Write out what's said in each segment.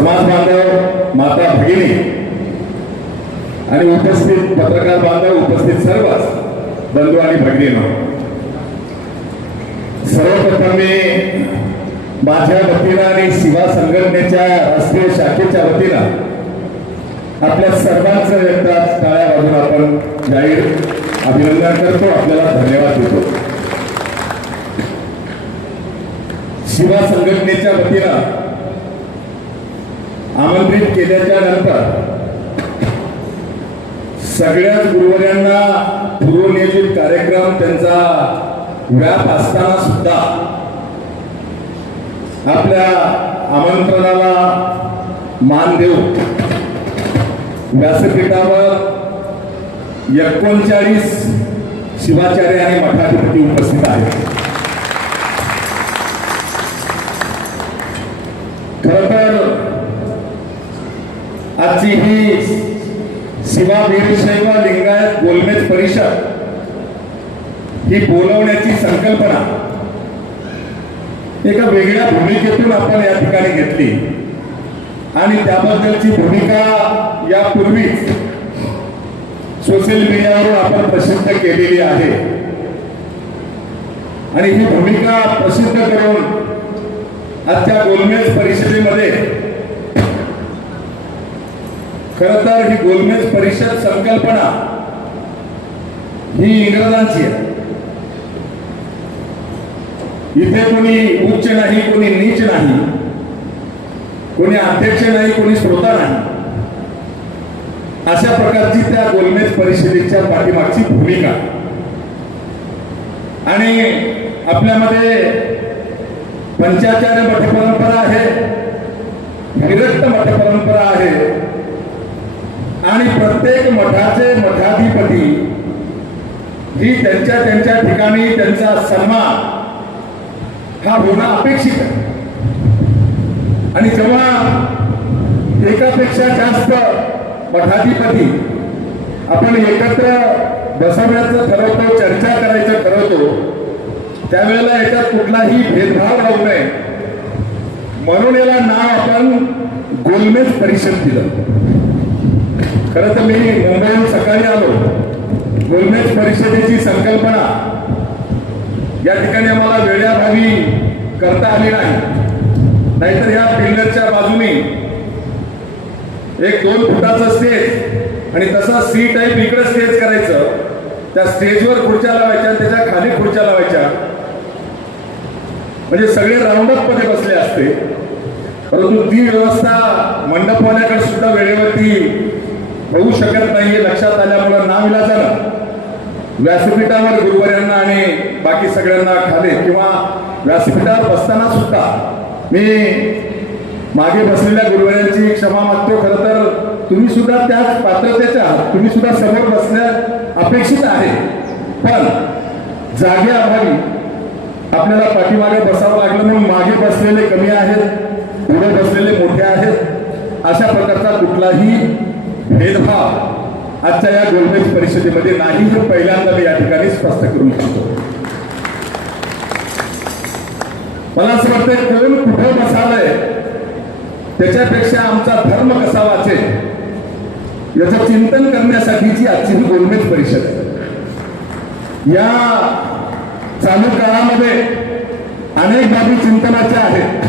समाज बांधव, माता भगिनी आणि उपस्थित पत्रकार बांधव, उपस्थित सर्वच बंधू आणि भगिनींनो, सर्वप्रथम मी माझ्या वतीनं आणि शिवा संघटनेच्या राष्ट्रीय शाखेच्या वतीनं आपल्या सर्वांचं एकदा टाळ्या वाजून आपण जाहीर अभिनंदन करतो, आपल्याला धन्यवाद देतो. शिवा संघटनेच्या वतीनं आमंत्रित केल्याच्या नंतर सगळ्याच गुरुवर्यांना पूर्वनियोजित कार्यक्रम त्यांचा व्याप असताना सुद्धा आपल्या आमंत्रणाला मान देऊन व्यासपीठावर 39 शिवाचार्य आणि मठाधिपती उपस्थित आहेत. खरं तर आजची ही शिवा वीरशैव लिंगायत गोलमेज परिषद ही बोलवण्याची संकल्पना एका वेगळ्या भूमिकेतून आपण या ठिकाणी घेतली आणि त्याबद्दलची भूमिका यापूर्वीच सोशल मीडियावर आपण प्रसिद्ध केलेली आहे आणि ही भूमिका प्रसिद्ध करून आजच्या गोलमेज परिषदेमध्ये खरं तर ही गोलमेज परिषद संकल्पना ही इंग्रजांची आहे. इथे कोणी उच्च नाही, कोणी नीच नाही, कोणी अध्यक्ष नाही, कोणी श्रोता नाही, अशा प्रकारची त्या गोलमेज परिषदेच्या पाठीमागची भूमिका. आणि आपल्यामध्ये पंचाचार्य मठ परंपरा आहे, विरक्त मठ परंपरा आहे आणि प्रत्येक मठाचे मठाधिपती ही त्यांच्या त्यांच्या ठिकाणी त्यांचा सन्मान हा होणं अपेक्षित आहे. आणि जेव्हा एकापेक्षा जास्त मठाधिपती आपण एकत्र बसवण्याचं ठरवतो, चर्चा करायचं ठरवतो, त्यावेळेला याच्यात कुठलाही भेदभाव राहू नये म्हणून याला नाव आपण गोलमेज परिषद दिलं. खरं तर मी मुंबईहून सकाळी आलो. गोलमेज परिषदेची संकल्पना या ठिकाणी आम्हाला वेळाभावी करता आली नाही, नाहीतर ह्या पिल्लरच्या बाजूने एक 2 फुटाचं स्टेज आणि तसा सी टाईप इकडे स्टेज करायचं, त्या स्टेजवर खुर्च्या लावायच्या, त्याच्या खाली खुर्च्या लावायच्या, म्हणजे सगळे राऊंडअप मध्ये बसले असते. परंतु ती व्यवस्था मंडपवाल्याकडे सुद्धा वेळेवरती होऊ शकत नाहीये लक्षात आल्यामुळे नाविलाजानं व्यासपीठावर गुरुवर्यांना आणि बाकी सगळ्यांना खाली किंवा व्यासपीठावर बसताना सुद्धा मी मागे बसलेल्या गुरुवर्यांची क्षमा मागतो. खरं तर तुम्ही सुद्धा त्याच पात्रतेचे आहात, तुम्ही सुद्धा समोर बसण्या अपेक्षित आहे, पण जागेअभावी आपल्याला पाठीमागे बसावं लागलं म्हणून मागे बसलेले कमी आहेत, पुढे बसलेले मोठे आहेत, अशा प्रकारचा कुठलाही भेदभाव आजच्या या गोलमेज परिषदेमध्ये नाही, हे पहिल्यांदा मी या ठिकाणी स्पष्ट करून इच्छितो. मला असं वाटतंय कोण कुठं बसालंय त्याच्यापेक्षा आमचा धर्म कसा वाचेल याचं चिंतन करण्यासाठीची आजची ही गोलमेज परिषद आहे. या चालू काळामध्ये अनेक बाबी चिंतनाच्या आहेत,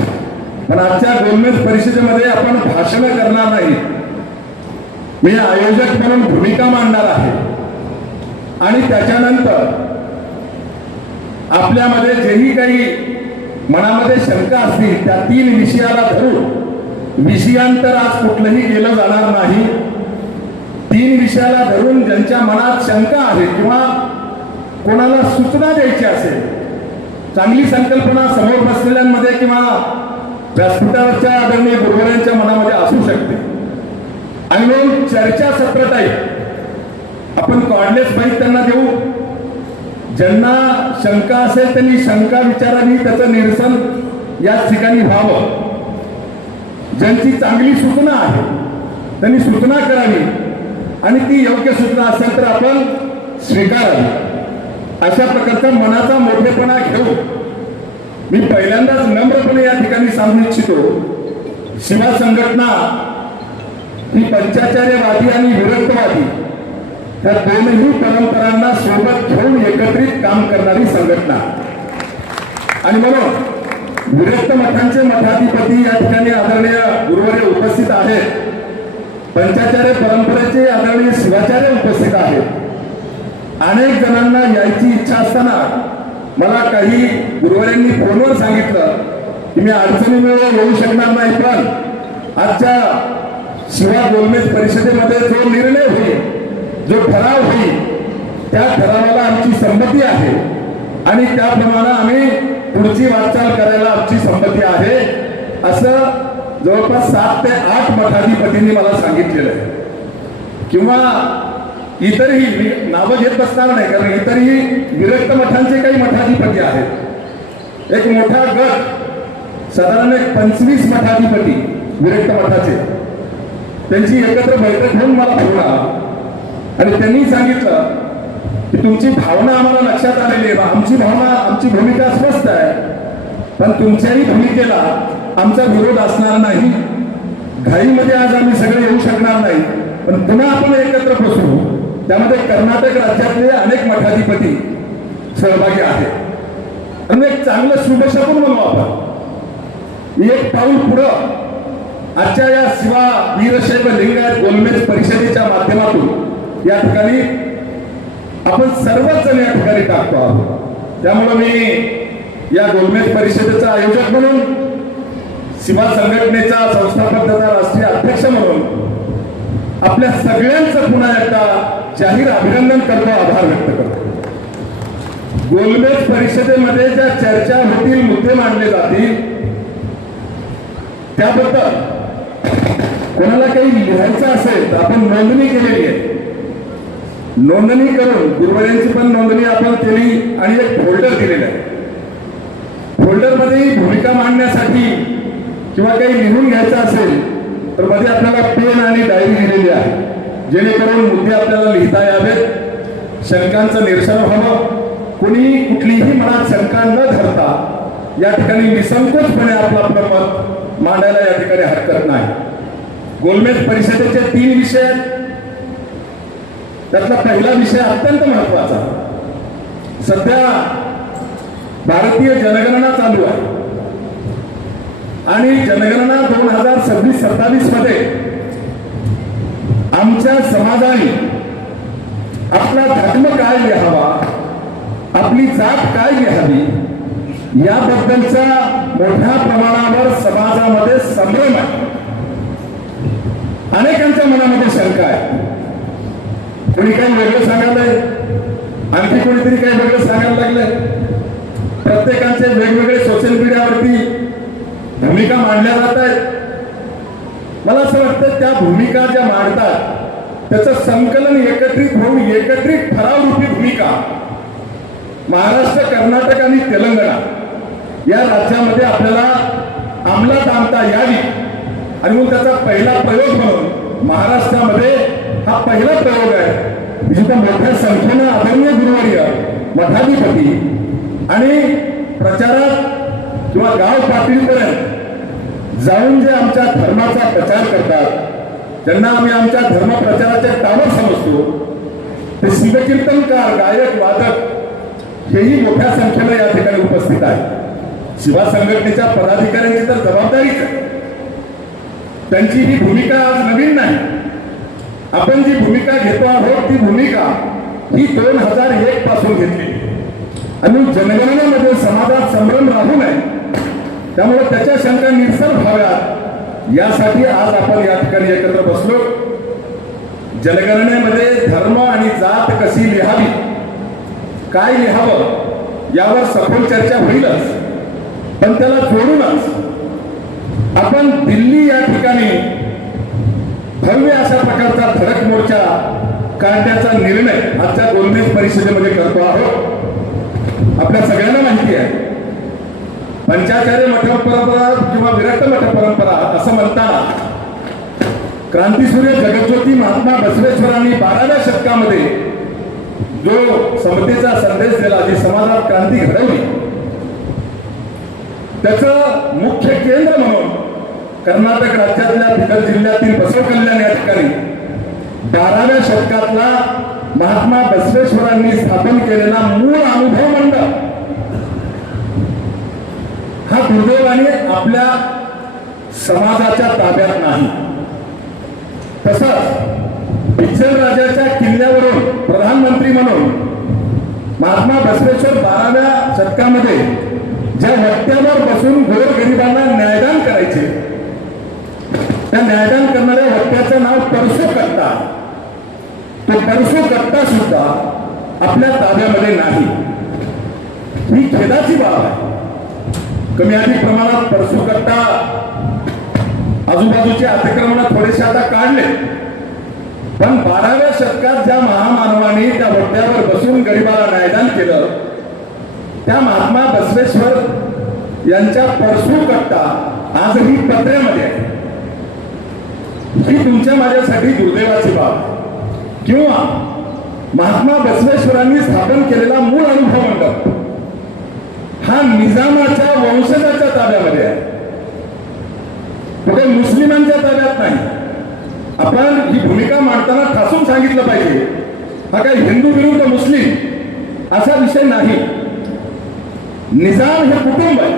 पण आजच्या गोलमेज परिषदेमध्ये आपण भाषण करणार नाही, मी आयोजक म्हणून भूमिका मांडणार आहे आणि त्याच्यानंतर आपल्यामध्ये जेही काही मनामध्ये शंका असतील त्या 3 विषयाला धरून, विषयांतर आज कुठलंही केलं जाणार नाही, 3 विषयाला धरून ज्यांच्या मनात शंका आहे किंवा कोणाला सूचना द्यायची असेल, चांगली संकल्पना समोर बसलेल्यांमध्ये किंवा व्यासपीठावरच्या आदरणीय गुरुवर्यांच्या मनामध्ये असू शकते आणि मग चर्चा सत्र टाईप आपण कॉर्डलेस बाईक त्यांना देऊ. ज्यांना शंका असेल त्यांनी शंका विचारावी, त्याचं निरसन याच ठिकाणी व्हावं. ज्यांची चांगली सूचना आहे त्यांनी सूचना करावी आणि ती योग्य सूचना असेल तर आपण स्वीकारावी. अशा प्रकारचा मनाचा मोठेपणा घेऊ मी पहिल्यांदाच नम्रपणे या ठिकाणी सांगू इच्छितो, शिवा संघटना ही पंचाचार्यवादी आणि विरक्तवादी या दोनही परंपरांना सोबत घेऊन एकत्रित काम करणारी संघटना. आणि म्हणून विरक्त मठांचे मठाधिपती या ठिकाणी आदरणीय गुरुवर्य उपस्थित आहेत. पंचाचार्य परंपरेचे आदरणीय शिवाचार्य उपस्थित आहेत. अनेक जणांना यायची इच्छा असताना मला काही गुरुवर्यांनी फोनवर सांगितलं की मी अडचणीमुळे येऊ शकणार नाही, पण आजच्या शिवा गोलमेज परिषदेमध्ये जो निर्णय होईल, जो ठराव होईल, त्या ठरावाला आमची संमती आहे आणि त्याप्रमाणे आम्ही पुढची वाटचाल करायला आमची संमती आहे, असं जवळपास 7 ते 8 मठाधिपतींनी मला सांगितलेलं आहे. किंवा इतरही, मी नावं घेत बसणार नाही, कारण इतरही विरक्त मठांचे काही मठाधिपती आहेत. एक मोठा गट, साधारण 25 मठाधिपती विरक्त मठाचे, त्यांची एकत्र बैठक होऊन मला फोन आला आणि त्यांनी सांगितलं की तुमची भावना आम्हाला लक्षात आलेली आहे, आमची भावना, आमची भूमिका स्पष्ट आहे, पण तुमच्याही भूमिकेला आमचा विरोध असणार नाही. घाईमध्ये आज आम्ही सगळे येऊ शकणार नाही, पण पुन्हा आपण एकत्र बसू. त्यामध्ये कर्नाटक राज्यातले अनेक मठाधिपती सहभागी आहेत आणि एक चांगलं शुभशकून म्हणू आपण. एक पाऊल पुढं आजच्या या शिवा वीरशैव लिंगायत गोलमेज परिषदेच्या माध्यमातून या ठिकाणी आपण सर्वच जण या ठिकाणी टाकतो आहोत. त्यामुळे मी या गोलमेज परिषदेचा आयोजक म्हणून, शिवा संघटनेचा संस्थापक तथा राष्ट्रीय अध्यक्ष म्हणून आपल्या सगळ्यांचं पुन्हा एकदा जाहीर अभिनंदन करतो, आभार व्यक्त करतो. गोलमेज परिषदेमध्ये ज्या चर्चा होतील, मुद्दे मांडले जातील, त्याबद्दल कोणाला काही लिहायचं असेल तर आपण नोंदणी केलेली आहे. नोंदणी करून गुरुवर्यांची पण नोंदणी आपण केली आणि एक फोल्डर दिलेला आहे. फोल्डरमध्ये भूमिका मांडण्यासाठी किंवा काही लिहून घ्यायचं असेल तर मध्ये आपल्याला पेन आणि डायरी दिलेली आहे, जेणेकरून मुद्दे आपल्याला लिहिता यावेत, शंकांचं निरसन व्हावं. कोणी कुठलीही मनात शंका न धरता या ठिकाणी निसंकोचपणे आपलं मत मांडायला या ठिकाणी हरकत नाही. गोलमेज परिषदेचे 3 विषय आहेत. त्यातला पहिला विषय अत्यंत महत्वाचा, सध्या भारतीय जनगणना चालू आहे आणि जनगणना 2026-27 मध्ये आमच्या समाजाने आपला धर्म काय लिहावा, आपली जात काय लिहावी, याबद्दलचा मोठ्या प्रमाणावर समाजामध्ये संभ्रम आहे. अनेकांच्या मनामध्ये शंका आहे. कोणी काही वेगळं सांगायलंय, आणखी कोणीतरी काही वेगळं सांगायला लागलंय. प्रत्येकाचे वेगवेगळे सोशल मीडियावरती भूमिका मांडल्या जात आहेत. मला असं वाटतं त्या भूमिका ज्या मांडतात त्याचं संकलन एकत्रित होऊन एकत्रित ठरावरूपी भूमिका महाराष्ट्र, कर्नाटक आणि तेलंगणा या राज्यामध्ये आपल्याला अंमलात आणता यावी. आणि मग त्याचा पहिला प्रयोग म्हणून महाराष्ट्रामध्ये हा पहिला प्रयोग आहे, जिथं मोठ्या संख्येनं आदरणीय गुरुवर्य, मठाधिपती आणि प्रचारात किंवा गाव पातळीपर्यंत जाऊन जे आमच्या धर्माचा प्रचार करतात, ज्यांना आम्ही आमच्या धर्म प्रचाराचे टावर समजतो, ते शिवकीर्तनकार, गायक, वादक हेही मोठ्या संख्येनं या ठिकाणी उपस्थित आहे. शिवा संघटनेच्या पदाधिकाऱ्यांची तर जबाबदारीच आहे. त्यांची ही भूमिका आज नवीन नाही. आपण जी भूमिका घेतो आहोत ती भूमिका ही 2001 पासून घेतली आणि जनगणनेमध्ये समाजात संभ्रम राहू नये, त्यामुळे त्याच्या शंका निरसन व्हाव्यात यासाठी आज आपण या ठिकाणी एकत्र बसलो. जनगणनेमध्ये धर्म आणि जात कशी लिहावी, काय लिहावं यावर सखोल चर्चा होईलच, पण त्याला जोडूनच आपण दिल्ली या ठिकाणी भव्य अशा प्रकारचा धडक मोर्चा काढण्याचा निर्णय आजच्या गोलमेज परिषदेमध्ये करतो आहोत. आपल्या सगळ्यांना माहिती आहे, पंचाचार्य मठ परंपरा किंवा विरक्त मठ परंपरा असं म्हणताना क्रांतीसूर्य जगज्योती महात्मा बसवेश्वरांनी 12व्या शतकामध्ये जो समतेचा संदेश दिला, जी समाजात क्रांती घडवली, त्याचं मुख्य केंद्र म्हणून कर्नाटक राज्यातल्या बिदर जिल्ह्यातील बसवकल्याण या ठिकाणी 12व्या शतकातला महात्मा बसवेश्वरांनी स्थापन केलेला मूळ अनुभव मंडळ हा दुर्दैवाने आपल्या समाजाच्या ताब्यात नाही. तसंच बिज्जल राजाच्या किल्ल्यावरून प्रधानमंत्री म्हणून महात्मा बसवेश्वर 12व्या शतकामध्ये ज्या वट्ट्यावर बसून गोरगरिबांना न्यायदान करायचे, त्या न्यायदान करणाऱ्या वट्ट्याचं नाव परसू कट्टा. तो परसू कट्टा सुद्धा आपल्या ताब्यामध्ये नाही. ही खेदाची बाब आहे. कमी अधिक प्रमाणात परसू कट्टा आजूबाजूचे अतिक्रमण थोडेसे आता काढले, पण 12व्या शतकात ज्या महामानवाने त्या वट्ट्यावर बसून गरिबाला न्यायदान केलं, त्या महात्मा बसवेश्वर यांच्या परसू कट्टा आजही पत्र्यामध्ये आहे. ही तुमच्या माझ्यासाठी दुर्दैवाची बाब. किंवा महात्मा बसवेश्वरांनी स्थापन केलेला मूळ अनुभव मंडळ हा निजामाच्या वंशजाच्या ताब्यामध्ये आहे, कुठे मुस्लिमांच्या ताब्यात नाही. आपण ही भूमिका मांडताना ठासून सांगितलं पाहिजे, हा काही हिंदू विरुद्ध मुस्लिम असा विषय नाही. निजाम हे कुटुंब आहे.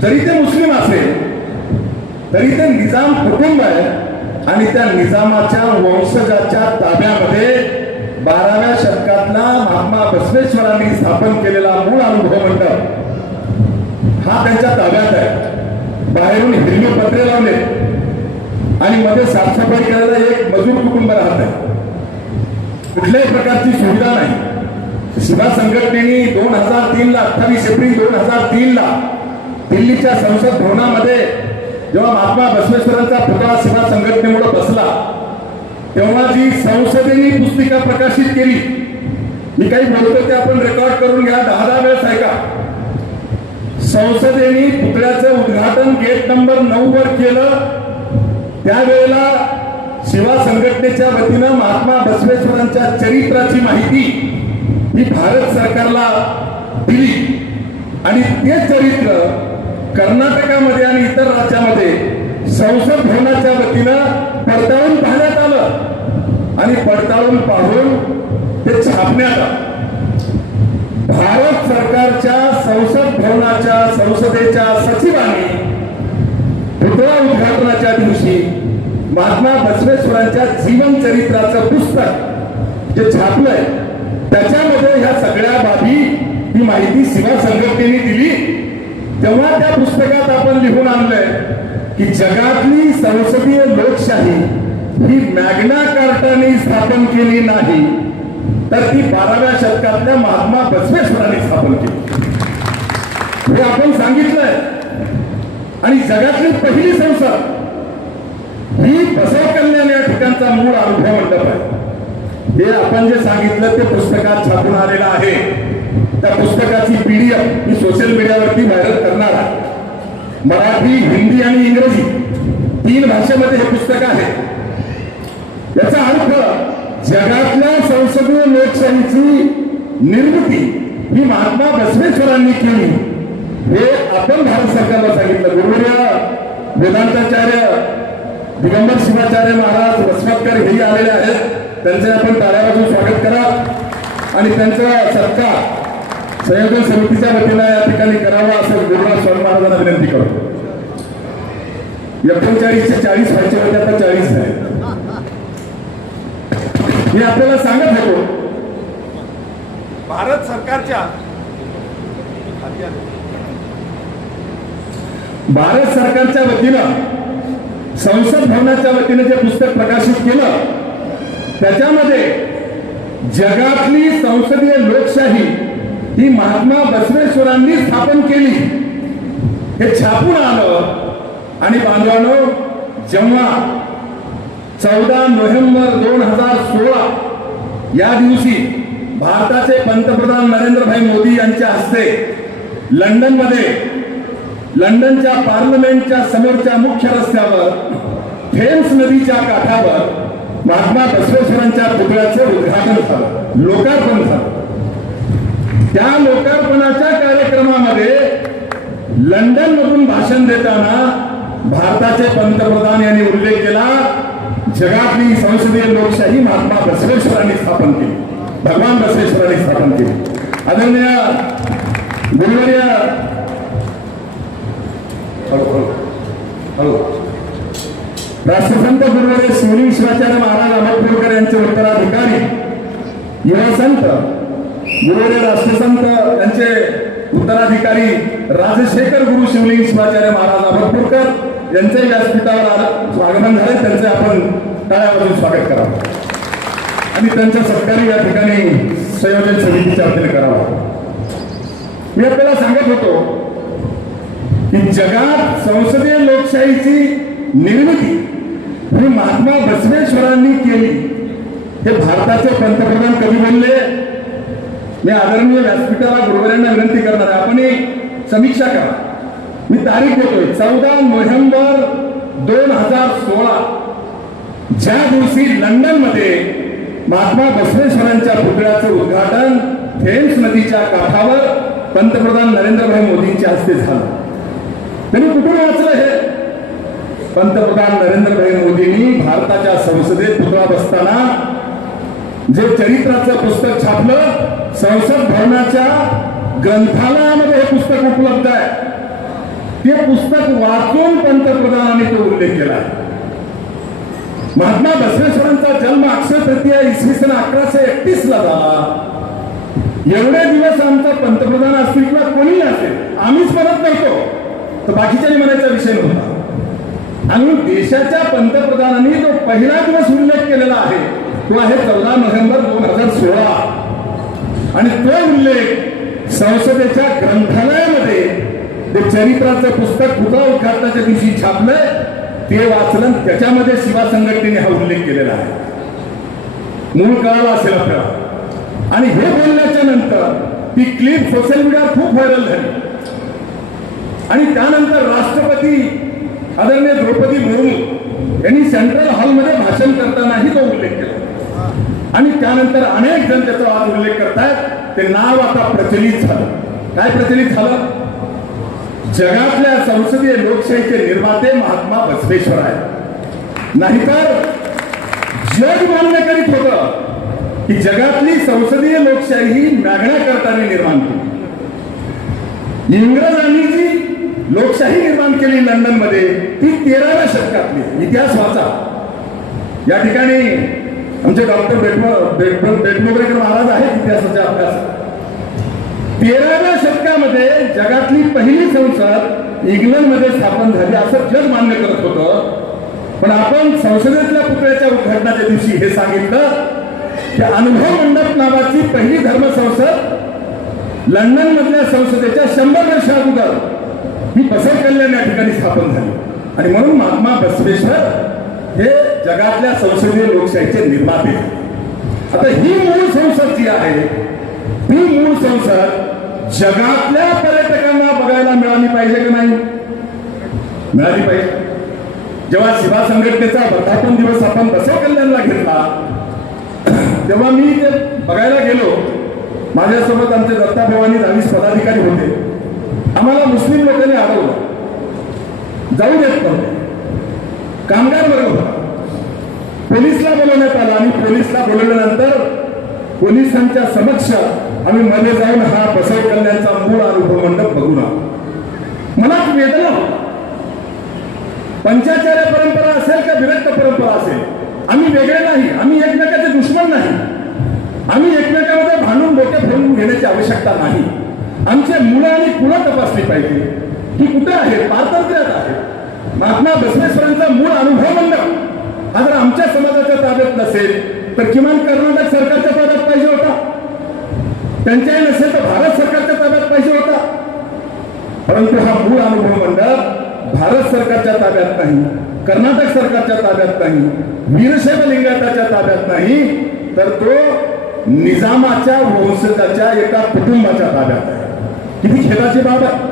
जरी ते मुस्लिम असेल तरी ते निजाम कुटुंब आहे आणि त्या निजामाच्या वंशजाच्या ताब्यामध्ये 12व्या शतकातला महात्मा बसवेश्वरांनी स्थापन केलेला मूळ अनुभव मंडळ हा त्यांच्या ताब्यात आहे. बाहेरून हिरवी पत्रे लावले आणि मध्ये साफसफाई करायला एक मजूर कुटुंब राहत आहे. कुठल्याही प्रकारची सुविधा नाही. शिवा संघटनेने 2003 ला 28 एप्रिल 2003 ला दिल्लीच्या संसद भवनामध्ये जेव्हा महात्मा बसवेश्वरांचा पुतळा शिवा संघटनेमुळे बसला, तेव्हा जी संसदेने पुस्तिका प्रकाशित केली, मी काही बोलतो ते आपण रेकॉर्ड करून घ्या, 10 वेळेस ऐका. संसदेने पुतळ्याचं उद्घाटन गेट नंबर 9 वर केलं. त्यावेळेला शिवा संघटनेच्या वतीनं महात्मा बसवेश्वरांच्या चरित्राची माहिती ही भारत सरकारला दिली आणि ते चरित्र कर्नाटकामध्ये आणि इतर राज्यामध्ये संसद भवनाच्या वतीनं पडताळून पाहण्यात आलं आणि पडताळून पाहून ते छापण्यात आलं. भारत सरकारच्या संसद भवनाच्या संसदेच्या सचिवांनी पुतळा उद्घाटनाच्या दिवशी महात्मा बसवेश्वरांच्या जीवन चरित्राचं पुस्तक जे छापलंय त्याच्यामध्ये ह्या सगळ्या बाबी ही माहिती शिवा संघटनेने दिली. तेव्हा त्या पुस्तकात आपण लिहून आणलंय की जगातली संसदीय लोकशाही ही मॅग्ना कार्टाने स्थापन केली नाही, तर ती 12व्या शतकातल्या महात्मा बसवेश्वरांनी स्थापन केली. हे आपण सांगितलंय. आणि जगातली पहिली संसद ही बसवकल्याण या ठिकाणचा मूळ अनुभव मंडप आहे. हे आपण जे सांगितलं ते पुस्तकात छापून आलेलं आहे. त्या पुस्तकाची PDF मी सोशल मीडियावरती व्हायरल करणार आहे. मराठी, हिंदी आणि इंग्रजी 3 भाषेमध्ये हे पुस्तक आहे. याचा अर्थ जगातल्या संसदीय लोकशाहीची निर्मिती ही महात्मा बसवेश्वरांनी केली हे आपण भारत सरकारला सांगितलं. गुरुवर्य वेदांताचार्य दिगंबर शिवाचार्य महाराज वसवतकर हेही आलेले आहेत. त्यांचे आपण टाळ्या वाजवून स्वागत करा आणि त्यांचा सत्कार संयोजन समितीच्या वतीनं या ठिकाणी करावा असं गुरुराज स्वामी महाराजांना विनंती करतो. 39 चे 40 व्हायचे होते, आता 40 झाले. मी आपल्याला सांगत होतो भारत सरकारच्या वतीनं संसद भवनाच्या वतीनं जे पुस्तक प्रकाशित केलं त्याच्यामध्ये जगातली संसदीय लोकशाही ही महात्मा बसवेश्वरांनी स्थापन केली हे छापून आलं. आणि बांधवांनो, जेव्हा 14 नोव्हेंबर 2016 या दिवशी भारताचे पंतप्रधान नरेंद्रभाई मोदी यांच्या हस्ते लंडनच्या पार्लमेंटच्या समोरच्या मुख्य रस्त्यावर थेम्स नदीच्या काठावर महात्मा बसवेश्वरांच्या पुतळ्याचं उद्घाटन झालं, लोकार्पण झालं. त्या लोकार्पणाच्या कार्यक्रमामध्ये लंडन मधून भाषण देताना भारताचे पंतप्रधान यांनी उल्लेख केला, जगातली संसदीय लोकशाही महात्मा बसवेश्वरांनी स्थापन केली, भगवान बसवेश्वरांनी स्थापन केली. आदरणीय गुरुवर्य राष्ट्रसंत गुरुवर्य शिवलिंग शिवाचार्य महाराज अहमदपूरकर यांचे उत्तराधिकारी युवा संत गुरुवर्य राष्ट्रसंत यांचे उत्तराधिकारी राजशेखर गुरु शिवलिंग शिवाचार्य महाराज अहमदपूरकर यांचे व्यासपीठावर आगमन झाले. त्यांचे आपण टाळ्या वाजवून स्वागत करावं आणि त्यांच्या सत्कारी या ठिकाणी संयोजन समितीच्या वतीने करावा. मी आपल्याला सांगत होतो की जगात संसदीय लोकशाहीची निर्मिती ही महात्मा बसवेश्वरांनी केली. हे भारताचे पंतप्रधान कधी बोलले? मी आदरणीय व्यासपीठाला गुरुवर्यांना विनंती करणार आहे, आपण एक समीक्षा करा. मी तारीख देतोय 14 नोव्हेंबर 2016, ज्या दिवशी लंडनमध्ये महात्मा बसवेश्वरांच्या पुतळ्याचं उद्घाटन थेम्स नदीच्या काठावर पंतप्रधान नरेंद्रभाई मोदींच्या हस्ते झालं. त्यांनी कुठून वाचलं हे? पंतप्रधान नरेंद्रभाई मोदींनी भारताच्या संसदेत पुतळा बसताना जे चरित्राचं पुस्तक छापलं, संसद भवनाच्या ग्रंथालयामध्ये हे पुस्तक उपलब्ध आहे. ते पुस्तक वाचून पंतप्रधानांनी तो उल्लेख केला. महात्मा बसवेश्वरांचा जन्म अक्षय तृतीया इसवी सन 1131 ला झाला. एवढे दिवस आमचा पंतप्रधान असतील किंवा कोणीही असेल, आम्हीच म्हणत नव्हतो, तर बाकीच्याही म्हणायचा विषय नव्हता. आणि देशाच्या पंतप्रधानांनी जो पहिला दिवस उल्लेख केलेला आहे तो आहे 14 नोव्हेंबर 2016. आणि तो उल्लेख संसदेच्या ग्रंथालयामध्ये ते चरित्राचं पुस्तक पुतळा उद्घाटनाच्या दिवशी छापलंय, ते वाचलं. त्याच्यामध्ये शिवा संघटनेने हा उल्लेख केलेला आहे. मूळ कळाला असेल आपल्याला. आणि हे बोलण्याच्या नंतर ती क्लिप सोशल मीडियावर खूप व्हायरल झाली. आणि त्यानंतर राष्ट्रपती आदरणीय द्रौपदी मुर्मू यांनी सेंट्रल हॉलमध्ये भाषण करतानाही तो उल्लेख केला. आणि त्यानंतर अनेक जण त्याचा आज उल्लेख करतायत. ते नाव आता प्रचलित झालं. काय प्रचलित झालं? जगातल्या संसदीय लोकशाहीचे निर्माते महात्मा बसवेश्वर आहेत. नाहीतर जग मान्य करीत होतं की जगातली संसदीय लोकशाही ही मॅग्ना कार्टाने निर्माण केली. इंग्रजांनी जी लोकशाही निर्माण केली लंडन मध्ये, ती 13व्या शतकातली. इतिहास वाचा. या ठिकाणी आमचे डॉक्टर बेटमोगरेकर महाराज आहेत इतिहासाच्या अभ्यास. 13व्या शतकामध्ये जगातली पहिली संसद इंग्लंडमध्ये स्थापन झाली असं जग मान्य करत होतं. पण आपण संसदेतल्या पुतळ्याच्या उद्घाटनाच्या दिवशी हे सांगितलं की अनुभव मंडप नावाची पहिली धर्मसंसद लंडन मधल्या संसदेच्या 100 वर्ष अगोदर ही बसव कल्याण या ठिकाणी स्थापन झाली. आणि म्हणून महात्मा बसवेश्वर हे जगातल्या संसदीय लोकशाहीचे निर्माते. आता ही मूळ संसद जी आहे, ती मूळ संसद जगातल्या पर्यटकांना बघायला मिळाली पाहिजे की नाही? मिळाली पाहिजे. जेव्हा शिवा संघटनेचा वर्धापन दिवस आपण बसव कल्याणला घेतला, तेव्हा मी ते बघायला गेलो. माझ्यासोबत आमचे दत्ता भवानी 22 पदाधिकारी होते. आम्हाला मुस्लिम लोकांनी अडवलं, जाऊ देत नव्हते. कामगार वर्ग होता. पोलिसला बोलवण्यात आलं आणि पोलिसला बोलवल्यानंतर पोलिसांच्या समक्ष आम्ही मध्ये जाऊन हा बसव कल्याणचा मूळ अनुभव मंडप बघून आलो. मनात वेदना होता. पंचाचार्य परंपरा असेल का विरक्त परंपरा असेल, आम्ही वेगळे नाही, आम्ही एकमेकाचे दुश्मन नाही, आम्ही एकमेकांमध्ये भांडून डोके फोडून घेण्याची आवश्यकता नाही. आमचे मुलं आणि कुळं तपासली पाहिजे की कुठे आहे, पारतंत्र्यात आहे. महात्मा बसवेश्वरांचा मूळ अनुभव मंडप हा जर आमच्या समाजाच्या ताब्यात नसेल तर किमान कर्नाटक सरकारच्या ताब्यात पाहिजे होता. त्यांच्याही नसेल तर भारत सरकारच्या ताब्यात पाहिजे होता. परंतु हा मूळ अनुभव मंडप भारत सरकारच्या ताब्यात नाही, कर्नाटक सरकारच्या ताब्यात नाही, वीरशैव लिंगायताच्या ताब्यात नाही, तर तो निजामाच्या वंशजाच्या एका कुटुंबाच्या ताब्यात आहे. किती खेदाची बाब आहे.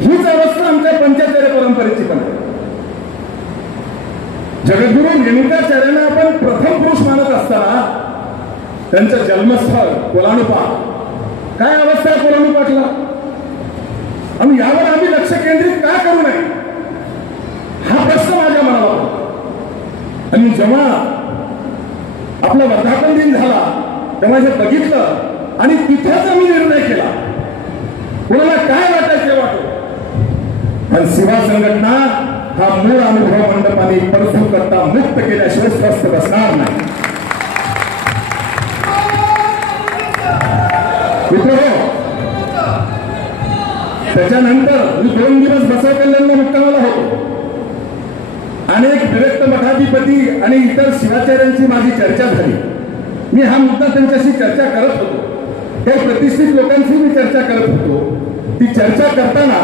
हीच अवस्था आमच्या पंचाचार्य परंपरेची पण आहे. जगद्गुरू रेणुकाचार्यांना आपण प्रथम पुरुष मानत असताना त्यांचं जन्मस्थळ कोलानुपाट, काय अवस्था आहे कोलानुपाटला? आणि यावर आम्ही लक्ष केंद्रित का करू नये? आणि जेव्हा आपला वर्धापन दिन झाला तेव्हा हे बघितलं आणि तिथेच आम्ही निर्णय केला, कोणाला काय वाटायचे वाटो, पण सेवा संघटना हा मूळ अनुभव मंडपाने परसू करता मुक्त केल्याशिवाय स्वस्थ बसणार नाही. त्याच्यानंतर मी 2 दिवस बसव कल्याणला मुक्कामाला होतो. अनेक विरक्त मठाधिपती आणि इतर शिवाचार्यांची माझी चर्चा झाली. मी हा मुद्दा त्यांच्याशी चर्चा करत होतो. काही प्रतिष्ठित लोकांशी मी चर्चा करत होतो. ती चर्चा करताना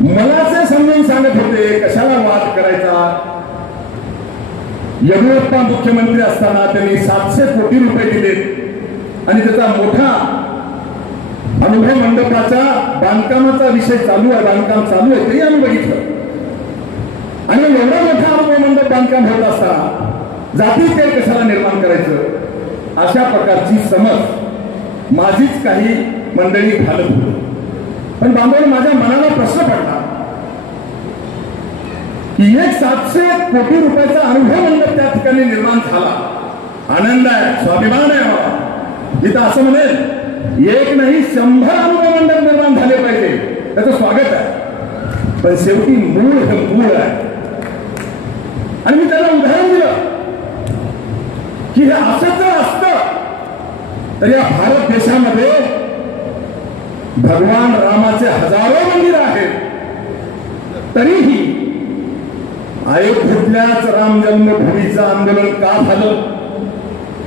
मला जे समजून सांगत होते कशाला वाद करायचा. येडियुरप्पा मुख्यमंत्री असताना त्यांनी 700 कोटी रुपये दिले आणि त्याचा मोठा अनुभव मंडपाच्या बांधकामाचा विषय चालू आहे, बांधकाम चालू आहे, तेही आम्ही बघितलं. आणि एवढा मोठा अनुभव मंडप बांधकाम होत असताना जाती तेल कशाला निर्माण करायचं, अशा प्रकारची समज माझीच काही मंडळी घालत होती. पण बांधवांनो, माझ्या मनाला प्रश्न पडला की एक 700 कोटी रुपयाचा अनुभव मंडप त्या ठिकाणी निर्माण झाला. आनंद आहे, स्वाभिमान आहे. मला इथं असं म्हणेल एक नाही 100 अनुभव मंडप निर्माण झाले पाहिजे, त्याचं स्वागत आहे. पण शेवटी मूळ हे मूळ आहे. आणि मी त्याला उदाहरण दिलं की हे असं जर असतं तर या भारत देशामध्ये भगवान रामाचे हजारो मंदिर आहेत, तरीही अयोध्येतल्याच राम जन्मभूमीचं आंदोलन का झालं,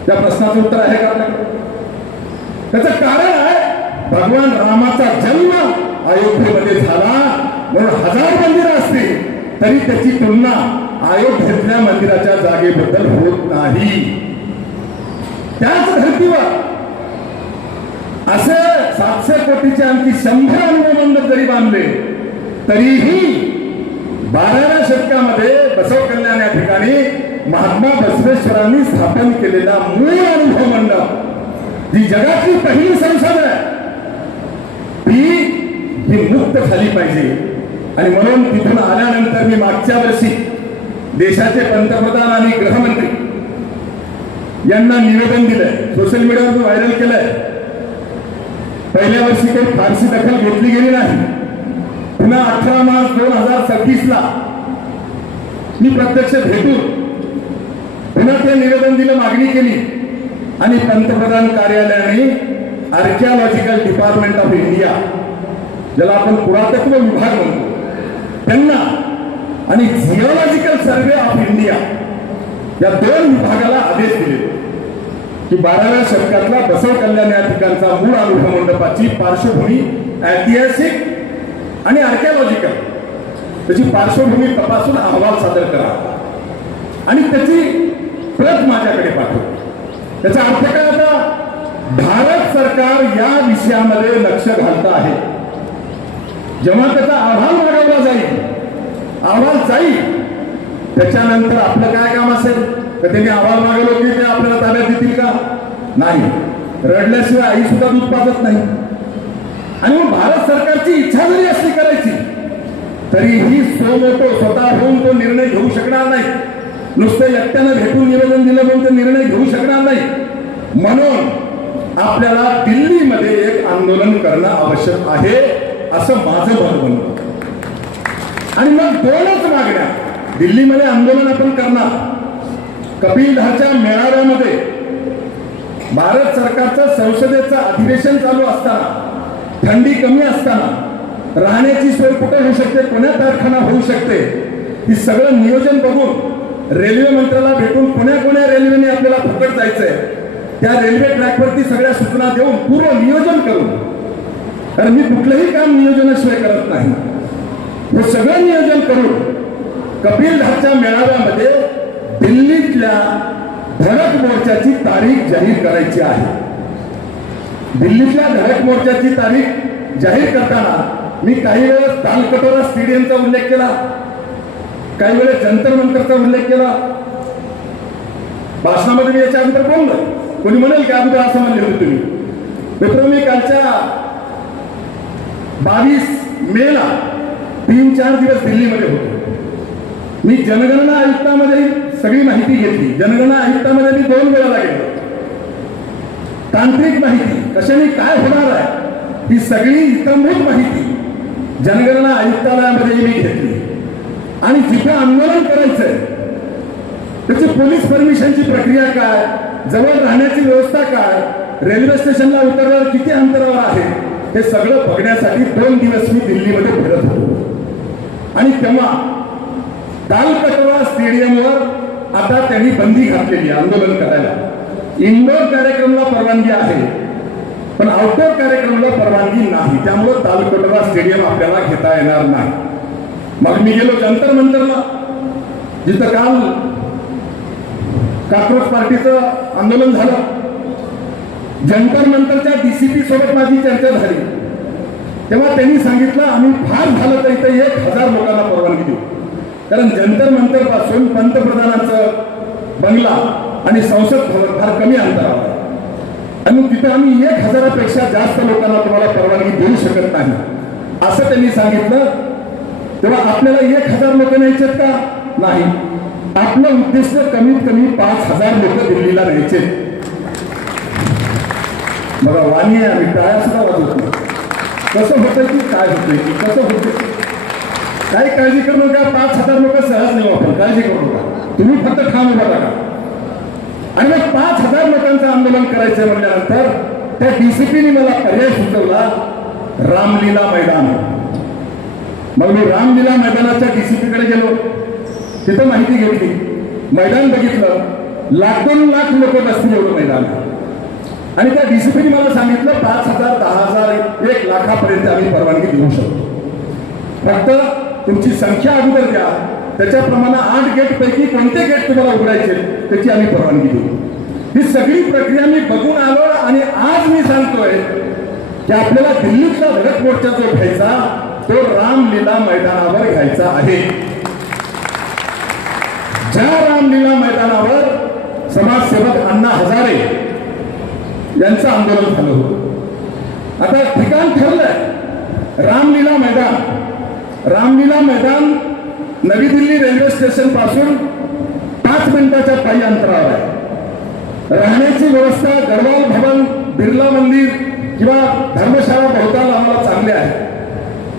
त्या प्रश्नाचं उत्तर आहे का आपल्याकडे? त्याचं कारण आहे भगवान रामाचा जन्म अयोध्येमध्ये झाला म्हणून 1000 मंदिरं असतील तरी त्याची तुलना अयोध्येतल्या मंदिराच्या जागेबद्दल होत नाही. त्याच धर्तीवर असे 700 कोटीचे आणखी 100 अनुभव मंडप जरी बांधले तरीही 12व्या शतकामध्ये बसव कल्याण या ठिकाणी महात्मा बसवेश्वरांनी स्थापन केलेला मूळ अनुभव मंडप, जी जगातली पहिली संसद आहे, ही मुक्त झाली पाहिजे. आणि म्हणून तिथून आल्यानंतर मी मागच्या वर्षी देशाचे पंतप्रधान आणि गृहमंत्री यांना निवेदन दिलंय, सोशल मीडियावर व्हायरल केलंय. पहिल्या वर्षी काही फारशी दखल घेतली गेली नाही. पुन्हा 18 मार्च 2026ला मी प्रत्यक्ष भेटून पुन्हा ते निवेदन दिलं, मागणी केली आणि पंतप्रधान कार्यालयाने आर्किओलॉजिकल डिपार्टमेंट ऑफ इंडिया, ज्याला आपण पुरातत्व विभाग म्हणतो, त्यांना आणि जिओलॉजिकल सर्वे ऑफ इंडिया या 2 विभागाला आदेश दिले की 12व्या शतकातला बसव कल्याण या ठिकाणचा मूळ अनुभव मंडपाची पार्श्वभूमी ऐतिहासिक आणि आर्किओलॉजिकल त्याची पार्श्वभूमी तपासून अहवाल सादर करा आणि त्याची प्रत माझ्याकडे पाठवा. त्याचा अर्थ काय? आता भारत सरकार या विषयामध्ये लक्ष घालत आहे. जेव्हा त्याचा अहवाल मागवला जाईल, अहवाल जाईल, त्याच्यानंतर आपलं काय काम असेल तर त्यांनी अहवाल मागवलं की ते आपल्याला ताब्यात देतील का? नाही. रडल्याशिवाय आई सुद्धा दूध पाजत नाही. आणि मग भारत सरकारची इच्छा जरी असली करायची तरीही स्वतः होऊन तो निर्णय घेऊ शकणार नाही. नुसतं एकट्यानं भेटून निवेदन दिलं म्हणून ते निर्णय घेऊ शकणार नाही. म्हणून आपल्याला दिल्लीमध्ये एक आंदोलन करणं आवश्यक आहे असं माझं मत म्हणतं. आणि मग 2च मागण्या दिल्लीमध्ये आंदोलन आपण करणार. कपिलधारच्या मेळाव्यामध्ये भारत सरकारचं संसदेचं अधिवेशन चालू असताना, थंडी कमी असताना राहण्याची सोय कुठे होऊ शकते, कोण्या कारखाना होऊ शकते, ही सगळं नियोजन बघून रेल्वे मंत्र्याला भेटून कोण्या रेल्वेने आपल्याला फुकट जायचंय त्या रेल्वे ट्रॅकवरती सगळ्या सूचना देऊन पूर्व नियोजन करून, कारण मी कुठलंही काम नियोजनाशिवाय करत नाही, हे सगळं नियोजन करून कपिलधारच्या मेळाव्यामध्ये दिल्लीतल्या धडक मोर्चाची तारीख जाहीर करायची आहे. दिल्लीतल्या धडक मोर्चाची तारीख जाहीर करताना मी काही वेळेस तालकटोरा स्टेडियमचा उल्लेख केला, काही वेळेस जंतर मंतरचा उल्लेख केला. भाषणामध्ये मी याच्यानंतर बोललो. कोणी म्हणेल की अगोदर असं म्हणले होते तुम्ही. मित्र, मी कालच्या 22 मेला 3-4 दिवस दिल्लीमध्ये होतो. मी जनगणना आयुक्तामध्ये सगळी माहिती घेतली. जनगणना आयुक्तामध्ये मी 2 वेळा गेलो. तांत्रिक माहिती कशाने काय होणार आहे ही सगळी इतंभूत माहिती जनगणना आयुक्तालयामध्ये मी घेतली. आणि जिथे आंदोलन करायचंय त्याची पोलीस परमिशनची प्रक्रिया काय, जवळ राहण्याची व्यवस्था काय, रेल्वे स्टेशनला उतरल्यावर किती अंतरावर आहे, हे सगळं बघण्यासाठी 2 दिवस मी दिल्लीमध्ये फिरत होतो. आणि तेव्हा तालकटोरा स्टेडियमवर आता त्यांनी बंदी घातलेली आंदोलन करायला. इनडोर कार्यक्रमाला परवानगी आहे पण आउटडोर कार्यक्रमाला परवानगी नाही. त्यामुळे तालकटोरा स्टेडियम आपल्याला घेता येणार नाही. मग मी गेलो जंतर मंतरला, जिथं काल कॉकरोच पार्टीचं आंदोलन झालं. जंतर मंतरच्या डीसीपी सोबत माझी चर्चा झाली. तेव्हा त्यांनी सांगितलं आम्ही फार झालं तर इथे 1000 लोकांना परवानगी देऊ. कारण जंतर मंतर पासून पंतप्रधानांचं बंगला आणि संसद भवन फार कमी अंतरावर आहे आणि तिथे आम्ही 1000पेक्षा जास्त लोकांना तुम्हाला परवानगी देऊ शकत नाही असं त्यांनी सांगितलं. तेव्हा आपल्याला 1000 लोक न्यायचेत का? नाही. आपलं उद्दिष्ट कमीत कमी 5000 लोक दिल्लीला न्यायचे. बघा वाणी आहे, आम्ही टाळ्या सुद्धा वाजवत नाही. कसं होतं की काय होतंय की कसं होतं, काही काळजी करू नका. 5000 लोक सहज नेऊ आपण, काळजी करू नका. तुम्ही फक्त ठाम उभा राहा. आणि मग 5000 लोकांचं आंदोलन करायचं म्हणल्यानंतर त्या डीसीपीने मला पर्याय सुचवला, रामलीला मैदान. मग मी रामलीला मैदानाच्या डीसीपीकडे गेलो, तिथं माहिती घेतली, मैदान बघितलं. 1,00,000 लोक बसतील एवढं मैदान. आणि त्या डीसीपीने मला सांगितलं 5000, 10,000, 1,00,000पर्यंत आम्ही परवानगी देऊ शकतो. फक्त तुमची संख्या अगोदर द्या, त्याच्याप्रमाणे 8 गेट पैकी कोणते गेट तुम्हाला उघडायचे त्याची आम्ही परवानगी देऊ. ही सगळी प्रक्रिया मी बघून आलो आणि आज मी सांगतोय की आपल्याला दिल्लीतला भगत मोर्चा जो घ्यायचा तो रामलीला मैदानावर घ्यायचा आहे. ज्या रामलीला मैदानावर समाजसेवक अण्णा हजारे यांचं आंदोलन झालं होतं, आता ठिकाण ठरलंय रामलीला मैदान. रामलीला मैदान नवी दिल्ली रेल्वे स्टेशन पासून 5 मिनिटाच्या पायी अंतरावर आहे. राहण्याची व्यवस्था गढवाल भवन, बिर्ला मंदिर किंवा धर्मशाळा बहुतांश आम्हाला चांगले आहे.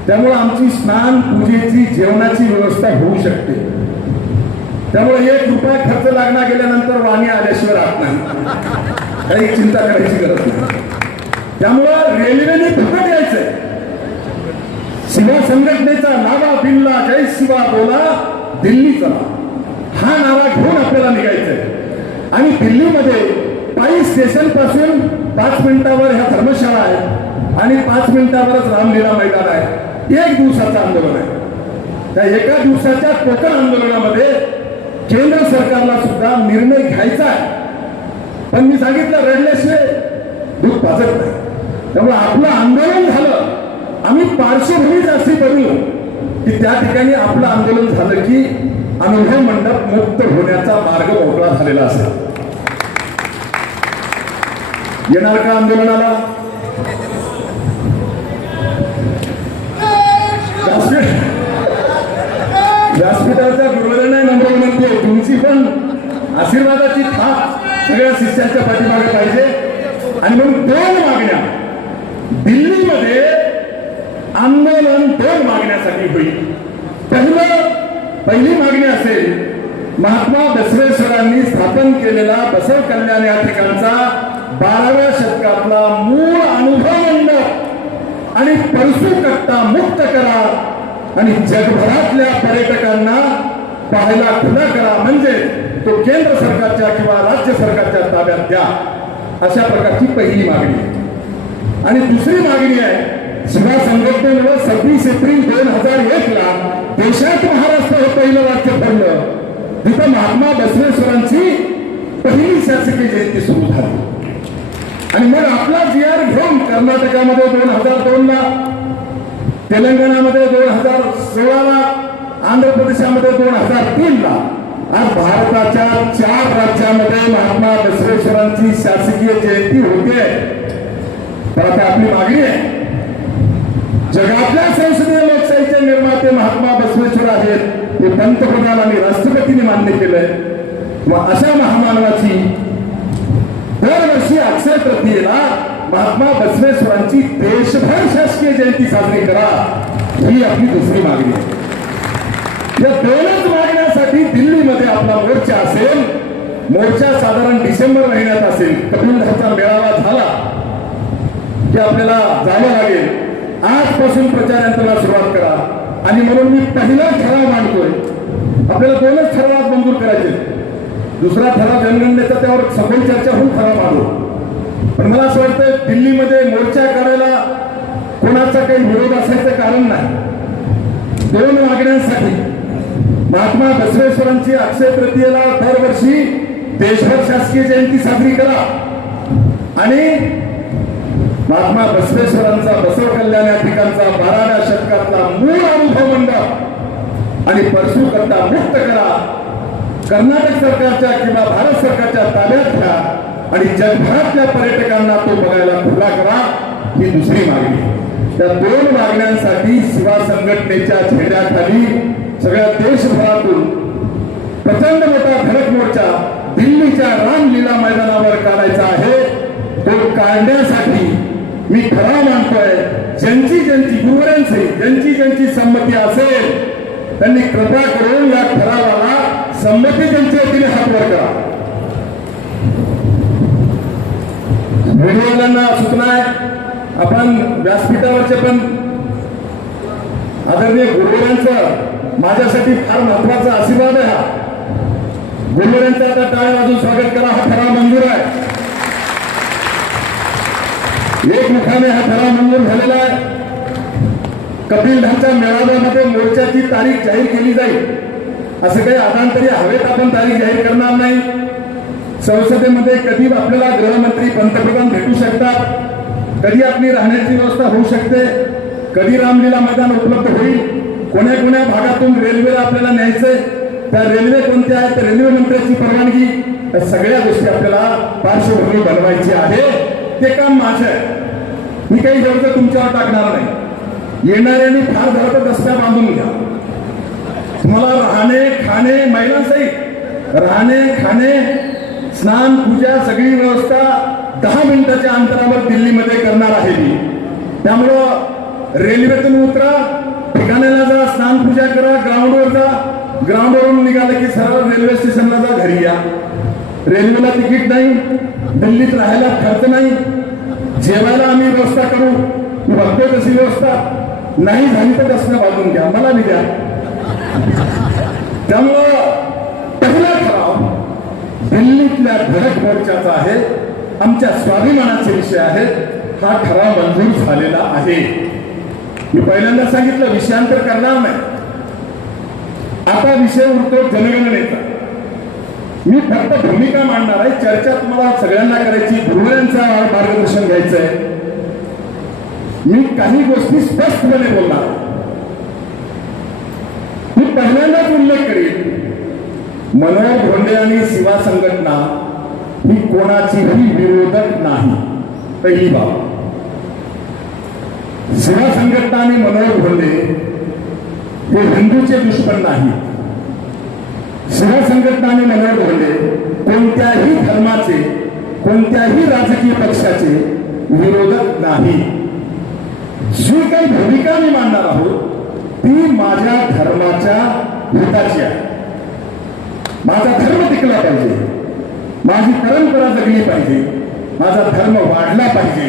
त्यामुळे आमची स्नान पूजेची जेवणाची व्यवस्था होऊ शकते. त्यामुळे 1 रुपया खर्च लागणार गेल्यानंतर वाणी आल्याशिवाय राहत नाही, काही चिंता करायची गरज नाही. त्यामुळं रेल्वेने फुकट यायचंय. शिवा संघटनेचा नावा बिल्ला जय शिवा बोला दिल्ली चला हा नारा घेऊन आपल्याला निघायचंय. आणि दिल्लीमध्ये पायी स्टेशन पासून 5 मिनिटावर ह्या धर्मशाळा आहे आणि 5 मिनिटावरच रामलीला मैदान आहे. 1 दिवसाचं आंदोलन आहे. त्या एका दिवसाच्या कोकण आंदोलनामध्ये केंद्र सरकारला सुद्धा निर्णय घ्यायचा आहे. पण मी सांगितलं रडल्याशिवाय दूध पाजत नाही. त्यामुळे आपलं आंदोलन झालं, आम्ही पार्श्वभूमीच अशी बनलो की त्या ठिकाणी आपलं आंदोलन झालं की अनुभव मंडप मुक्त होण्याचा मार्ग मोकळा झालेला असेल. येणार का आंदोलनाला? व्यासपीठाच्या गुरुवारांना नम्र विनंती आहे, तुमची पण आशीर्वादाची थाप सगळ्या शिष्यांच्या पाठीमागे पाहिजे. आणि म्हणून 2 मागण्या दिल्लीमध्ये आंदोलन 2 मागण्यासाठी होईल. पहिली मागणी असेल महात्मा बसवेश्वरांनी स्थापन केलेला बसव कल्याण या ठिकाणचा 12व्या शतकातला मूळ अनुभव मंडप आणि परसू कट्टा मुक्त करा आणि जगभरातल्या पर्यटकांना पाहायला खुला करा, म्हणजे तो केंद्र सरकारच्या किंवा राज्य सरकारच्या ताब्यात द्या. अशा प्रकारची पहिली मागणी आहे. आणि दुसरी मागणी आहे शिवा संघटनेमुळे 26 एप्रिल 2001ला देशात महाराष्ट्र हे पहिलं राज्य ठरलं जिथं महात्मा बसवेश्वरांची पहिली शासकीय जयंती सुरू झाली. आणि मग आपला GR घेऊन कर्नाटकामध्ये 2002ला, तेलंगणामध्ये 2016ला, आंध्र प्रदेशामध्ये 2003ला, आज भारताच्या 4 राज्यामध्ये महात्मा बसवेश्वरांची शासकीय जयंती होते. तर आता आपली मागणी आहे, जगातल्या संसदीय लोकशाहीचे निर्माते महात्मा बसवेश्वर आहेत, ते पंतप्रधान आणि राष्ट्रपतींनी मान्य केलंय. मग अशा महामानवाची दरवर्षी अक्षय तृतीयेला महात्मा बसवेश्वरांची देशभर शासकीय जयंती साजरी करा, ही आपली दुसरी मागणी आहे. या दोनच मागण्यासाठी दिल्लीमध्ये आपला मोर्चा असेल. मोर्चा साधारण डिसेंबर महिन्यात असेल. कपिलधामचा मेळावा झाला की आपल्याला जावं लागेल. आजपासून प्रचार यंत्रणा सुरुवात करा. आणि म्हणून मी पहिला ठराव मांडतोय. आपल्याला दोनच ठराव मंजूर करायचे. दुसरा ठराव जनगणनेचा त्यावर सखोल चर्चा होऊन ठराव मांडू. पण मला असं वाटतं दिल्लीमध्ये मोर्चा काढायला कोणाचा काही विरोध असायचं कारण नाही. दोन मागण्यांसाठी महात्मा बसवेश्वरांची अक्षय तृतीयेला दरवर्षी देशभर शासकीय जयंती साजरी करा आणि महात्मा बसवेश्वरांचा बसव कल्याण या ठिकाणचा 12व्या शतकातला मूळ अनुभव मंडप आणि परसूकट्टा मुक्त करा. कर्नाटक सरकारच्या किंवा भारत सरकारच्या ताब्यात घ्या आणि जगभरातल्या पर्यटकांना तो बघायला खुला करा, ही दुसरी मागणी. त्या दोन मागण्यांसाठी शिवा संघटनेच्या झेंड्याखाली सगळ्या देशभरातून प्रचंड मोठा धडक मोर्चा दिल्लीच्या रामलीला मैदानावर काढायचा आहे. तो काढण्यासाठी मी ठराव मांडतोय. ज्यांची गुरुवारांची ज्यांची संमती असेल त्यांनी कृपा करून या ठरावाला संमती ज्यांच्या वतीने हात वर करा. व्हिडिओवाल्यांना सूचना आहे, आपण व्यासपीठावरचे पण आदरणीय गुरुवारांचं माझ्यासाठी फार महत्वाचा आशीर्वाद आहे. हा गुरुवारांचा आता टाळ्या वाजून स्वागत करा. हा ठराव मंजूर आहे. एकमुखाने हा ठराव मंजूर झालेला आहे. कपिलधामच्या मेळाव्यामध्ये मोर्चाची तारीख जाहीर केली जाईल. असं काही आदांतरी हवेत आपण तारीख जाहीर करणार नाही. संसदेमध्ये कधी आपल्याला गृहमंत्री पंतप्रधान भेटू शकतात, कधी आपली राहण्याची व्यवस्था होऊ शकते, कधी रामलीला मैदान उपलब्ध होईल, कोण्या भागातून रेल्वेला आपल्याला न्यायचंय, त्या रेल्वे कोणत्या आहेत, रेल्वे मंत्र्याची परवानगी, या सगळ्या गोष्टी आपल्याला पार्श्वभूमी बनवायची आहे. ते काम माझं आहे. मी काही जवळ तुमच्यावर टाकणार नाही. येणाऱ्यांनी फार झालं तर दसऱ्या बांधून घ्या. तुम्हाला राहणे खाणे महिलांसहित राहणे खाणे स्नान पूजा सगळी व्यवस्था 10 मिनिटाच्या अंतरावर दिल्लीमध्ये करणार आहे मी. त्यामुळं रेल्वेतून उतरा, ठिकाणाला जा, स्नान पूजा करा, ग्राउंडवर जा, ग्राउंडवरून निघालं की सरळ रेल्वे स्टेशनला जा, घरी या. रेल्वेला तिकीट नाही, दिल्लीत राहायला खर्च नाही, जेवायला आम्ही व्यवस्था करू. मी बघतोय तशी व्यवस्था नाही झाली तर दसऱ्या बाजून घ्या, मला मी द्या. त्यामुळं पहिला ठराव दिल्लीतल्या धडक मोर्चाचा आहे. आमच्या स्वाभिमानाचे विषय आहेत. हा ठराव मंजूर झालेला आहे. मी पहिल्यांदा सांगितलं विषयांतर करणार नाही. आता विषय उरतो जनगणनेचा. मी फक्त भूमिका मांडणार आहे. चर्चा तुम्हाला सगळ्यांना करायची, गुरुवारांचा मार्गदर्शन घ्यायचंय. मी काही गोष्टी स्पष्टपणे बोलणार. मी पहिल्यांदाच उल्लेख करीन, मनोहर धोंडे आणि शिवा संघटना ही कोणाचीही विरोधक नाही. पहिली बाब, शिवा संघटना आणि मनोहर धोंडे हे हिंदूचे दुश्मन नाही. शिवा संघटना आणि मनोहर धोंडे कोणत्याही धर्माचे, कोणत्याही राजकीय पक्षाचे विरोधक नाही. जी काही भूमिका मी मांडणार आहोत ती माझ्या धर्माच्या हिताची आहे. माझा धर्म टिकला पाहिजे, माझी परंपरा जगली पाहिजे, माझा धर्म वाढला पाहिजे,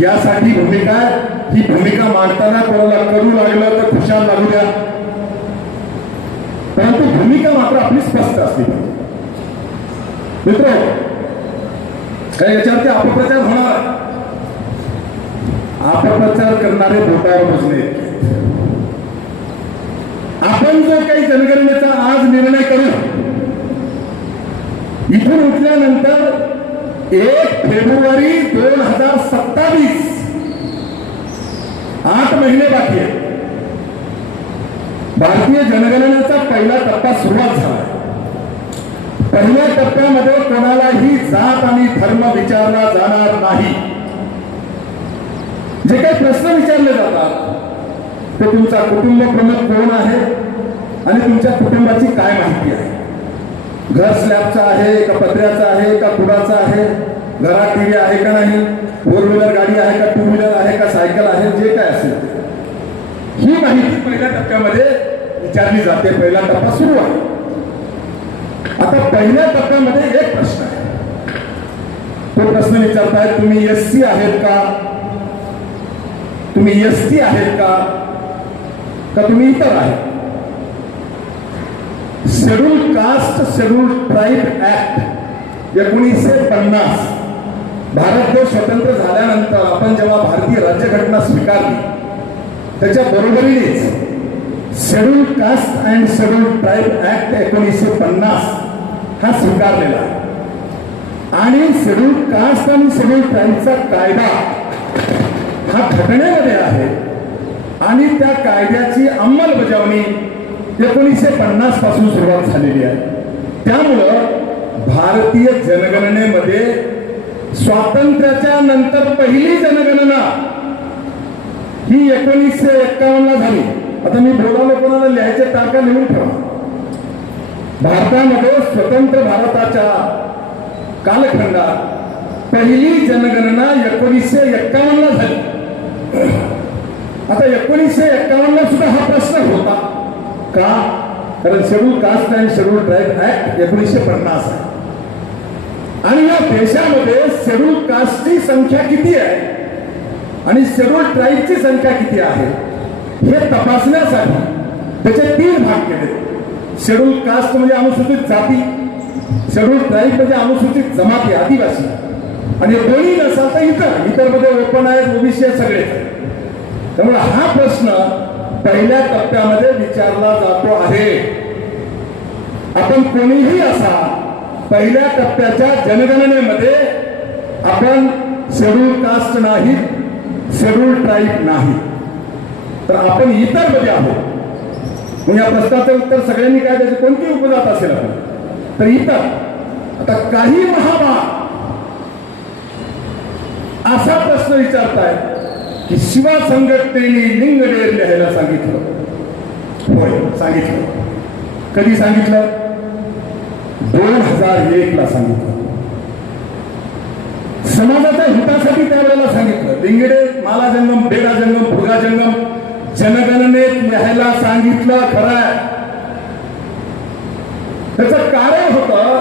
यासाठी भूमिका. ही भूमिका मांडताना कोणाला करू लागलं तर खुशाल लागू द्या, परंतु भूमिका मात्र आपली स्पष्ट असली पाहिजे. मित्र, काही याच्यावरती अपप्रचार होणार. अपप्रचार करणारे बोटावर बसले. आपण जो काही जनगणनेचा आज निर्णय करू, इथून उठल्यानंतर 1 फेब्रुवारी 2027, 8 महिने बाकी आहे. भारतीय जनगणनेचा पहिला टप्पा सुरुवात झाला. पहिल्या टप्प्यामध्ये कोणालाही जात आणि धर्म विचारला जाणार नाही. जे काही प्रश्न विचारले जातात ते तुमचा कुटुंब प्रमुख कोण आहे आणि तुमच्या कुटुंबाची काय माहिती आहे, घर स्लॅबचं आहे का पत्र्याचं आहे का कुडाचं आहे, घरात टीव्ही आहे का नाही, फोर व्हीलर गाडी आहे का टू व्हीलर आहे का सायकल आहे, जे काय असेल ही माहिती पहिल्या टप्प्यामध्ये विचारली जाते. पहिला टप्पा सुरू आहे. आता पहिल्या टप्प्यामध्ये एक प्रश्न आहे. तो प्रश्न विचारताय तुम्ही एससी आहेत का, तुम्ही एसटी आहेत का तुम्ही इतर आहेत. Schedule caste schedule tribe act 1950 भारत देश स्वतंत्र झाल्यानंतर आपण जेव्हा भारतीय राज्यघटना स्वीकारली त्याच्या बरोबरीनेच schedule caste and schedule tribe act 1950 हा स्वीकारलेला आहे. आणि शेड्यूल कास्ट आणि शेड्यूल ट्राईबचा कायदा हा घटनेमध्ये आहे आणि त्या कायद्याची अंमलबजावणी 1950 पासून सुरुवात झालेली आहे. त्यामुळं भारतीय जनगणनेमध्ये स्वातंत्र्याच्या नंतर पहिली जनगणना ही 1951 ला झाली. आता मी बोलावलं कोणाला लिहायच्या तारखा लिहून ठेवा. भारतामध्ये स्वतंत्र भारताच्या कालखंडात पहिली जनगणना 1951 ला झाली. आता 1951 ला सुद्धा हा प्रश्न होता का, कारण schedule caste and schedule tribe act 1950 आहे आणि या देशामध्ये शेड्यूल कास्टची संख्या किती आहे आणि शेड्यूल ट्राईबची संख्या किती आहे हे तपासण्यासाठी त्याचे 3 भाग केले. शेड्यूल कास्ट म्हणजे अनुसूचित जाती, शेड्यूल ट्राईब म्हणजे अनुसूचित जमाती आदिवासी, आणि दोन्ही नसाल तर इतर मध्ये ओपन आहेत, ओबीसी आहेत, सगळे. त्यामुळे हा प्रश्न पहिल्या टप्प्यामध्ये विचारला जातो आहे. आपण कोणीही असा पहिल्या टप्प्याच्या जनगणनेमध्ये आपण शेड्यूल कास्ट नाही, शेड्यूल ट्राईब नाही, तर आपण इतर मध्ये आहोत. मग या प्रश्नाचं उत्तर सगळ्यांनी काय द्यायचं, कोणती उपजात असेल आपण तर इतर. आता काही महाभाग असा प्रश्न विचारताय की शिवा संघटनेने लिंगडेर लिहायला सांगितलं. होय, सांगितलं. कधी सांगितलं? 2001 ला सांगितलं. समाजाच्या हितासाठी त्यावेळेला सांगितलं. लिंगडेर माला जंगम, बेडा जंगम, भुगा जंगम जनगणनेत लिहायला सांगितलं. खरं आहे. त्याचं कारण होतं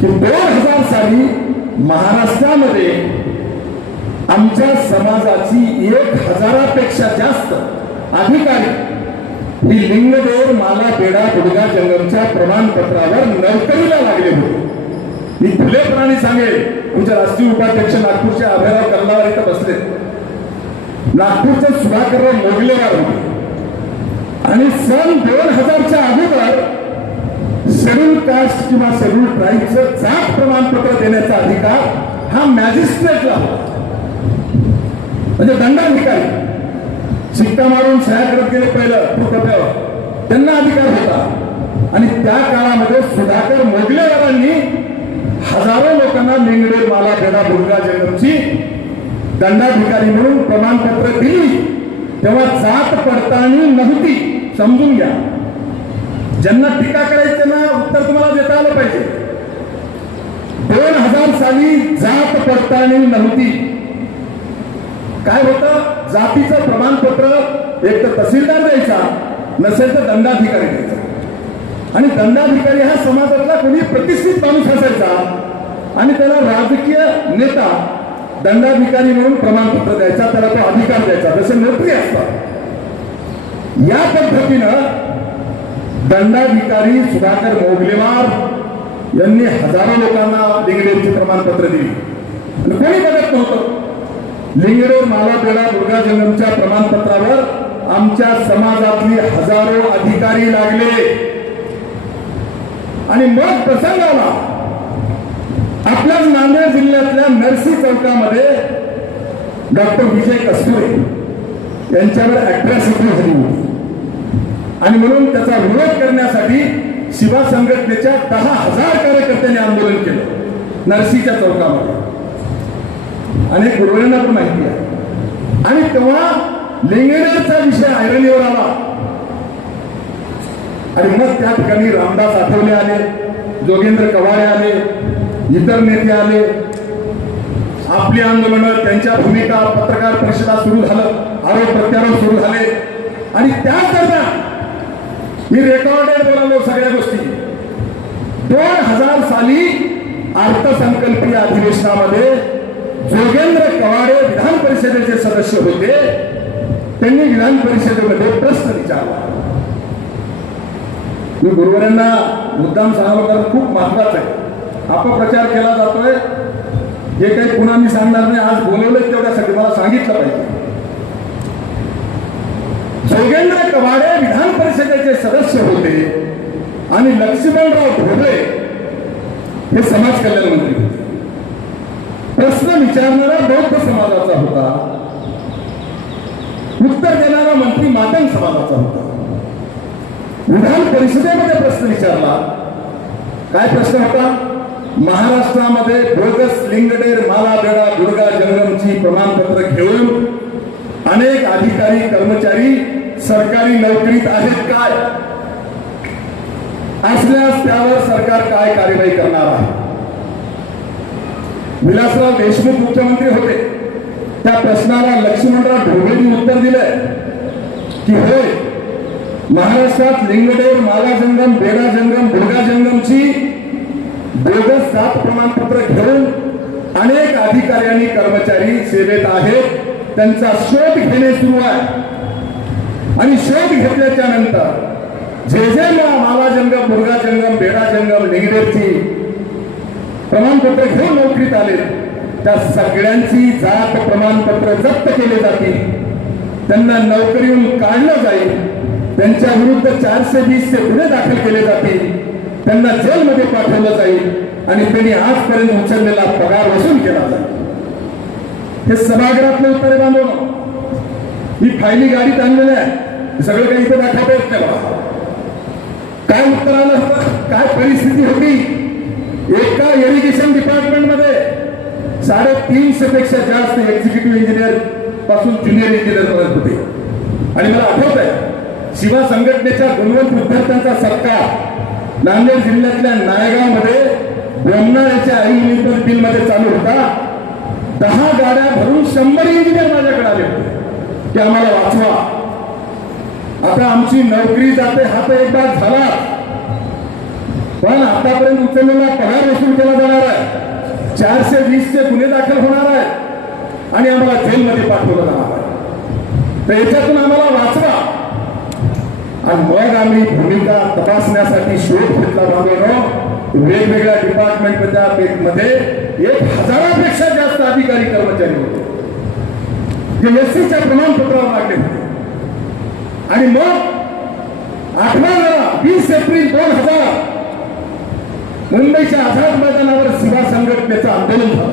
की 2000 साली महाराष्ट्रामध्ये आमच्या समाजाची 1000पेक्षा जास्त अधिकारी ही लिंगदेर, माला, बेडा, बुडगा जंगमच्या प्रमाणपत्रावर नोकरीला लागले होते. मी खुलेपणाने सांगेल, आमच्या राष्ट्रीय उपाध्यक्ष नागपूरचे अभयराव कर्लावर इथं बसले, नागपूरचे सुधाकरराव मोगलेवार होते आणि सन 2000च्या अगोदर शेड्यूल कास्ट किंवा शेड्यूल ट्राईबचं जात प्रमाणपत्र देण्याचा अधिकार हा मॅजिस्ट्रेटला होता, म्हणजे दंडाधिकारी. शिक्का मारून सह्या करत गेले पहिलं कृपयावर, त्यांना अधिकार होता. आणि त्या काळामध्ये सुधाकर मोगलेवारांनी हजारो लोकांना लिंगडेर, माला, बेडा, बुडगा जंगमची दंडाधिकारी म्हणून प्रमाणपत्र दिली. तेव्हा जात पडताळणी नव्हती, समजून घ्या. ज्यांना टीका करायचं ना उत्तर तुम्हाला देता आलं पाहिजे. 2000 साली जात पडताळणी नव्हती. काय होतं, जातीचं प्रमाणपत्र एक तर तहसीलदार द्यायचा, नसेल तर दंडाधिकारी द्यायचा. आणि दंडाधिकारी हा समाजातला कोणी प्रतिष्ठित माणूस असायचा आणि त्याला राजकीय नेता दंडाधिकारी म्हणून प्रमाणपत्र द्यायचा, त्याला तो अधिकार द्यायचा, जसे नोकरी असतात. या पद्धतीनं दंडाधिकारी सुधाकर मोगलेवार यांनी हजारो लोकांना लिंगडेरची प्रमाणपत्र दिली आणि कोणी बघत नव्हतं. लिंगडेर, माला, बेडा, बुडगा जंगमच्या प्रमाणपत्रावर आमच्या समाजातली हजारो अधिकारी लागले. आणि मग प्रसंगाला आपल्या नांदेड जिल्ह्यातल्या नरसी चौकामध्ये डॉक्टर विजय कस्तुरे यांच्यावर अॅट्रॉसिटी झाली होती आणि म्हणून त्याचा विरोध करण्यासाठी शिवा संघटनेच्या 10,000 कार्यकर्त्यांनी आंदोलन केलं नरसीच्या चौकामध्ये. अनेक गुरुवारांना पण माहिती आहे. आणि तेव्हा लिंगडेरचा विषय ऐरणीवर आला आणि मग त्या ठिकाणी रामदास आठवले आले, जोगेंद्र कवाडे आले, इतर नेते आले, आपली आंदोलनं, त्यांच्या भूमिका, पत्रकार परिषदा सुरू झालं, आरोप प्रत्यारोप सुरू झाले. आणि त्याच दरम्यान मी रेकॉर्डेड बोलालो सगळ्या गोष्टी. 2000 साली अर्थसंकल्पीय अधिवेशनामध्ये जोगेंद्र कवाडे विधान परिषदेचे सदस्य होते. त्यांनी विधान परिषदेमध्ये प्रश्न विचारला. मी गुरुवारांना मुद्दाम सांगतो कारण खूप महत्वाचं आहे. अपप्रचार केला जातोय हे काही पुन्हा मी सांगणार नाही. आज बोलवलंय तेवढ्यासाठी मला सांगितलं पाहिजे. जोगेंद्र कवाडे विधान परिषदेचे सदस्य होते आणि लक्ष्मणराव ढोबळे हे समाज कल्याण मंत्री होते. प्रश्न विचारणारा बौद्ध समाजाचा होता, उत्तर देणारा मंत्री मातंग समाजाचा होता. विधान परिषदेमध्ये प्रश्न विचारला. काय प्रश्न होता? महाराष्ट्रामध्ये बोगस लिंगडेर मालाबेडा दुर्गा जंगमची प्रमाणपत्र घेऊन अनेक अधिकारी कर्मचारी सरकारी नोकरीत आहेत काय? असल्यास त्यावर सरकार काय कार्यवाही करणार आहे? विलासराव देशमुख मुख्यमंत्री होते. त्या प्रश्नाला लक्ष्मणराव ढोबळेंनी उत्तर दिलंय की होय, महाराष्ट्रात लिंगडेर मालाजंगम बेडाजंगम दुर्गा जंगमची बोगस जात प्रमाणपत्र घेऊन अनेक अधिकारी आणि कर्मचारी सेवेत आहेत. त्यांचा शोध घेणे सुरू आहे आणि शोध घेतल्याच्या नंतर जे जे मालाजंगम दुर्गा जंगम बेडाजंगम लिंगडेरची प्रमाणपत्र घेऊन नोकरीत आले त्या सगळ्यांची जात प्रमाणपत्र जप्त केले जातील. त्यांना नोकरीहून काढलं जाईल. त्यांच्या विरुद्ध 420 चे गुन्हे दाखल केले जातील. त्यांना जेलमध्ये पाठवलं जाईल आणि त्यांनी आजपर्यंत उचललेला पगार वसूल केला जाईल. हे सभागृहातले उत्तरे बांधवणं. ही फायली गाडीत आणलेल्या आहे. सगळं काही इथे दाखवता येत नाही बघा. काय उत्तर आलं होतं? काय परिस्थिती होती? एका इरिगेशन डिपार्टमेंटमध्ये 350 पेक्षा जास्त एक्झिक्युटिव्ह इंजिनियर पासून ज्युनियर इंजिनियर पर्यंत होते. आणि मला आठवत आहे शिवा संघटनेच्या गुणवंत विद्यार्थ्यांचा सत्कार नांदेड जिल्ह्यातल्या नायगावमध्ये ब्रह्मणाच्या आई मुनिसिपल बिल मध्ये चालू होता. 10 गाड्या भरून 100 इंजिनियर माझ्याकडे आले होते की आम्हाला वाचवा. आता आमची नोकरी जाते हा तर एक भाग झाला, पण आतापर्यंत उचललेला पगार वसूल केला जाणार आहे. 420 चे गुन्हे दाखल होणार आहेत आणि आम्हाला जेलमध्ये पाठवलं जाणार आहे. तर याच्यातून आम्हाला वाचवा. आणि मग आम्ही भूमिका तपासण्यासाठी शोध घेतला. बांधवनो, वेगवेगळ्या डिपार्टमेंटमध्ये 1000पेक्षा जास्त अधिकारी कर्मचारी होते जे एससीच्या प्रमाणपत्रावर लागले होते. आणि मग 20 एप्रिल 2000 मुंबईच्या आझाद मैदानावर शिवा संघटनेचं आंदोलन झालं.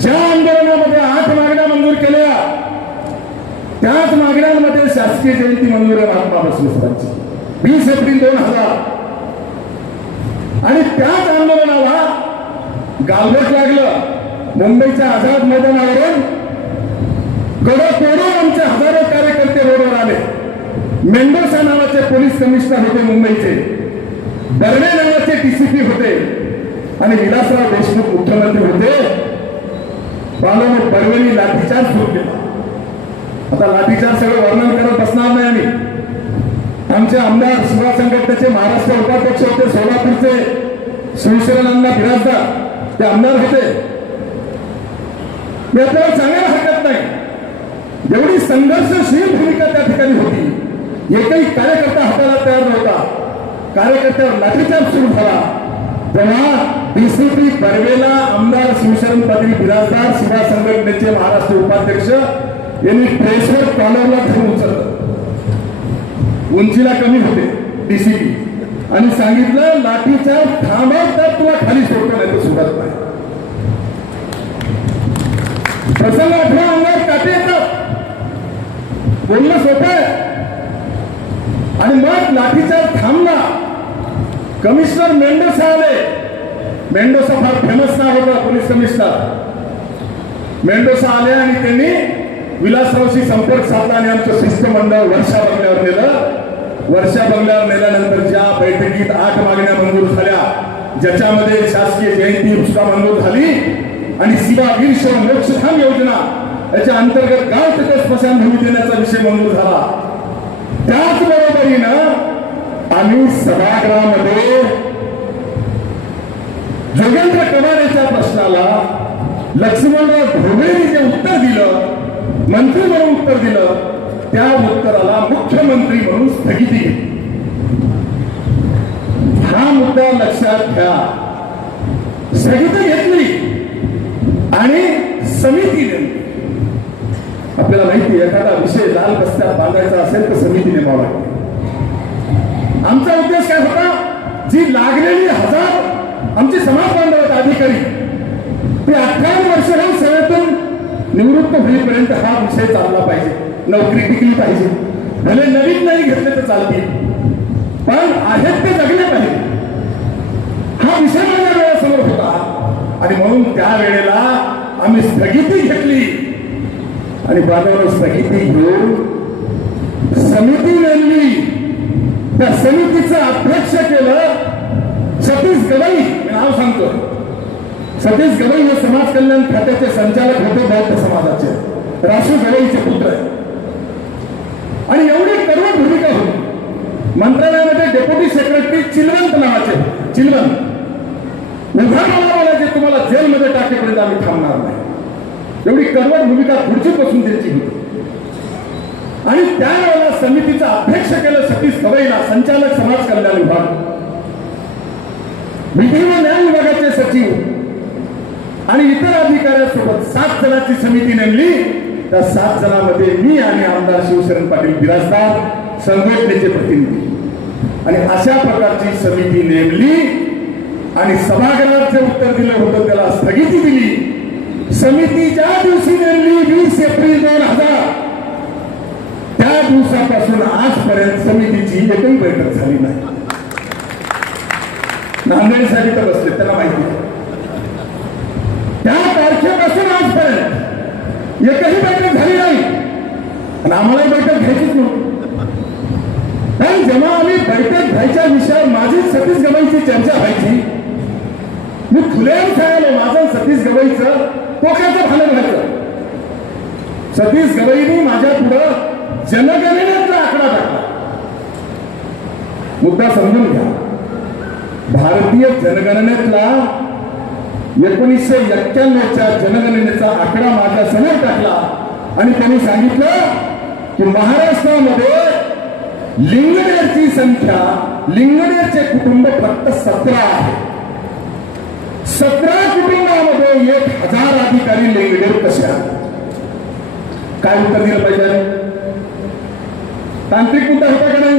ज्या आंदोलनामध्ये 8 मागण्या मंजूर केल्या त्याच मागण्यांमध्ये शासकीय जयंती मंजूर आहे महात्मा बसवेश्वरांची 20 एप्रिल 2000. आणि त्याच आंदोलनाला गालबोट लागलं. मुंबईच्या आझाद मैदानावरून गडोतोडून आमचे हजारो कार्यकर्ते रोडवर आले. मेंडोसा नावाचे पोलीस कमिशनर होते मुंबईचे, बर्वे नावाचे डीसीपी होते आणि विलासराव देशमुख मुख्यमंत्री होते. बाळासाहेब बर्वेंनी लाठीचार्ज सुरू केला. आता लाठीचार्ज सगळं वर्णन करत बसणार नाही आम्ही. आमचे आमदार शिवा संघटनेचे महाराष्ट्र उपाध्यक्ष होते सोलापूरचे शिवसेना बिराजदार, ते आमदार होते. मी आपल्याला सांगायला हरकत नाही एवढी संघर्षशील भूमिका त्या ठिकाणी होती. एकही कार्यकर्ता हाताला तयार नव्हता. कार्यकर्त्यावर लाठीचार्ज सुरू झाला तेव्हा डीसीपी बर्वेला आमदार शिवसेना पदवी बिराजदार शिवा संघटनेचे महाराष्ट्र उपाध्यक्ष यांनी प्रेसवर कॉलरला धरून उचललं. उंचीला कमी होते डीसीपी आणि सांगितलं लाठीचार्ज थांबव तर तुला खाली सोडतो नाही तर सोडत नाही. प्रसंग आठवा अंगावर काटे येतात. बोलणं सोपं आहे. आणि मग लाठीचार्ज थांबला. कमिशनर मेंडोसा आले. मेंडोसा फार फेमस नाव होता पोलीस कमिशनर. मेंडोसा आले आणि त्यांनी विलासरावशी संपर्क साधला आणि आमचं शिष्टमंडळ वर्षावरल्यावर नेलं वर्षा बंगल्यावर नेल्यानंतर ज्या बैठकीत 8 मागण्या मंजूर झाल्या, ज्याच्यामध्ये शासकीय जयंती सुद्धा मंजूर झाली आणि शिवावीरश्वर मोक्षधाम योजना याच्या अंतर्गत गाव तिथे स्मशानभूमी देण्याचा विषय मंजूर झाला, त्याचबरोबरीनं आम्ही सभागृहामध्ये जोगेंद्र कवाडेच्या प्रश्नाला लक्ष्मणराव ढोबळेंनी जे उत्तर दिलं, मंत्री म्हणून उत्तर दिलं, त्या उत्तराला मुख्यमंत्री म्हणून स्थगिती घेतली. हा मुद्दा लक्षात घ्या. स्थगिती घेतली आणि समिती नेमली. आपल्याला माहिती आहे, एखादा विषय लाल बस्त्यात बांधायचा असेल तर समिती नेमावं लागते. आमचा उद्देश काय होता, जी लागलेली हजार आमचे समाज बांधव अधिकारी ते 58 वर्ष राहून सेवेतून निवृत्त होईपर्यंत हा विषय चालला पाहिजे, नोकरी टिकली पाहिजे. भले नवीन नाही घेतले तर चालतील, पण आहेत ते जगले पाहिजे. हा विषय माझ्या वेळेसमोर होता आणि म्हणून त्या वेळेला आम्ही स्थगिती घेतली आणि बाजारावर स्थगिती घेऊन समिती नेमली. त्या समितीचं अध्यक्ष केलं सतीश गवई. नाव सांगतो, सतीश गवई हे समाज कल्याण खात्याचे संचालक होते, बौद्ध समाजाचे, रासू गवईचे पुत्र आहे. आणि एवढी कडवट भूमिका होती. मंत्रालयामध्ये डेप्युटी सेक्रेटरी चिलवंत नावाचे, चिलवंत उघड बोलायचे, तुम्हाला जेलमध्ये टाकेपर्यंत आम्ही थांबणार नाही. एवढी कडवट भूमिका खुर्चीपासून त्यांची होती. आणि त्यावेळेला समितीचा अध्यक्ष केलं सतीश गवईला, संचालक समाज कल्याण विभाग, विधी व न्याय विभागाचे सचिव आणि इतर अधिकाऱ्यांसोबत 7 जणांची समिती नेमली. त्या 7 जणांमध्ये मी आणि आमदार शिवशरण पाटील बिराजदार संघटनेचे प्रतिनिधी आणि अशा प्रकारची समिती नेमली आणि सभागृहात जे उत्तर दिलं होतं त्याला स्थगिती दिली. समिती ज्या दिवशी नेमली 20 एप्रिल 2000, त्या दिवसापासून आजपर्यंत समितीची एकही बैठक झाली नाही. नांदेड साहेब तर बसले, त्यांना माहिती आहे. त्या तारखेपासून आजपर्यंत एकही बैठक झाली नाही आणि आम्हालाही बैठक घ्यायचीच नव्हती. कारण जेव्हा आम्ही बैठक घ्यायच्या विषयावर माझी सतीश गवईची चर्चा व्हायची, मी खुलेआम सांगायला माझं सतीश गवईचं टोकाचं भालं व्हायचं. सतीश गवईनी माझ्या पुढं जनगणनेचा आकडा टाकला. मुद्दा समजून घ्या, भारतीय जनगणनेतला 1991च्या जनगणनेचा आकडा माझ्या समोर टाकला आणि त्यांनी सांगितलं की महाराष्ट्रामध्ये लिंगनेरची संख्या, लिंगनेरचे कुटुंब फक्त 17 आहे. 17 कुटुंबामध्ये 1000 अधिकारी लिंगनेर कसे आहेत? काय उत्तर दिलं पाहिजे? तांत्रिक मुद्दा होता का नाही?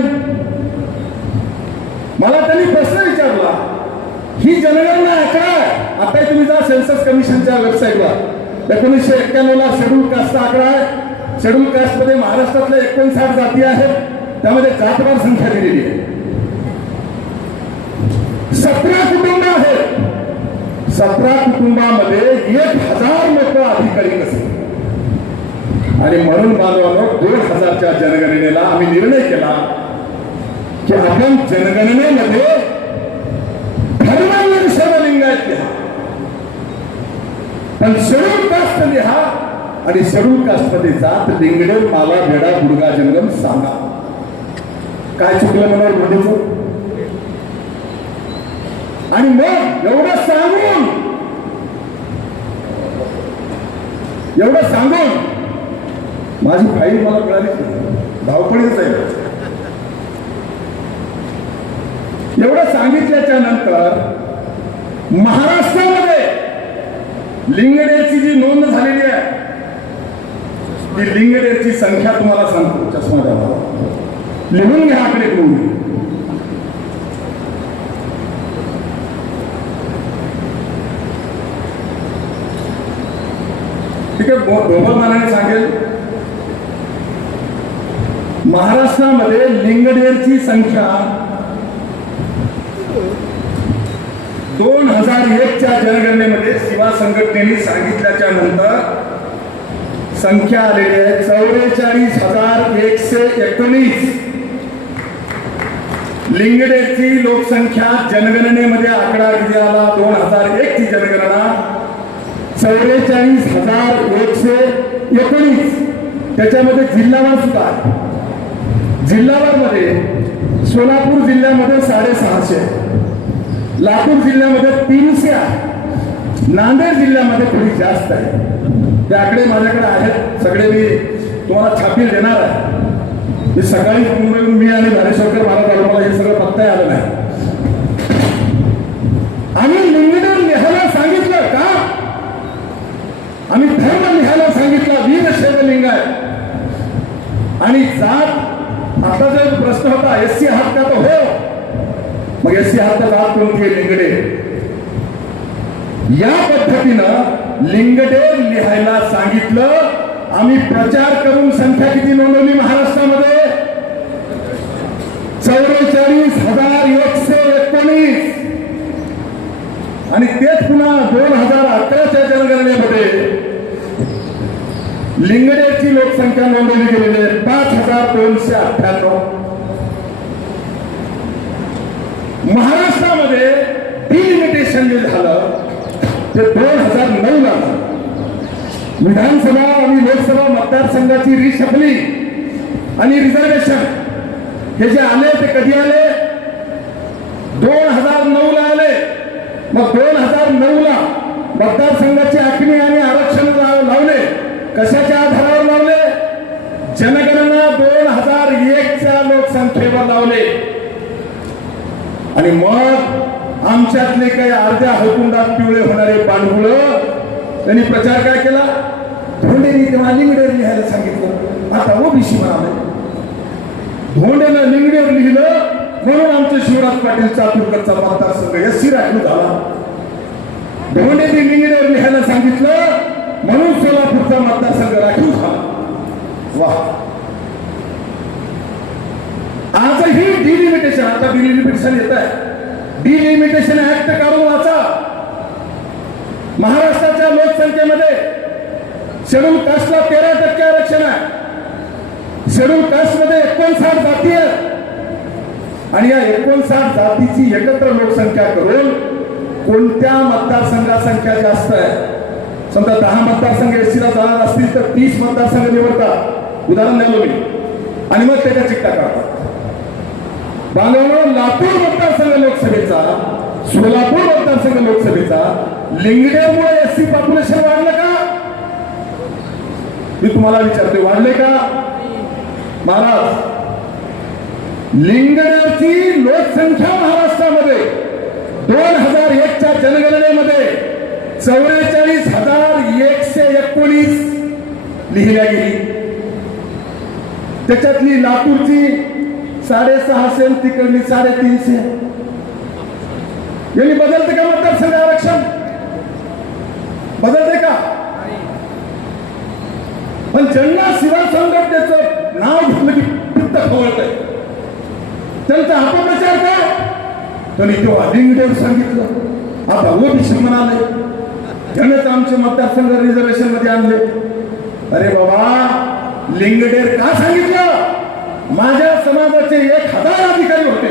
मला त्यांनी प्रश्न विचारला, ही जनगणना आकडा आहे. आता तुम्ही जा सेन्सस कमिशनच्या वेबसाईटवर 1991 ला शेड्यूल कास्टचा आकडा आहे. शेड्यूल कास्ट मध्ये महाराष्ट्रातल्या 59 जाती आहेत, त्यामध्ये जातवार संख्या दिलेली आहे. 17 कुटुंब आहेत. 17 कुटुंबामध्ये 1000 लोक अधिकारी कसे? आणि म्हणून बांधवांनो 2000च्या जनगणनेला आम्ही निर्णय केला की आपण जनगणनेमध्ये धर्मवीर सर्व लिंगायत लिहा, पण शेड्यूल कास्ट लिहा आणि शेड्यूल कास्ट मध्ये जात लिंगडेर माला भेडा गुडगा जंगम सांगा. काय चुकलं मनावर म्हणून? आणि मग एवढं सांगून माझी फाईल मला मिळाली, धावपळीच आहे. एवढं सांगितल्याच्या नंतर महाराष्ट्रामध्ये लिंगडेरची जी नोंद झालेली आहे, ती लिंगडेरची संख्या तुम्हाला सांगतो. चष्मा द्यावा, लिहून घ्या आकडे करून. ठीक आहे, ढोबळमानाने सांगेल. महाराष्ट्रामध्ये लिंगडेरची संख्या 2001च्या जनगणनेमध्ये शिवा संघटनेने सांगितल्याच्या नंतर संख्या आलेली आहे 44,119. लिंगडेची लोकसंख्या जनगणनेमध्ये आकडा किती आला? 2001 ची जनगणना 44,119. त्याच्यामध्ये जिल्हावार सुद्धा आहे. जिल्हावार मध्ये सोलापूर जिल्ह्यामध्ये 650, लातूर जिल्ह्यामध्ये 300 आहे, नांदेड जिल्ह्यामध्ये थोडी जास्त आहे. ते आकडे माझ्याकडे आहेत सगळे, मी तुम्हाला छापील देणार आहे. मी सकाळी मी आणि धारेश्वरकर महाराज आलो, मला हे सगळं पत्ता आलं नाही. आम्ही लिंगडर लिहायला सांगितलं का? आम्ही धर्म लिहायला सांगितलं. वीरशैव लिंग आहे आणि जात. आता जर प्रश्न होता एससी आहात का, तर हो. मग एससी आहात तर जात कोणती आहे? लिंगडे. या पद्धतीनं लिंगडे लिहायला सांगितलं. आम्ही प्रचार करून संख्या किती नोंदवली महाराष्ट्रामध्ये? 44,119. आणि तेच पुन्हा 2011च्या जनगणनेमध्ये लिंगडेची लोकसंख्या नोंदवली गेलेली आहे 5,298. महाराष्ट्रामध्ये डिलिमिटेशन जे झालं ते 2009 ला. विधानसभा आणि लोकसभा मतदारसंघाची रिशफलिंग आणि रिझर्वेशन हे जे आले ते कधी आले? 2009 ला आले. मग 2009 ला मतदारसंघाची आखणी आणि आरक्षण लावले. कशाच्या आधारावर लावले? जनगणना 2001 च्या लोकसंख्येवर लावले. आणि मग आमच्यातले काही अर्ध्या हळकुंडात पिवळे होणारे पाणबुळ त्यांनी प्रचार काय केला? धोंडेंनी तेव्हा लिंगडेर लिहायला सांगितलं, आता ओबीसी म्हणाले. धोंडेनं लिंगडेर लिहिलं म्हणून आमचे शिवराज पाटील चातुरकरचा मतदारसंघ एससी राखीव झाला. धोंडेंनी लिंगडेर लिहायला सांगितलं म्हणून सोलापूरचा मतदारसंघ राखीव झाला. वा. आजही डिलिमिटेशन, आता डिलिमिटेशन येत आहे, डिलिमिटेशन ऍक्ट काढून वाचा. महाराष्ट्राच्या लोकसंख्येमध्ये शेड्यूल कास्टला 13% आरक्षण आहे. शेड्यूल कास्ट मध्ये 59 जाती आहेत. आणि या 59 जातीची एकत्र लोकसंख्या करून कोणत्या मतदारसंघात संख्या जास्त आहे? समजा 10 मतदारसंघ एससीला जाणार असतील तर 30 मतदारसंघ निवडतात. उदाहरण द्यालो मी. आणि मग त्याच्या चिठ्ठ्या काढतात. बांधवांनो, लातूर मतदारसंघ लोकसभेचा, सोलापूर मतदारसंघ लोकसभेचा लिंगडेमुळे एससी पॉप्युलेशन वाढलं का? मी तुम्हाला विचारते, वाढले का? महाराज, लिंगडेची लोकसंख्या महाराष्ट्रामध्ये 2001 च्या जनगणनेमध्ये 44,119 लिहिल्या गेली. त्याच्यातली लातूरची 650, तिकडली 350. यांनी बदलते का मतदारसंघ आरक्षण? बदलते का? पण ज्यांना शिवा संघटनेचं नाव घेतलं की पित्त खवळत आहे, त्यांचा अपप्रचार काय? त्यांनी तेव्हा लिंगडेर सांगितलं, आता ओबीसी म्हणाले, त्यानेच आमचे मतदारसंघ रिझर्वेशन मध्ये आणले. अरे बाबा, लिंगडेर का सांगितलं? माझ्या समाजाचे 1,000 अधिकारी होते.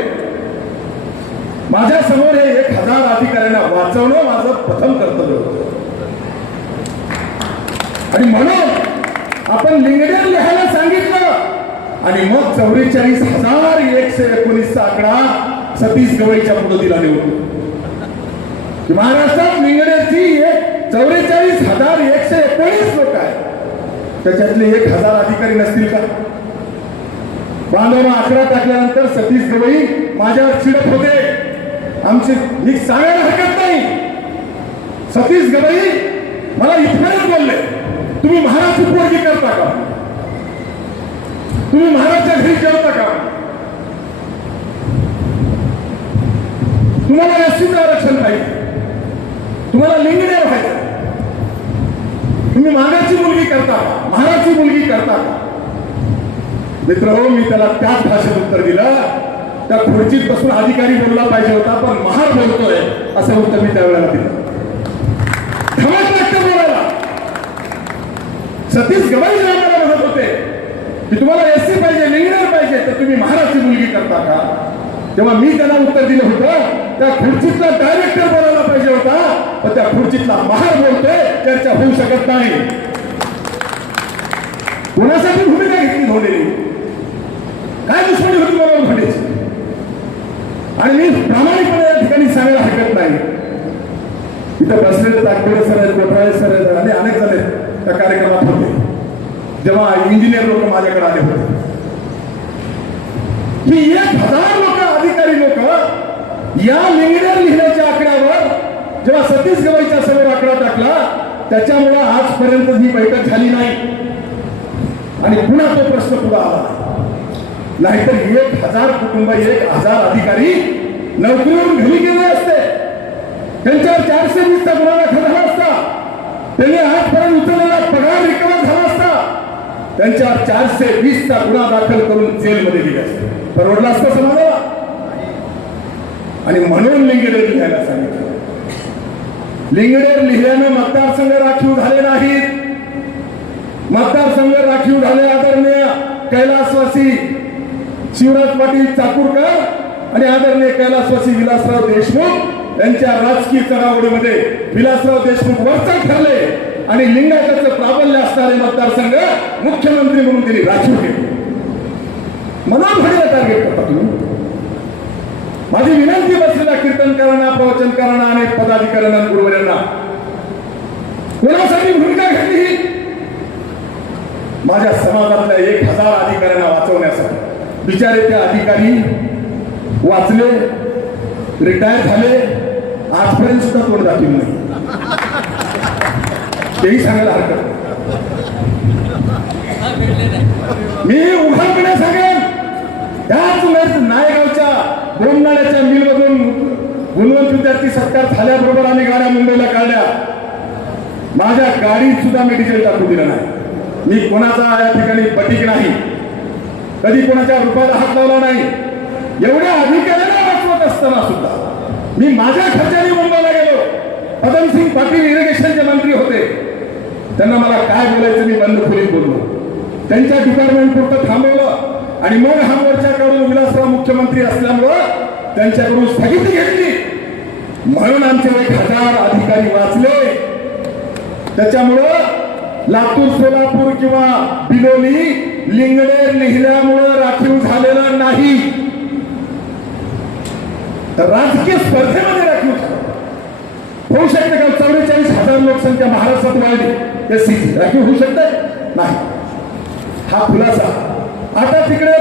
माझ्या समोर हे 1,000 अधिकाऱ्यांना वाचवणं माझं प्रथम कर्तव्य होतं. आणि म्हणून आपण लिंगडेर लिहायला सांगितलं. आणि मग 44,119 चा आकडा सतीश गवईच्या पुढे दिला निवडून. महाराष्ट्रात लिंगडेची 44,119 लोक आहेत. त्याच्यातले 1,000 अधिकारी नसतील का? बांधवांना आकडा टाकल्यानंतर सतीश गवई माझ्यावर चिडत होते. आमची मी सांगायला हरकत नाही. सतीश गवई मला इथपर्यंत बोलले, तुम्ही महाराष्ट्र पोरगी करता का? तुम्ही महाराष्ट्राच्या घरी जेवता का? तुम्हाला एससीचं आरक्षण पाहिजे, तुम्हाला लिंगडेर व्हायचं, तुम्ही मागाची मुलगी करता का? महाराजची मुलगी करता का? मित्र हो, मी त्याला त्याच भाषेत उत्तर दिलं. त्या खुर्चीत बसून अधिकारी बोलला पाहिजे होता, पण महार बोलतोय असं उत्तर मी त्यावेळेला दिलं. धमक लागतं बोलायला. सतीश गवई आम्हाला म्हणत होते की तुम्हाला एससी पाहिजे, लिंगडेर पाहिजे, तर तुम्ही महाराजची मुलगी करता का? तेव्हा मी त्यांना उत्तर दिलं होतं, त्या खुर्चीतला डायरेक्टर बोलायला पाहिजे होता, पण त्या खुर्चीतला महार बोलतोय, चर्चा होऊ शकत नाही. कोणासाठी भूमिका घेतली धोंडेने? काय दुश्मनी होती मला धोंडेची? आणि मी प्रामाणिकपणे या ठिकाणी सांगायला हरकत नाही. इथं बसलेले ताकदे सर आहेत, कोठाळे सर आहेत आणि अनेक जण आहेत त्या कार्यक्रमात होते. जेव्हा इंजिनियर लोक माझ्याकडे आले होते, की 1000 लोक, अधिकारी लोक या लिंगडेर लिहिण्याच्या आकड्यावर जेव्हा सतीश गवईच्या समोर आकडा टाकला, त्याच्यामुळे आजपर्यंत ही बैठक झाली नाही आणि पुन्हा तो प्रश्न पुढे आला. नाहीतर 1000 कुटुंब, 1000 अधिकारी नोकरीवरून घरी गेले असते, त्यांच्यावर 420चा गुन्हा दाखल झाला असता, त्यांनी आजपर्यंत उचललेला पगार रिकव्हर झाला असता, त्यांच्यावर 420चा गुन्हा दाखल करून जेलमध्ये गेले असते. परवडला असतं समाजाला? आणि म्हणून लिंगडेर लिहायला सांगितलं. लिंगडेर लिहिल्यानं मतदारसंघ राखीव झाले नाहीत. मतदारसंघ राखीव झाले आदरणीय कैलासवासी शिवराज पाटील चाकूरकर आणि आदरणीय कैलासवासी विलासराव देशमुख यांच्या राजकीय चढाओढीमध्ये विलासराव देशमुख वरचढ ठरले आणि लिंगायताचं प्राबल्य असणारे मतदारसंघ मुख्यमंत्री म्हणून त्यांनी राखीव केले. म्हणून घडीला टार्गेट करता तुम्ही. माझी विनंती बसलेल्या कीर्तनकारांना, प्रवचनकारांना आणि पदाधिकाऱ्यांना, गुरुवर्यांना, कोणासाठी भूमिका घेतली? माझ्या समाजातल्या 1000 अधिकाऱ्यांना वाचवण्यासाठी. बिचारे ते अधिकारी वाचले, रिटायर झाले, आजपर्यंत सुद्धा तोंड दाखवलं नाही. तेही सांगायला हरकत. मी उघडपणे सांगेन, त्याच नायगावच्या बोमनाळ्याच्या मिलमधून गुणवंत विद्यार्थी सत्कार झाल्याबरोबर आम्ही गाड्या मुंबईला काढल्या. माझ्या गाडीत सुद्धा मी डिझेल टाकू दिलं नाही. मी कोणाचा या ठिकाणी पटीक नाही, कधी कोणाच्या रुपयाला हात लावला नाही. एवढ्या अधिकाऱ्यांना वाचवत असताना सुद्धा मी माझ्या खर्चाने मुंबईला गेलो. पदमसिंग पाटील इरिगेशनचे मंत्री होते, त्यांना मला काय बोलायचं मी बंद खोलीत बोललो. त्यांच्या डिपार्टमेंट पुरतं थांबवलं आणि मग हा मोर्चा करून विलासराव मुख्यमंत्री असल्यामुळं त्यांच्याकडून स्थगिती घेतली. म्हणून आमचे 1000 अधिकारी वाचले. त्याच्यामुळं लातूर, सोलापूर किंवा बिलोली लिंगडेर लिहिल्यामुळं राखीव झालेलं नाही, तर राजकीय स्पर्धेमध्ये राखीव झालं. होऊ शकते का? 44,000 लोकसंख्या महाराष्ट्रात वाढली, एससीची राखीव होऊ शकते? नाही. हा खुलासा. आता तिकडे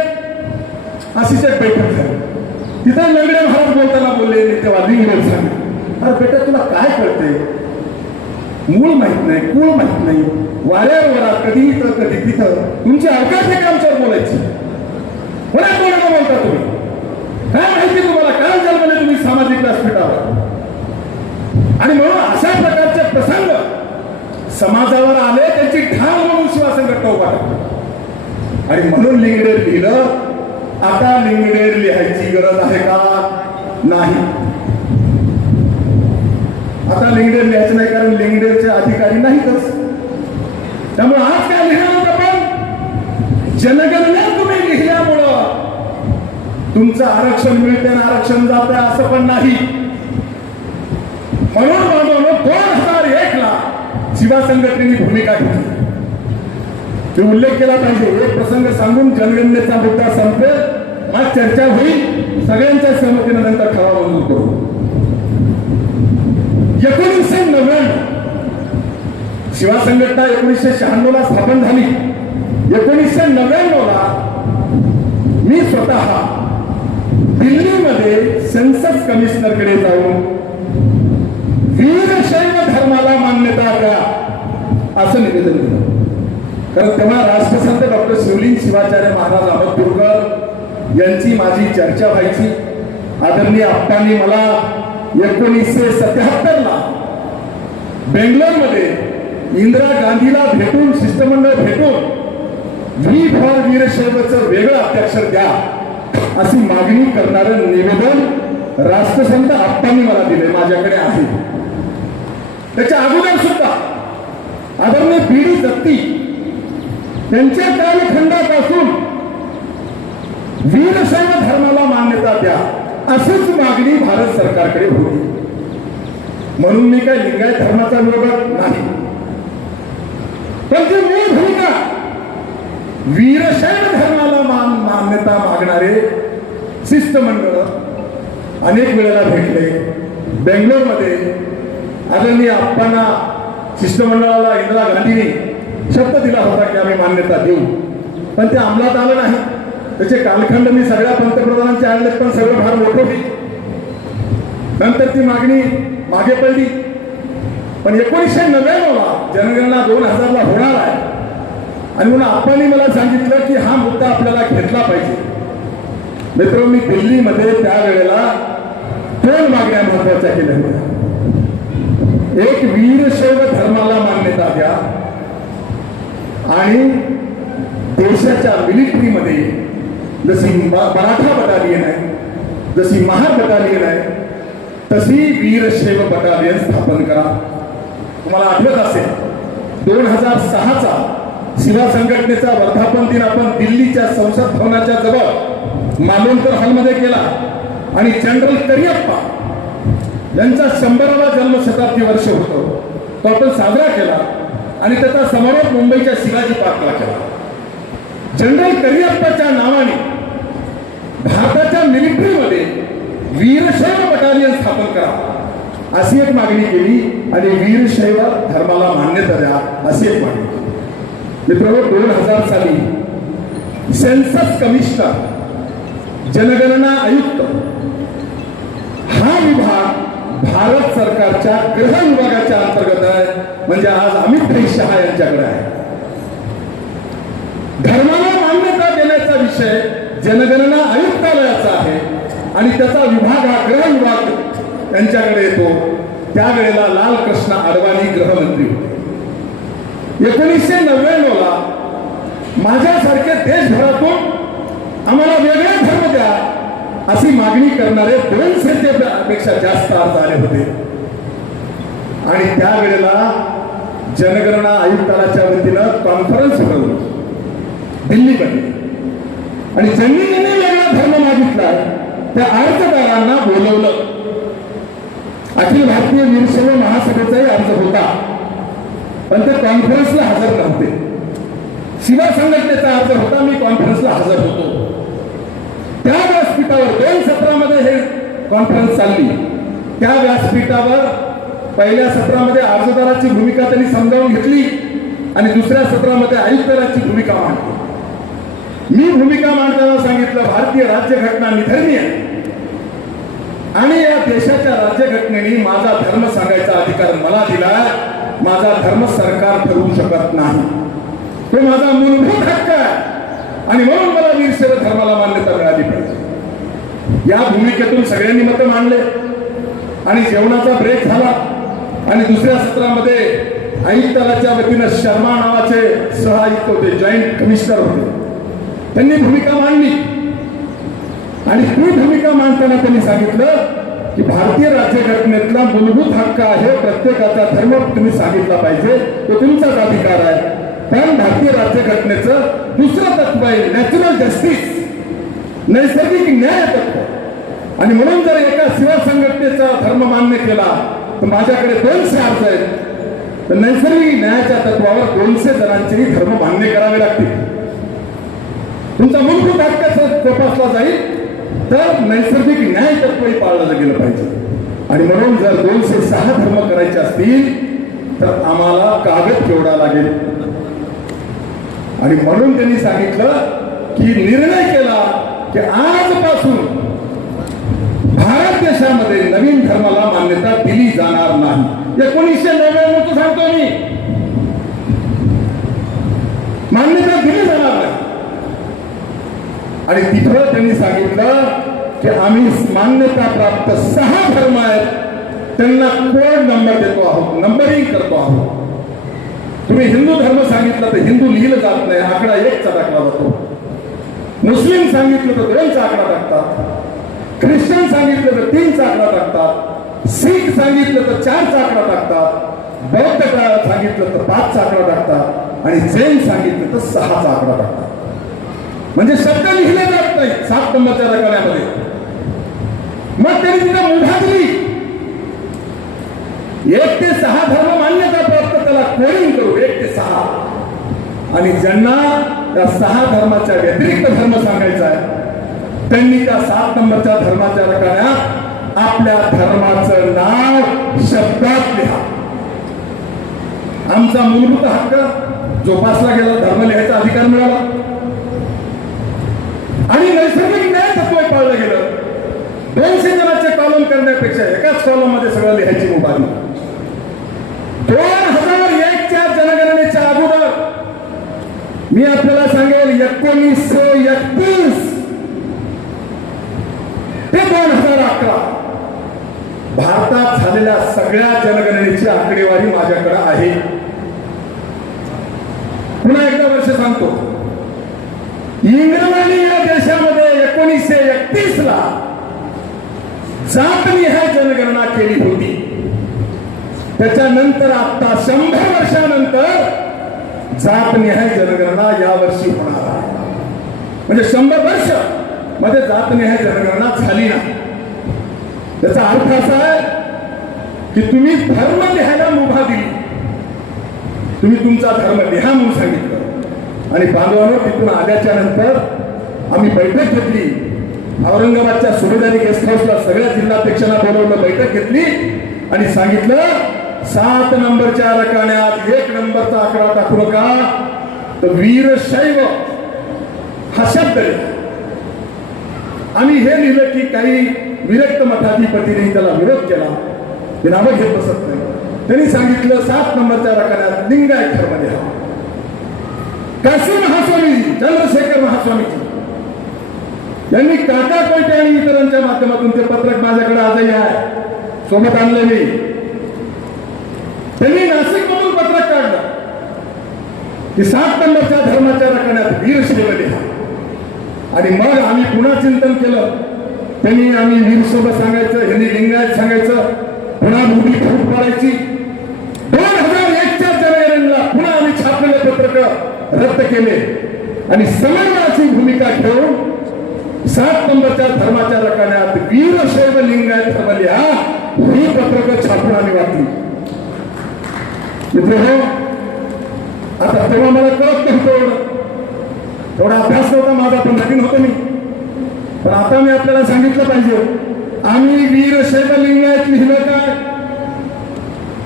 अशीच एक बैठक झाली. तिथे लंगडे महाराज बोलताना बोलले, तेव्हा लिंगडेर सांगितलं, अरे बेटा तुला काय कळते? मूळ माहित नाही, कुळ माहित नाही, वाऱ्यावर वरात, कधी इथं कधी तिथं. तुमची अवकाश आहे का आमच्यावर बोलायची? कोणाच बोलायला बोलता तुम्ही? काय माहिती तुम्हाला? काय जन्मले तुम्ही सामाजिक व्यासपीठावर? आणि म्हणून अशा प्रकारचे प्रसंग समाजावर आले, त्यांची ठाम म्हणून शिवसंघटना उभा टाकली. आणि म्हणून लिंगडेर लिहिलं. आता लिंगडेर लिहायची गरज आहे का? नाही. आता लिंगडेर लिहायचं नाही, कारण लिंगडेरचे अधिकारी नाहीतच. त्यामुळे आज काय लिहिलं आपण? जनगणना तुम्ही लिहिल्यामुळं तुमचं आरक्षण मिळते आणि आरक्षण जाते असं पण नाही. म्हणून बांधवनो 2001 ला शिवा संघटनेने भूमिका घेतली. ते उल्लेख केला पाहिजे. एक प्रसंग सांगून जनगणनेचा मुद्दा संपेल, मग चर्चा होईल. सगळ्यांच्या सहमतीने नंतर ठराव मंजूर करू. 1999 शिवा संघटना 1996 ला स्थापन झाली. 1999 ला मी स्वतः दिल्लीमध्ये सेन्सस कमिशनरकडे जाऊन वीरशैव धर्माला मान्यता द्या असं निवेदन दिलं. कारण तेव्हा राष्ट्रसंत डॉक्टर शिवलिंग शिवाचार्य महाराज अहमदपूरकर यांची माझी चर्चा व्हायची. आदरणीय आप्पांनी मला 1977 ला बेंगलोरमध्ये इंदिरा गांधीला भेटून, शिष्टमंडळ भेटून व्ही फॉर वीरशैवचं वेगळं अध्याक्षर द्या अशी मागणी करणारं निवेदन राष्ट्रसंत आप्पांनी मला दिले, माझ्याकडे आहे. त्याच्या अगोदर सुद्धा आदरणीय बीडी दत्ती त्यांच्या कालखंडापासून वीरशैव धर्माला मान्यता द्या अशीच मागणी भारत सरकारकडे होती. म्हणून मी काय लिंगायत धर्माचा विरोध नाही, पण ती मूळ भूमिका वीरशैव धर्माला मान्यता मागणारे शिष्टमंडळ अनेक वेळेला भेटले. बेंगलोरमध्ये आदरणीय आप्पांना शिष्टमंडळाला इंदिरा गांधींनी शब्द दिला होता की आम्ही मान्यता देऊ, पण ते अंमलात आलं नाही. त्याचे कालखंड मी सगळ्या पंतप्रधानांचे आणले, पण सगळं फार मोठं होती. नंतर ती मागणी मागे पडली. पण 1999 जनगणना 2000 होणार आहे आणि म्हणून आप्पांनी मला सांगितलं की हा मुद्दा आपल्याला घेतला पाहिजे. मित्र, मी दिल्लीमध्ये त्यावेळेला 2 मागण्या महत्वाच्या केल्या होत्या. एक, वीरशैव धर्माला मान्यता द्या आणि देशाच्या मिलिटरीमध्ये जशी मराठा बटालियन आहे, जशी महार बटालियन आहे, तशी वीरशैव बटालियन स्थापन करा. तुम्हाला आठवत असेल 2006चा शिवा संघटनेचा वर्धापन दिन आपण दिल्लीच्या संसद भवनाच्या जवळ मालोंतर हॉलमध्ये केला आणि जनरल करियप्पा यांचा 100वा जन्मशताब्दी वर्ष होतो तो आपण साजरा केला आणि त्याचा समारोप मुंबईच्या शिवाजी पार्कला केला. जनरल करियप्पाच्या नावाने भारताच्या मिलिटरीमध्ये वीरशैव बटालियन स्थापन करा अशी एक मागणी केली आणि वीरशैव धर्माला मान्यता द्या अशी एक मागणी. मित्रांनो, 2000 साली सेन्सस कमिशनर, जनगणना आयुक्त हा विभाग भारत सरकारच्या गृह विभागाच्या अंतर्गत आहे. म्हणजे आज अमित भाई शहा यांच्याकडे आहे. धर्माला मान्यता देण्याचा विषय जनगणना आयुक्तालयाचा आहे आणि त्याचा विभाग हा गृह विभाग यांच्याकडे येतो. त्यावेळेला लालकृष्ण अडवाणी गृहमंत्री होते. 1999 माझ्यासारखे देशभरातून आम्हाला वेगळे धर्म द्या अशी मागणी करणारे 200 पेक्षा जास्त अर्ज आले होते आणि त्यावेळेला जनगणना आयुक्तालयाच्या वतीनं कॉन्फरन्स भरवली दिल्लीमध्ये आणि ज्यांनी वेगळा धर्म मागितला त्या अर्जदारांना बोलवलं. अखिल भारतीय वीरशैव महासभेचाही अर्ज होता, पण ते कॉन्फरन्सला हजर नव्हते. शिवा संघटनेचा अर्ज होता, मी कॉन्फरन्सला हजर होतो. त्या व्यासपीठावर 2 सत्रामध्ये हे कॉन्फरन्स चालली. त्या व्यासपीठावर पहिल्या सत्रामध्ये अर्जदाराची भूमिका त्यांनी समजावून घेतली आणि दुसऱ्या सत्रामध्ये आयुक्तालयाची भूमिका मांडली. मी भूमिका मांडताना सांगितलं भारतीय राज्यघटना निधर्मी आहे आणि या देशाच्या राज्यघटनेने माझा धर्म सांगायचा अधिकार मला दिला. माझा धर्म सरकार ठरवू शकत नाही, तो माझा मूलभूत हक्क आहे आणि म्हणून मला वीरशैव धर्माला मान्यता मिळाली पाहिजे. या भूमिकेतून सगळ्यांनी मत मांडले आणि जेवणाचा ब्रेक झाला आणि दुसऱ्या सत्रामध्ये आयुक्तालयाच्या वतीनं शर्मा नावाचे सहआयुक्त होते, जॉईंट कमिशनर होते, त्यांनी भूमिका मांडली आणि ती भूमिका मांडताना त्यांनी सांगितलं की भारतीय राज्यघटनेतला मूलभूत हक्क आहे, प्रत्येकाचा धर्म तुम्ही सांगितला पाहिजे, तो तुमचाच अधिकार आहे. पण भारतीय राज्यघटनेचं दुसरं तत्व आहे नॅचरल जस्टिस, नैसर्गिक न्याय तत्व आणि म्हणून जर एका शिवा संघटनेचा धर्म मान्य केला तर माझ्याकडे 200 अर्ज आहेत, तर नैसर्गिक न्यायाच्या तत्वावर 200 जणांचेही धर्म मान्य करावे लागतील. तुमचा मूलभूत हक्क जोपासला जाईल तर नैसर्गिक न्याय तत्वही पाळलं गेलं पाहिजे आणि म्हणून जर 206 धर्म करायचे असतील तर आम्हाला कागद केवढा लागेल आणि म्हणून त्यांनी सांगितलं की निर्णय केला की आजपासून भारत देशामध्ये नवीन धर्माला मान्यता दिली जाणार नाही. 1999 सांगतो मी, मान्यता दिली जाणार नाही. आणि तिथं त्यांनी सांगितलं की आम्ही मान्यता प्राप्त 6 धर्म आहेत त्यांना कोड नंबर देतो आहोत, नंबरिंग करतो आहोत. तुम्ही हिंदू धर्म सांगितलं तर हिंदू लिहिलं जात नाही, आकडा 1चा टाकला जातो. मुस्लिम सांगितलं तर 2चा आकडा टाकतात, ख्रिश्चन सांगितलं तर 3चा आकडा टाकतात, शीख सांगितलं तर 4चा आकडा टाकतात, बौद्ध सांगितलं तर 5चा आकडा टाकतात आणि जैन सांगितलं तर 6चा आकडा टाकतात. म्हणजे शब्द लिहिले जात नाही 7 नंबरच्या रकान्यामध्ये. मग त्यांनी तिथे मुभा दिली. 1 ते 6 धर्म मान्यता प्राप्त, त्याला कोडिंग करू 1 ते 6. आणि ज्यांना त्या 6 धर्माच्या व्यतिरिक्त धर्म सांगायचा आहे त्यांनी त्या 7 नंबरच्या धर्माच्या रकान्यात आपल्या धर्माचं नाव शब्दात लिहा. आमचा मूलभूत हक्क जोपासला गेला, धर्म लिहायचा अधिकार मिळाला आणि नैसर्गिक न्याय तत्व पाळलं गेलं. 200 जणांचे कॉलम करण्यापेक्षा एकाच कॉलम मध्ये सगळं लिहायची मुभा दिली. 2001च्या जनगणनेच्या अगोदर मी आपल्याला सांगेल 1931 ते 2011 भारतात झालेल्या सगळ्या जनगणनेची आकडेवारी माझ्याकडे आहे. पुन्हा एकदा वर्ष सांगतो. इंग्लंड या देशामध्ये 1931 ला जातनिहाय जनगणना केली होती. त्याच्यानंतर आता 100 वर्षानंतर जातनिहाय जनगणना यावर्षी होणार आहे. म्हणजे 100 वर्ष मध्ये जातनिहाय जनगणना झाली नाही. त्याचा अर्थ असा आहे की तुम्ही धर्म लिहायला मुभा दिली, तुम्ही तुमचा धर्म लिहा म्हणून सांगितलं. आणि बांधवांनो, तिथून आल्याच्या नंतर आम्ही बैठक घेतली. औरंगाबादच्या सुभेदारी गेस्ट हाऊसला सगळ्या जिल्हाध्यक्षांना बोलवलं, बैठक घेतली आणि सांगितलं 7 नंबरच्या रकान्यात 1 नंबरचा आकडा टाकू नका, तर वीरशैव हा शब्द लिहा. आम्ही हे लिहिलं की काही विरक्त मठाधिपतीने त्याला विरोध केला, ते नावं घेत बसत नाही. त्यांनी सांगितलं 7 नंबरच्या रकान्यात लिंगायत धर्म लिहा. काशी महास्वामीजी, चंद्रशेखर महास्वामीजी यांनी काका कोयटे आणि इतरांच्या माध्यमातून ते पत्रक माझ्याकडे आजही आहे, सोबत आणले मी. त्यांनी नाशिक मधून पत्रक काढलं की 7 नंबरच्या धर्माच्या रकान्यात वीरशैव लिहा. आणि मग आम्ही पुन्हा चिंतन केलं. त्यांनी आम्ही वीरशैव सांगायचं, ह्यांनी लिंगायत सांगायचं, पुन्हा मोठी फूट पडायची. 2001च्या जनगणनेला पुन्हा आम्ही छापलेले पत्रक रद्द केले आणि समन्वयाची भूमिका घेऊन 7 नंबरच्या धर्माच्या रकान्यात वीरशैव लिंगायत धर्म लिहा ही पत्रक छापून आम्ही वाटली. मित्र, आता तेव्हा मला कळत नव्हतं, थोडा अभ्यास नव्हता माझा, पण नवीन होतो मी. पण आता मी आपल्याला सांगितलं पाहिजे, आम्ही वीरशैव लिंगायत लिहिलं काय,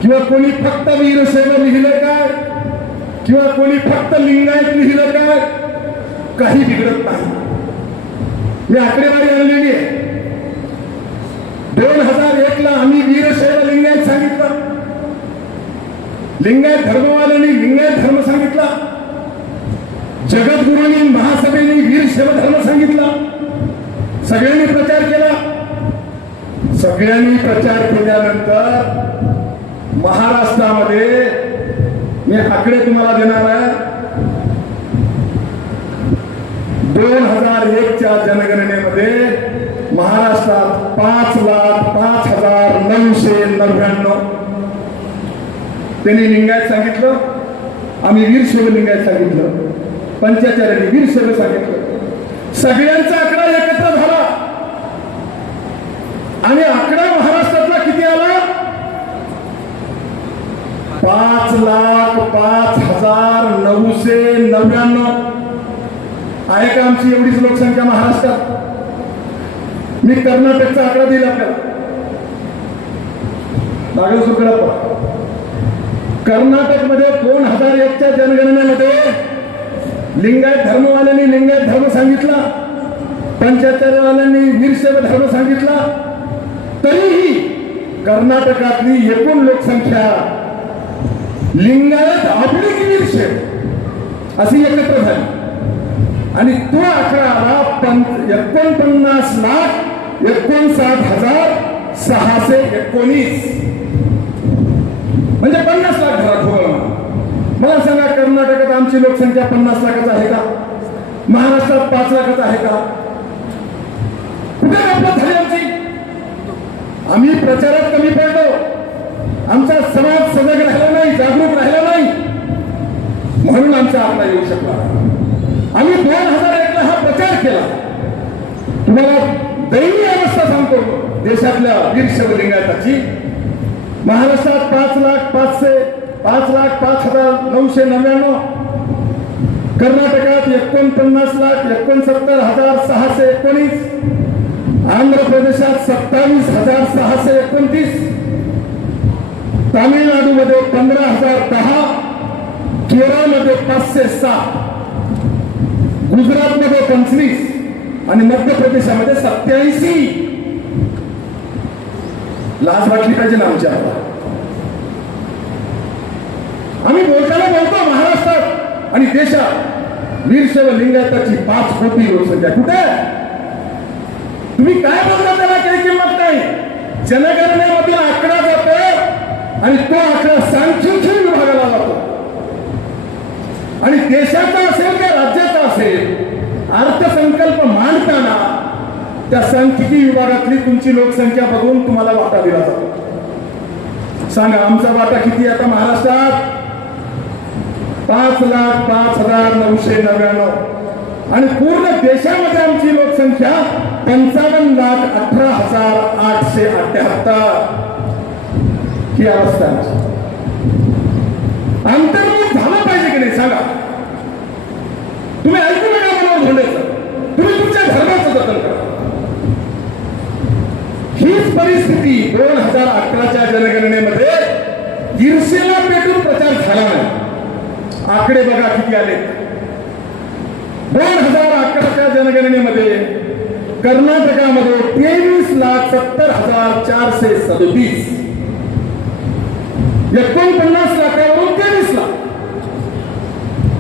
किंवा कोणी फक्त वीरशैव लिहिलं काय, किंवा कोणी फक्त लिंगायत लिहिलं काय, काही बिघडत नाही. मी आकडेवारी आणलेली आहे. 2001 ला आम्ही वीरशैव लिंगायत सांगितलं, लिंगायत धर्मवाल्यांनी लिंगायत धर्म सांगितला, जगद्गुरूंनी महासभेने वीरशैव धर्म सांगितला. सगळ्यांनी प्रचार केला. सगळ्यांनी प्रचार केल्यानंतर महाराष्ट्रामध्ये मी आकडे तुम्हाला देणार आहे. 2001च्या जनगणनेमध्ये महाराष्ट्रात 5,05,999 त्यांनी लिंगायत सांगितलं, आम्ही वीरशैव लिंगायत सांगितलं, पंचाचार्यांनी वीरशैव सांगितलं. सगळ्यांचा आकडा एकत्र झाला आणि आकडा महाराष्ट्रातला किती आला? 5,05,999 आहे का आमची एवढीच लोकसंख्या महाराष्ट्रात? मी कर्नाटकचा आकडा दिला आपल्याला, लागलं सुकडप्पा. कर्नाटकमध्ये 2001च्या जनगणनेमध्ये लिंगायत धर्मवाल्यांनी लिंगायत धर्म सांगितला, पंचाचार्यवाल्यांनी वीरशैव धर्म सांगितला. तरीही कर्नाटकातली एकूण लोकसंख्या लिंगायत ऑब्लिक वीरशैव अशी एकत्र झाली आणि तो आकडा आला 49,59,619. म्हणजे 50 लाख घरात हो. मला सांगा, कर्नाटकात आमची लोकसंख्या 50 लाखाचा आहे का? महाराष्ट्रात 5 लाखाचा आहे का? कुठे गंमत झाली आमची? आम्ही प्रचारात कमी पडलो, आमचा समाज सजग राहिला नाही, जागरूक राहिला नाही, म्हणून आमचा आकडा येऊ शकला. आम्ही 2001 ला हा प्रचार केला. तुम्हाला दैनीय अवस्था सांगतो, देशातल्या वीरशैव लिंगायताची. महाराष्ट्रात 5,05,999, कर्नाटकात 49,69,619, आंध्र प्रदेशात 27,629, तामिळनाडूमध्ये 15,010, केरळमध्ये 507, गुजरातमध्ये 25 आणि मध्य प्रदेशामध्ये 87. लाज वाटली पाहिजे ना आमच्या. आम्ही बोलताना बोलतो महाराष्ट्रात आणि देशात वीरशैव लिंगायताची 5 कोटी लोकसंख्या. कुठे तुम्ही काय बोलता त्याला काही किंमत नाही. जनगणनेमधील आकडा जातो आणि तो आकडा सांख्यिकी विभागाला जातो आणि देशाचा असेल त्या राज्याचा असेल अर्थसंकल्प मांडताना त्या सांख्यिकी विभागातली तुमची लोकसंख्या बघून तुम्हाला वाटा दिला जातो. सांगा आमचा वाटा किती आता महाराष्ट्रात? 5,05,999 आणि पूर्ण देशामध्ये आमची लोकसंख्या 55,18,878. ही अवस्था अंतर्मुख झालं पाहिजे की नाही सांगा. तुम्ही ऐकू नका मला धोंड्याचं, तुम्ही तुमच्या धर्माचं जतन करा. हीच परिस्थिती 2011च्या जनगणनेमध्ये ईर्षेला पेटून प्रचार झाला नाही. आकडे बघा किती आले. 2011च्या जनगणनेमध्ये कर्नाटकामध्ये 23,70,437, 49 लाखावरून 23 लाख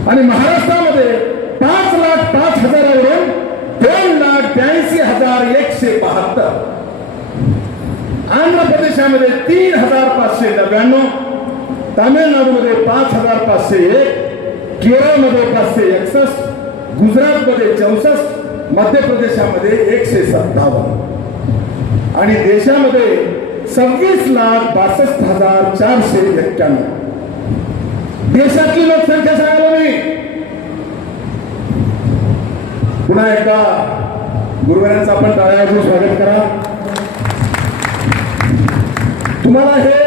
आणि महाराष्ट्रामध्ये 5,05,000वरून 2,82,172, आंध्र प्रदेशामध्ये 3,599, तामिळनाडूमध्ये 5,501, केरळमध्ये 561, गुजरातमध्ये 64, मध्य प्रदेशामध्ये 157 आणि देशामध्ये 26,62,491. देशातली लोकसंख्या सांगायला मी. पुन्हा एकदा गुरुवारांचं आपण टाळ्या वाजवून स्वागत करा. तुम्हाला हे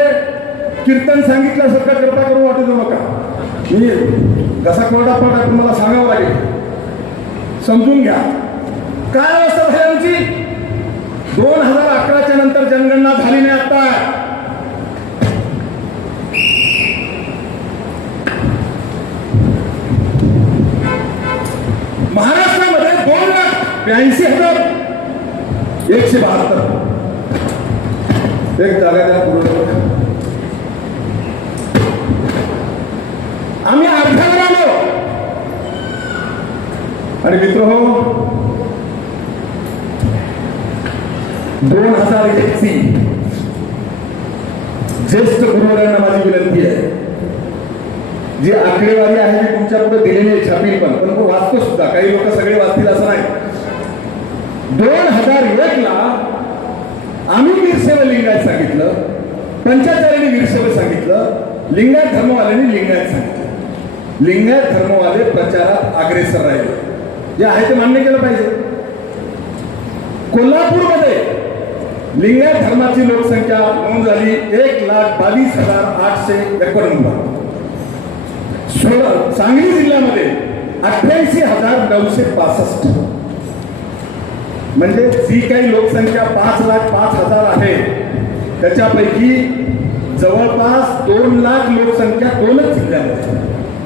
कीर्तन सांगितल्यासारखं कृपा करून वाटू देऊ नका. मी कसा कोरडा पाठ आहे तुम्हाला सांगावं लागेल, समजून घ्या. काय अवस्था आहे आमची? 2011च्या नंतर जनगणना झाली नाही. आता महाराष्ट्रामध्ये 2,82,172 एक जागा त्याला पूर्ण. आम्ही अर्ध्यावर आलो. आणि मित्र हो 2001ची ज्येष्ठ गुरुवारांना माझी विनंती आहे. जी आकडेवारी आहे ती तुमच्या पुढे दिलेली आहे, छापील पण वाचतो सुद्धा. काही लोक सगळे वाचतील असं नाही. 2001ला आम्ही वीरशैव लिंगायत सांगितलं, पंचाचार्यांनी वीरशैव सांगितलं, लिंगायत धर्मवाल्यांनी लिंगायत सांगितलं. लिंगायत धर्मवाले प्रचारात अग्रेसर राहिले. जे आहे ते मान्य केलं पाहिजे. कोल्हापूरमध्ये लिंगायत धर्माची लोकसंख्या नोंद झाली 1,22,891. सांगली जिल्ह्यामध्ये 88,965. म्हणजे जी काही लोकसंख्या 5,05,000 आहे त्याच्यापैकी जवळपास 2 लाख लोकसंख्या 2च जिल्ह्यामध्ये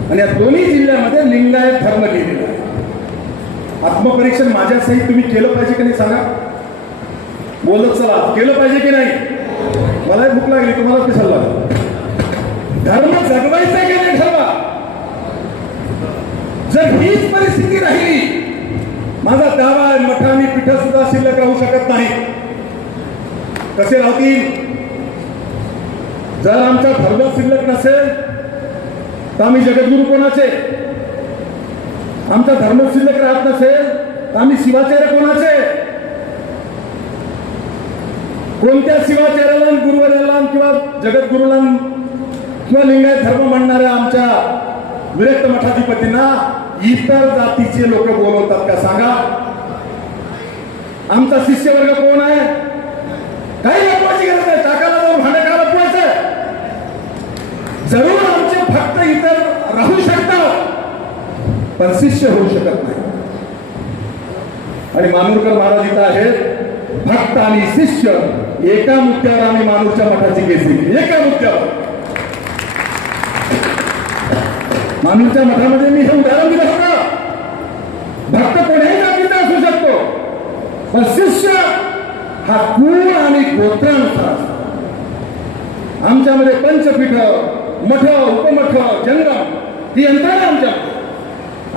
आणि या दोन्ही जिल्ह्यामध्ये लिंगायत धर्म लिहिलेला आहे. आत्मपरीक्षण माझ्या सहित तुम्ही केलं पाहिजे की नाही सांगा. बोलत चला, केलं पाहिजे की नाही. मला भूक लागली, तुम्हाला कशाला लागली. धर्म जगवायचा की नाही ठरवा. जर हीच परिस्थिती राहिली, माझा दावा आहे मठांनी पीठ सुद्धा शिल्लक राहू शकत नाही. कसे राहतील? जर आमचा धर्म शिल्लक नसेल तर आम्ही जगद्गुरु कोणाचे? आमचा धर्म शिल्लक राहत नसेल तर आम्ही शिवाचार्य कोणाचे? कोणत्या शिवाचार्याला, गुरुवर्याला किंवा जगद्गुरुला किंवा लिंगायत धर्म म्हणणाऱ्या आमच्या विरक्त मठाधिपतींना इतर जातीचे लोक बोलवतात का सांगा? आमचा शिष्यवर्ग कोण आहे? पण शिष्य होऊ शकत नाही. आणि मानूरकर महाराज इथं आहेत. भक्त आणि शिष्य एका मुद्द्यावर आम्ही मानूरच्या मठाची केस केली. एका मुद्द्यावर मानूरच्या मठामध्ये मी हे उदाहरण दिलं होतं. भक्त कोणीही जातीचा असू शकतो, पण शिष्य हा कुळ आणि गोत्रानुसार असतो. आमच्यामध्ये पंचपीठ, मठ, उपमठ, जंगम ही यंत्रणा आमच्यामध्ये,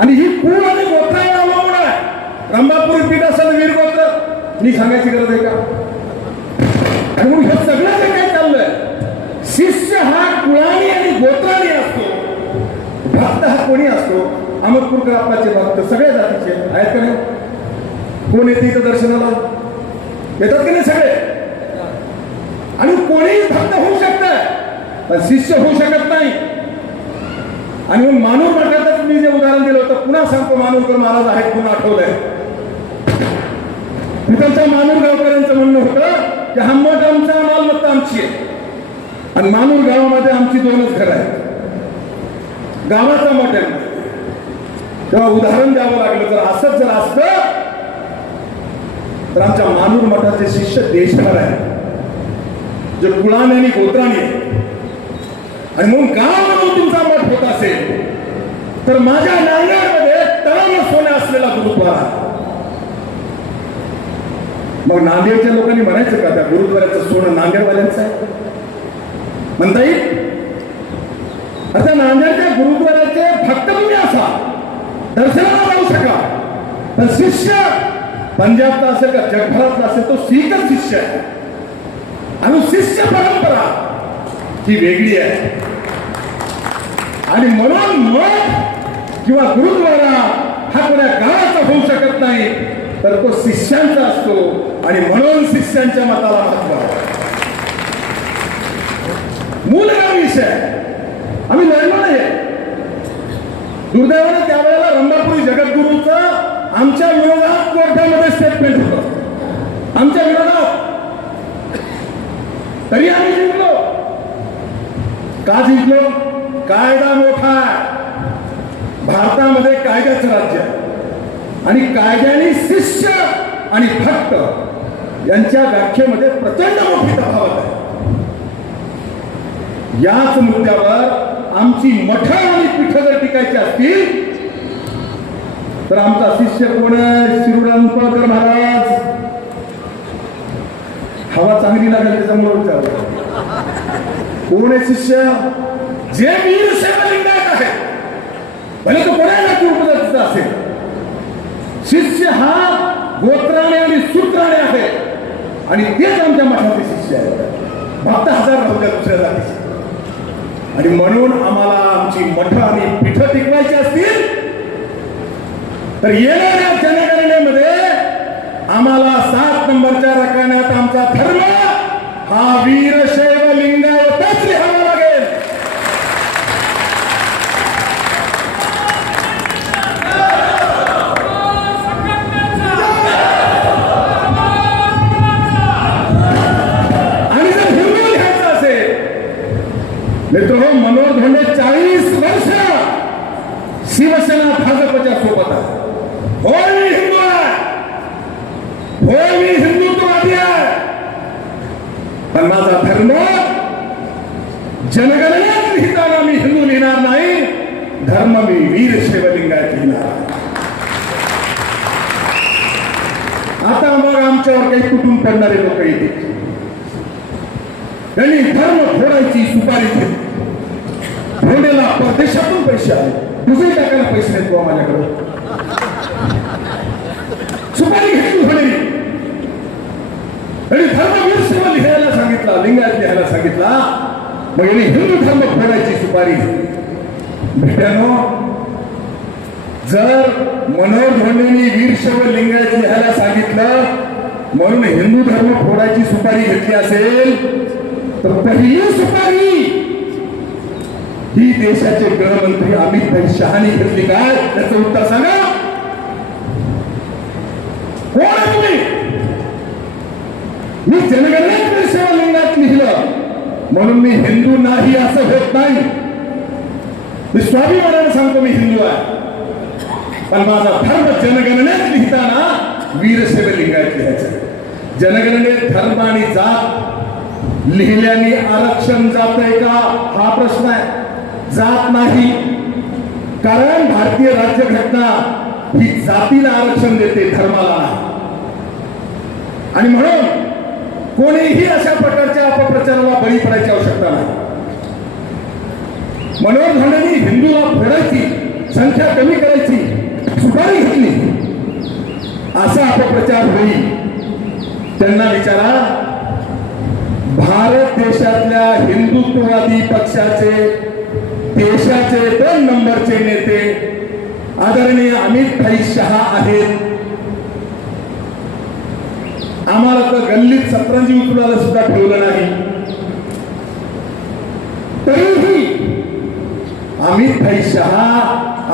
आणि ही कुळ आणि गोत्रावर अवलंबून आहे. रंभापुरी पीठ असेल, वीर गोत्र, मी सांगायची गरज आहे का? आणि म्हणून हे सगळं जे काही चाललंय, शिष्य हा कुळाने आणि गोत्राने असतो, भक्त हा कोणी असतो. अहमदपूरकर आपल्याचे भक्त सगळ्या जातीचे आहेत का नाही? कोण येते इथं दर्शनाला? येतात की नाही सगळे? आणि कोणीही भक्त होऊ शकत, पण शिष्य होऊ शकत नाही. आणि मग मानूर मठातच मी जे उदाहरण दिलं होतं, पुन्हा सांगतो. मानूरकर महाराज आहेत, पुन्हा आठवलंय. तिथलच्या मानूर गावकऱ्यांचं म्हणणं होतं की हा मठ आमचा, मालमत्ता आमची आहे. आणि मानूर गावामध्ये आमची 2च घरं आहेत. गावाचा मठ आहे. तेव्हा उदाहरण द्यावं लागलं. जर असंच जर असतं तर आमच्या मानूर मठाचे शिष्य देशभर आहेत, जे कुळाने आणि गोत्राने. आणि म्हणून गाव म्हणून तुमचा मठ होत असेल तर माझ्या नांदेडमध्ये तळाला सोने असलेला गुरुद्वारा. मग नांदेडच्या लोकांनी म्हणायचं का त्या गुरुद्वाऱ्याचं सोनं नांदेडवाल्यांचं आहे? म्हणता येईल? आता नांदेडच्या गुरुद्वाऱ्याचे भक्त तुम्ही असा, दर्शनाला जाऊ शका, पण शिष्य पंजाबचा असेल का जगभरातला असेल तो शीखच शिष्य आहे. आणि शिष्य परंपरा ही वेगळी आहे. आणि म्हणून मठ किंवा गुरुद्वारा हा कोणा गावाचा होऊ शकत नाही, तर तो शिष्यांचा असतो. आणि म्हणून शिष्यांच्या मताला महत्व आहे. मूलगाव विषय आम्ही लढलो नाही. दुर्दैवाने त्यावेळेला रंभापुरी जगद्गुरूचं आमच्या विरोधात कोर्टामध्ये स्टेटमेंट होतं, आमच्या विरोधात. तरी आम्ही जिंकलो. का जिंकलो? कायदा मोठा आहे. भारतामध्ये कायद्याचं राज्य आहे. आणि कायद्याने शिष्य आणि भक्त यांच्या व्याख्येमध्ये प्रचंड मोठी तफावत आहे. याच मुद्द्यावर आमची मठ आणि पीठ जर टिकायची असतील तर आमचा शिष्य कोण आहे? शिरूरामकर महाराज. हवा चांगली लागेल त्याच्यामुळे विचार. कोण आहे शिष्य? जे वीर सेवालिंगायत आहे, भले तो कोणाला उपजातीचा असेल. शिष्य हा गोत्राने आणि सूत्राने आहे, आणि तेच आमच्या मठाचे शिष्य आहेत. भक्त हजार होत्या दुसऱ्या जातीचे. आणि म्हणून आम्हाला आमची मठ आणि पीठ टिकवायची असतील तर येणाऱ्या जनगणनेमध्ये आम्हाला 7 नंबरच्या रकान्यात आमचा धर्म हा वीरशैव लिंगायतच लिहावा लागेल. आणि जर हिंदू लिहायचं असेल, मित्र मनोहर धोंडे 40 वर्ष शिवसेना भाजपच्या सोबत आहे. होय मी हिंदू आहे, होय मी हिंदुत्ववादी आहे, पण माझा धर्म जनगणनेत लिहिताना मी हिंदू लिहिणार नाही, धर्म मी वीरशैव लिंगायत लिहिणार. आता मग आमच्यावर काही कुटुंब पडणारे लोक येतील. त्यांनी धर्म फोडायची सुपारी घेतली. धोंडेला परदेशातून पैसे आले, दुसरी टाकायला पैसे नाहीत बुवा माझ्याकडे. सुपारी घेतली धोंडेनी आणि धर्मवीर सेवा लिहायला सांगितला, लिंगायत लिहायला सांगितला. मग यांनी हिंदू धर्म फोडायची सुपारी. भेट्यानो, जर मनोहर धोंडेंनी वीरशैव लिंगायत लिहायला सांगितलं म्हणून हिंदू धर्म फोडायची सुपारी घेतली असेल तर पहिली सुपारी ही देशाचे गृहमंत्री अमित भाई शहानी घेतली काय? त्याचं उत्तर सांगा. कोण आहे तुम्ही? मी जनगणनेत वीरशैव लिंगायत लिहिलं म्हणून मी हिंदू नाही असं होत नाही. मी स्वाभिमानाने सांगतो मी हिंदू आहे. पण माझा धर्म जनगणनेत लिहिताना वीरशैव लिंगायत लिहायचं. जनगणनेत धर्म आणि जात लिहिल्याने आरक्षण जातंय का हा प्रश्न आहे. जात नाही, कारण भारतीय राज्यघटना ही जातीला आरक्षण देते, धर्माला नाही. आणि म्हणून कोणीही अशा प्रकारच्या अपप्रचाराला बळी पडायची आवश्यकता नाही. मनोहर धांडेंनी हिंदूला फोडायची, संख्या कमी करायची सुपारी घेतली, असा अपप्रचार होईल. त्यांना विचारा, भारत देशातल्या हिंदुत्ववादी पक्षाचे देशाचे 2 नंबरचे नेते आदरणीय अमित भाई शहा आहेत. आम्हाला तर गल्लीत सतरंजी उचलायला सुद्धा ठेवलं नाही, तरीही अमित भाई शहा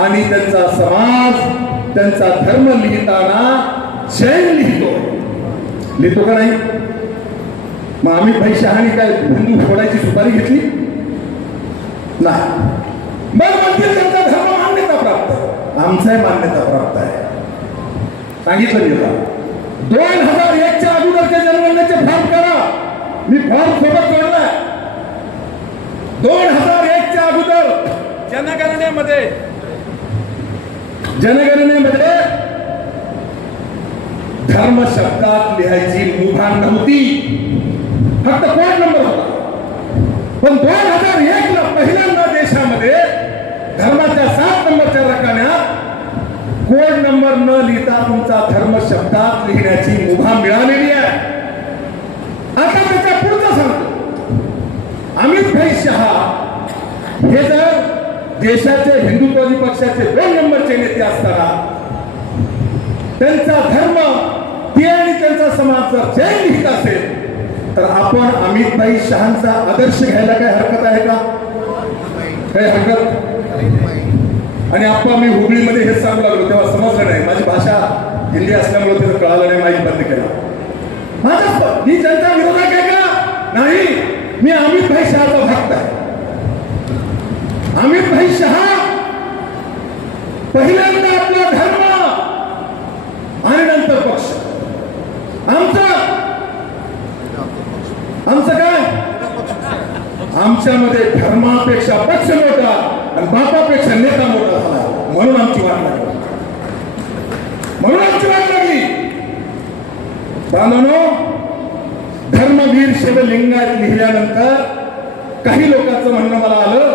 आणि त्यांचा समाज, त्यांचा धर्म लिहिताना जैन लिहितो का नाही? मग अमित भाई शहानी काय हिंदू फोडायची सुपारी घेतली नाही. मग म्हणतील त्यांचा धर्म मान्यता प्राप्त, आमचाही मान्यता प्राप्त आहे. सांगितलं गेलं 2001च्या अगोदरच्या जनगणनेचे फॉर्म करा. मी फॉर्म सोबत जोडलाय. 2001च्या अगोदर जनगणनेमध्ये धर्म शब्दात लिहायची मुभा नव्हती, फक्त कोड नंबर होता. पण 2001ला पहिल्यांदा देशामध्ये धर्माच्या 7 नंबरच्या रकान्यात कोड नंबर न लिहिता तुमचा धर्म शब्दात लिहिण्याची मुभा मिळालेली आहे. आता त्याच्या पुढचं सांगतो. अमित भाई शहा हे जर देशाचे हिंदुत्ववादी पक्षाचे 2 नंबरचे नेते असताना त्यांचा धर्म ते आणि त्यांचा समाज जर जैन लिहित असेल, तर आपण अमित भाई शहांचा आदर्श घ्यायला काय हरकत आहे का? काही हरकत. आणि आपण मी हुबळीमध्ये हेच सांगू लागलो तेव्हा समजलं नाही, माझी भाषा हिंदी असल्यामुळे त्याचं कळालं नाही, माहीत बंद केला. माझा मी त्यांचा विरोधक आहे का? नाही, मी अमित भाई शहाचा भक्त आहे. अमित भाई शहा पहिल्यांदा आपला धर्म आणि नंतर पक्ष. आमचं काय? आमच्यामध्ये धर्मापेक्षा पक्ष मोठा आणि बापापेक्षा नेता मोठा झाला, म्हणून आमची वाट लागली. बांधवांनो, धर्मवीर शिव लिंगायत लिहिल्यानंतर काही लोकांचं म्हणणं मला आलं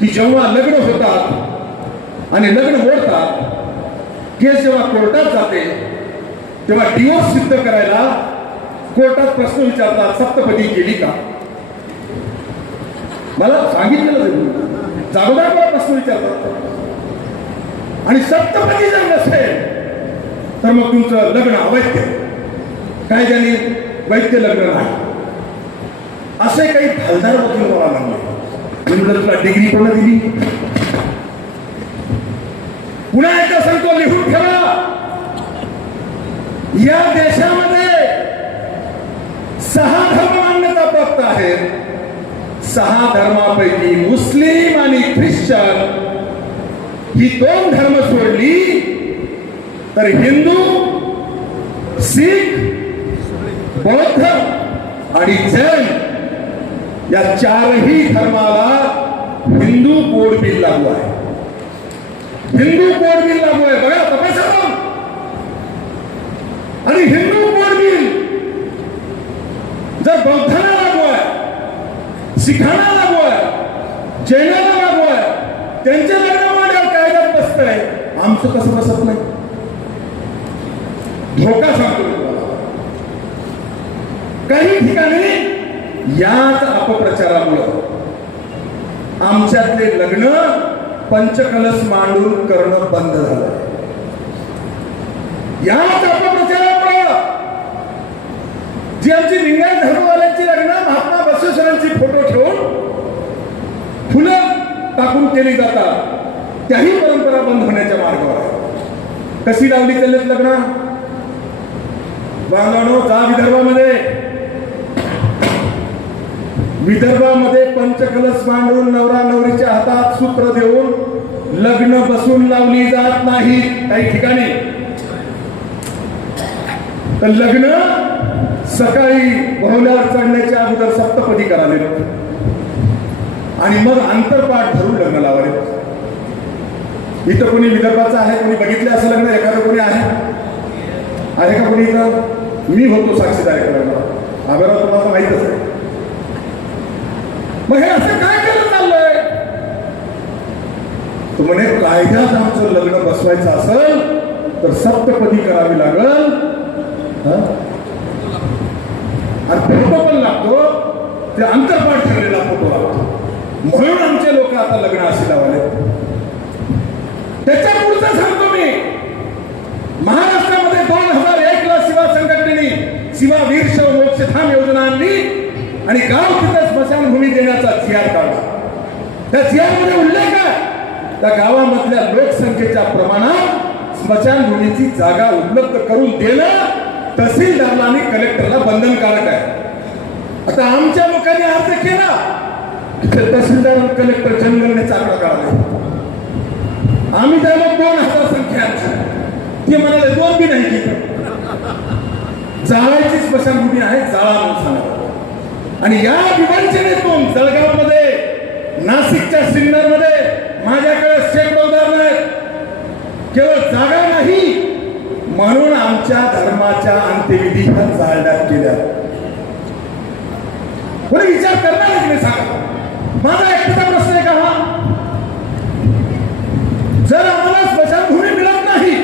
की जेव्हा लग्न होतात आणि लग्न मोडतात, केस जेव्हा कोर्टात जाते तेव्हा डिवोर्स सिद्ध करायला कोर्टात प्रश्न विचारतात, सप्तपदी केली का? मला सांगितलेलं जागोजागोला प्रश्न विचारतात. आणि सप्तपदी जर नसेल तर मग तुमचं लग्न अवैध, कायद्याने वैध लग्न नाही. असे काही हलदार वकील मला म्हणले. तुला डिग्री कोणा दिली? पुन्हा एकदा सांगतो, लिहून ठेवा. या देशामध्ये 6 धर्म मान्यता प्राप्त आहेत. 6 धर्मापैकी मुस्लिम आणि ख्रिश्चन ही 2 धर्म सोडली तर हिंदू, शीख, बौद्ध आणि जैन या 4ही धर्माला हिंदू कोड बिल लागू आहे. हिंदू कोड बिल लागू आहे. बघा तपासा. आणि हिंदू कोड बिल जर बौद्धांना लागू आहे, शिखांना लागू आहे, जैनांना लागू आहे, त्यांच्या लग्नामध्ये कायद्यात बसतंय, आमचं कसं बसत नाही? धोका सांगतो. काही ठिकाणी याच अपप्रचारामुळं आमच्यातले लग्न पंचकलश मांडून करणं बंद झालं. याच अपप्रचारामुळं जी आमची लिंगायत धर्मवाल्यांची लग्न महात्मा बसवेश्वरांची फोटो ठेवून फुलं टाकून केली जातात, त्याही परंपरा बंद होण्याच्या मार्गावर आहे. कशी लावली चाललेत लग्न? बांधवांनो, जा विदर्भामध्ये पंचकलश मांडून नवरा नवरीच्या हातात सूत्र देऊन लग्न बसून लावली जात नाही. काही ठिकाणी तर लग्न सकाळी बहुल्यावर चढण्याच्या अगोदर सप्तपदी करावे आणि मग अंतरपाठ धरून लग्न लावावे. इथं कोणी विदर्भाचं आहे, कोणी बघितले असं लग्न? एखादं कोणी आहे का कोणी इथं? मी होतो साक्षीदार एका लग्नाला. आग्रह तुम्हाला माहीतच आहे. मग हे असं काय केलं चाललंय? तू म्हणे कायद्यात आमचं लग्न बसवायचं असेल तर सप्तपदी करावी लागल आणि फोटो पण लागतो, ते अंतरपाठ ठरलेला फोटो लागतो. म्हणून आमचे लोक आता लग्न अशी लावले. त्याच्या पुढचं सांगतो मी. महाराष्ट्रामध्ये 2001 ला शिवा संघटनेने शिवा वीर शव मोक्षधाम योजना आणली आणि गाव तिथे स्मशानभूमी देण्याचा जिआर काढला. त्या जिआर मध्ये उल्लेख आहे त्या गावामधल्या लोकसंख्येच्या प्रमाणात स्मशानभूमीची जागा उपलब्ध करून देणं तहसीलदारांना आणि कलेक्टरला बंधनकारक आहे. आता आमच्या लोकांनी अर्ज केला तहसीलदार आणि कलेक्टर जनगणनेचा आकडा काढला. आम्ही त्याला 2000 संख्या ते म्हणाले 2 बी नाही केलं. जाळायची स्मशानभूमी आहे, जाळा म्हणून सांगा. आणि या विवंचनेतून जळगावमध्ये, नाशिकच्या सिन्नरमध्ये माझ्याकडे शेकडो उदाहरण आहेत. केवळ जागा नाही म्हणून आमच्या धर्माच्या अंत्यविधी ह्या जाळण्यात केल्या. कोणी विचार करणार नाही? तुम्ही सांगा. माझा एकटा प्रश्न आहे का हा? जर आम्हाला स्मशानभूमी मिळत नाही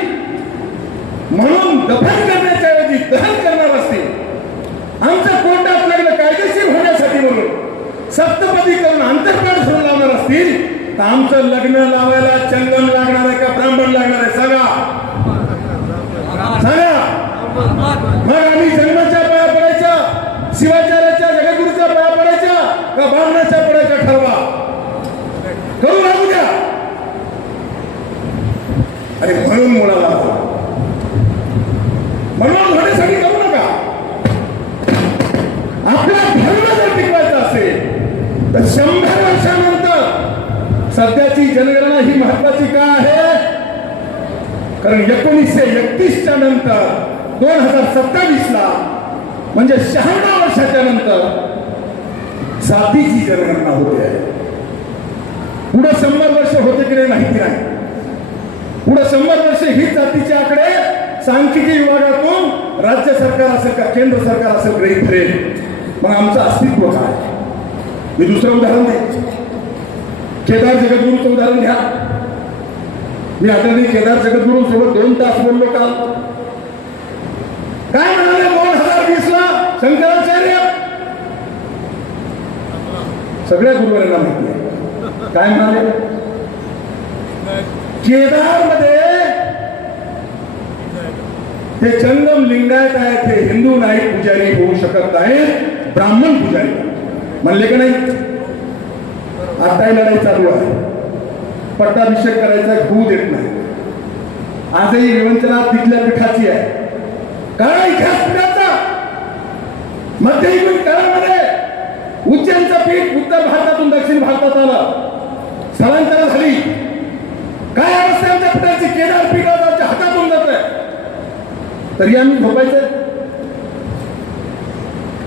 म्हणून दफन करण्याच्या ऐवजी दहन करणार असतील, आमच्या कोर्टात लग्न कायदेशीर होण्यासाठी म्हणून सप्तपदी करून अंतरपाठ धरून लावणार असतील तर आमचं लग्न लावायला चंदन लागणार आहे का ब्राह्मण लागणार आहे? सांगा. मग आम्ही जन्माच्या पाया पडायच्या, शिवाचार्याच्या, जगद्गुरूच्या पाया पडायच्या का ब्राह्मणाच्या पडायच्या? ठरवा. करू लागू द्या. आणि म्हणून मुलाला म्हणून होण्यासाठी करू नका. आपला धर्म जर टिकवायचा असेल तर 100 वर्षानंतर सध्याची जनगणना ही महत्वाची का आहे? कारण 1931च्या नंतर 2027 ला म्हणजे 96 वर्षाच्या नंतर जातीची जनगणना होते आहे. पुढे 100 वर्ष होते की नाही माहिती नाही. पुढे 100 वर्ष ही जातीचे आकडे सांख्यिकी विभागातून राज्य सरकार असेल का केंद्र सरकार असेल गृहीत धरेल. मग आमचं अस्तित्व काय? मी दुसरं उदाहरण देईन. केदार जगद्गुरूचं उदाहरण घ्या. मी आदरणीय केदार जगद्गुरू सोबत 2 तास बोललो काल. काय म्हणाले 2020 ला शंकराचार्य? सगळ्या गुरुवारांना माहिती आहे काय म्हणाले. केदार मध्ये ते जंगम लिंगायत आहे, ते हिंदू नाही, पुजारी होऊ शकत नाही, ब्राह्मण पुजारी म्हणले का नाही? आताही लढाई चालू आहे. पट्टाभिषेक करायचा होऊ देत नाही. आजही विवंचना तिथल्या पीठाची आहे. काळा इतिहास पीठाचा मध्ययुगीन काळामध्ये उज्जैनचं पीठ उत्तर भारतातून दक्षिण भारतात आलं, स्थलांतर झाली. काय अवस्था आमच्या पीठाची? केदार पीठाच्या हातातून जात आहे तरी आम्ही झोपायचं?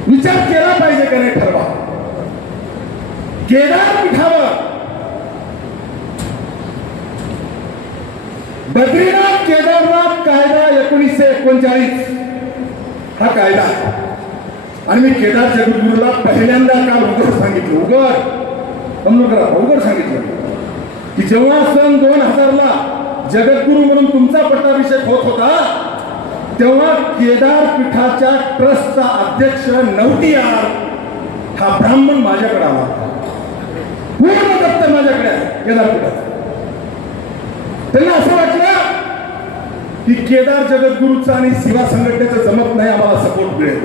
विचार केला पाहिजे का नाही? ठरवा. केदार पीठावर बद्रीनाथ केदारनाथ कायदा 1939 हा कायदा आहे. आणि मी केदार जगद्गुरूला पहिल्यांदा काल उघड सांगितलं, उघड सांगितलं की जेव्हा सन 2000 ला जगद्गुरू म्हणून तुमचा पट्टाभिषेक होत होता तेव्हा केदार पीठाच्या ट्रस्टचा अध्यक्ष नवटियार हा ब्राह्मण माझ्याकडे आला. पूर्ण दत्त माझ्याकडे आहे केदार पीठाचा. त्यांना असं वाटलं की केदार जगद्गुरूचं आणि शिवा संघटनेचं जमत नाही, आम्हाला सपोर्ट मिळेल.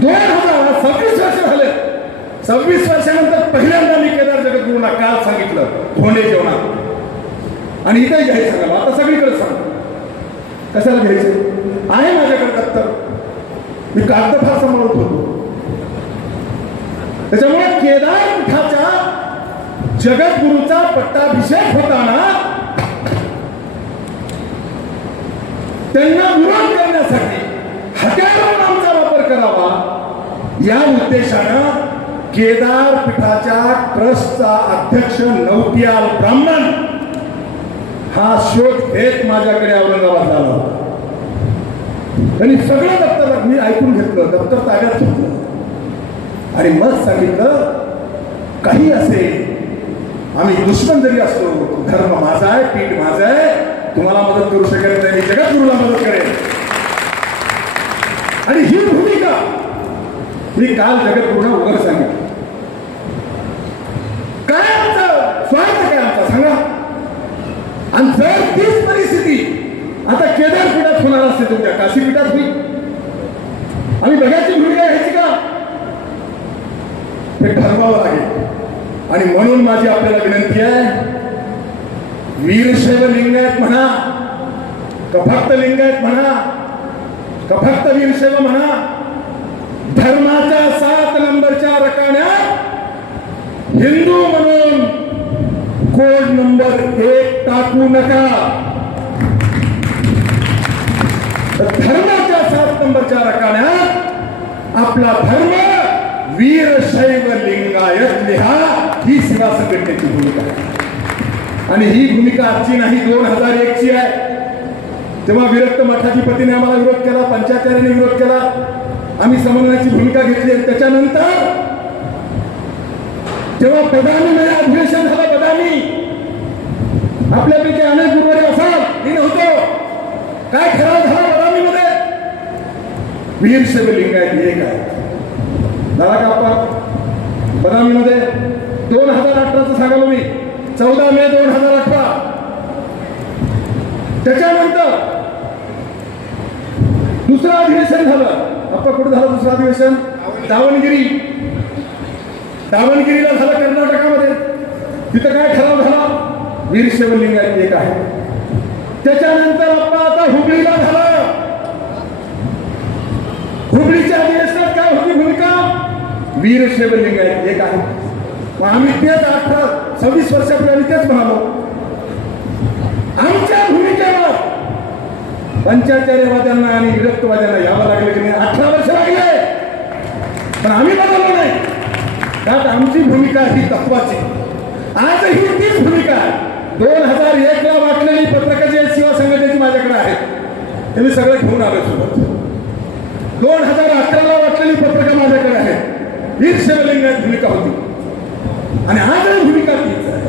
2026 वर्ष झाले. 26 वर्षानंतर पहिल्यांदा मी केदार जगद्गुरूंना काल सांगितलं धोंडे जेवणात. आणि इथेही घ्यायचं सांगा, आता सगळीकडे सांगा. कशाला घ्यायचं? आहे माझ्याकडे दप्तर, मी कागद फार सांभाळत होतो. त्याच्यामुळे केदार पीठाच्या जगद्गुरूचा पट्टाभिषेक होताना त्यांना विरोध करण्यासाठी हत्यार नामचा वापर करावा या उद्देशानं केदार पीठाच्या ट्रस्टचा अध्यक्ष नौटियाल ब्राह्मण हा शोध घेत माझ्याकडे औरंगाबादला आला होता. त्यांनी सगळं दप्तर मी ऐकून घेतलं, दप्तर ताब्यात घेतलं आणि मग सांगितलं काही असेल, आम्ही दुश्मन जरी असतो, धर्म माझा आहे, पीठ माझं आहे, तुम्हाला मदत करू शकेल नाही, मी जगद्गुरूला मदत करेन. आणि ही भूमिका मी काल जगद्गुरूंना उघड सांगितलं. काय आमचा स्वार्थ, काय आमचा सांगा. आणि जर तीच परिस्थिती आता केदार पीठात होणार असते, तुमच्या काशी पीठात होईल, आम्ही बघायची भूमिका घ्यायची का, हे ठरवावं लागेल. आणि म्हणून माझी आपल्याला विनंती आहे, वीरशैव लिंगायत म्हणा का फक्त लिंगायत म्हणा का फक्त वीरशैव म्हणा, धर्माच्या 7 नंबरच्या रकान्यात हिंदू म्हणून कोड नंबर 1 टाकू नका. धर्माच्या 7 नंबरच्या रकान्यात आपला धर्म वीरशैव लिंगायत लिहा, ही सेवा संघटनेची भूमिका आहे. आणि ही भूमिका आजची नाही, 2001 ची आहे. तेव्हा विरक्त मठाधिपतीने आम्हाला विरोध केला, पंचाचार्याने विरोध केला, आम्ही समन्वयाची भूमिका घेतली. त्याच्यानंतर जेव्हा बदामीमध्ये अधिवेशन झालं, बदामी आपल्यापैकी अनेक गुरुवारी असाल, मी नव्हतो, काय ठराव झाला बदामीमध्ये, वीरशैव लिंगायत एक आहे. झाला का आपण बदामीमध्ये 2018 सांगालो मी, 14 मे 2018. त्याच्यानंतर दुसरं अधिवेशन झालं. आपण कुठं झालं दुसरं अधिवेशन? दावणगिरीला झालं, कर्नाटकामध्ये. तिथं काय ठराव झाला? वीरशैव लिंगायत एक आहे. त्याच्यानंतर आपण आता हुबळीला झालं. हुबळीच्या अधिवेशनात काय होती भूमिका? वीरशैव लिंगायत एक आहे. मग आम्ही तेच 26 वर्षापूर्वी तेच म्हणालो. आमच्या भूमिकेवर पंचाचार्यवाद्यांना आणि विरक्तवाद्यांना यावं लागलं की नाही? 18 वर्ष लागले, पण आम्ही बदललो नाही. त्यात आमची भूमिका ही तत्वाची. आजही तीच भूमिका आहे. 2001 ला वाटलेली पत्रकं जी सेवा संघटनेची माझ्याकडे आहेत, ते मी सगळं घेऊन आलो सोबत. 2011 ला वाटलेली पत्रकं माझ्याकडे आहेत. वीरशैव लिंगायत भूमिका होती आणि आजही भूमिका तीच आहे.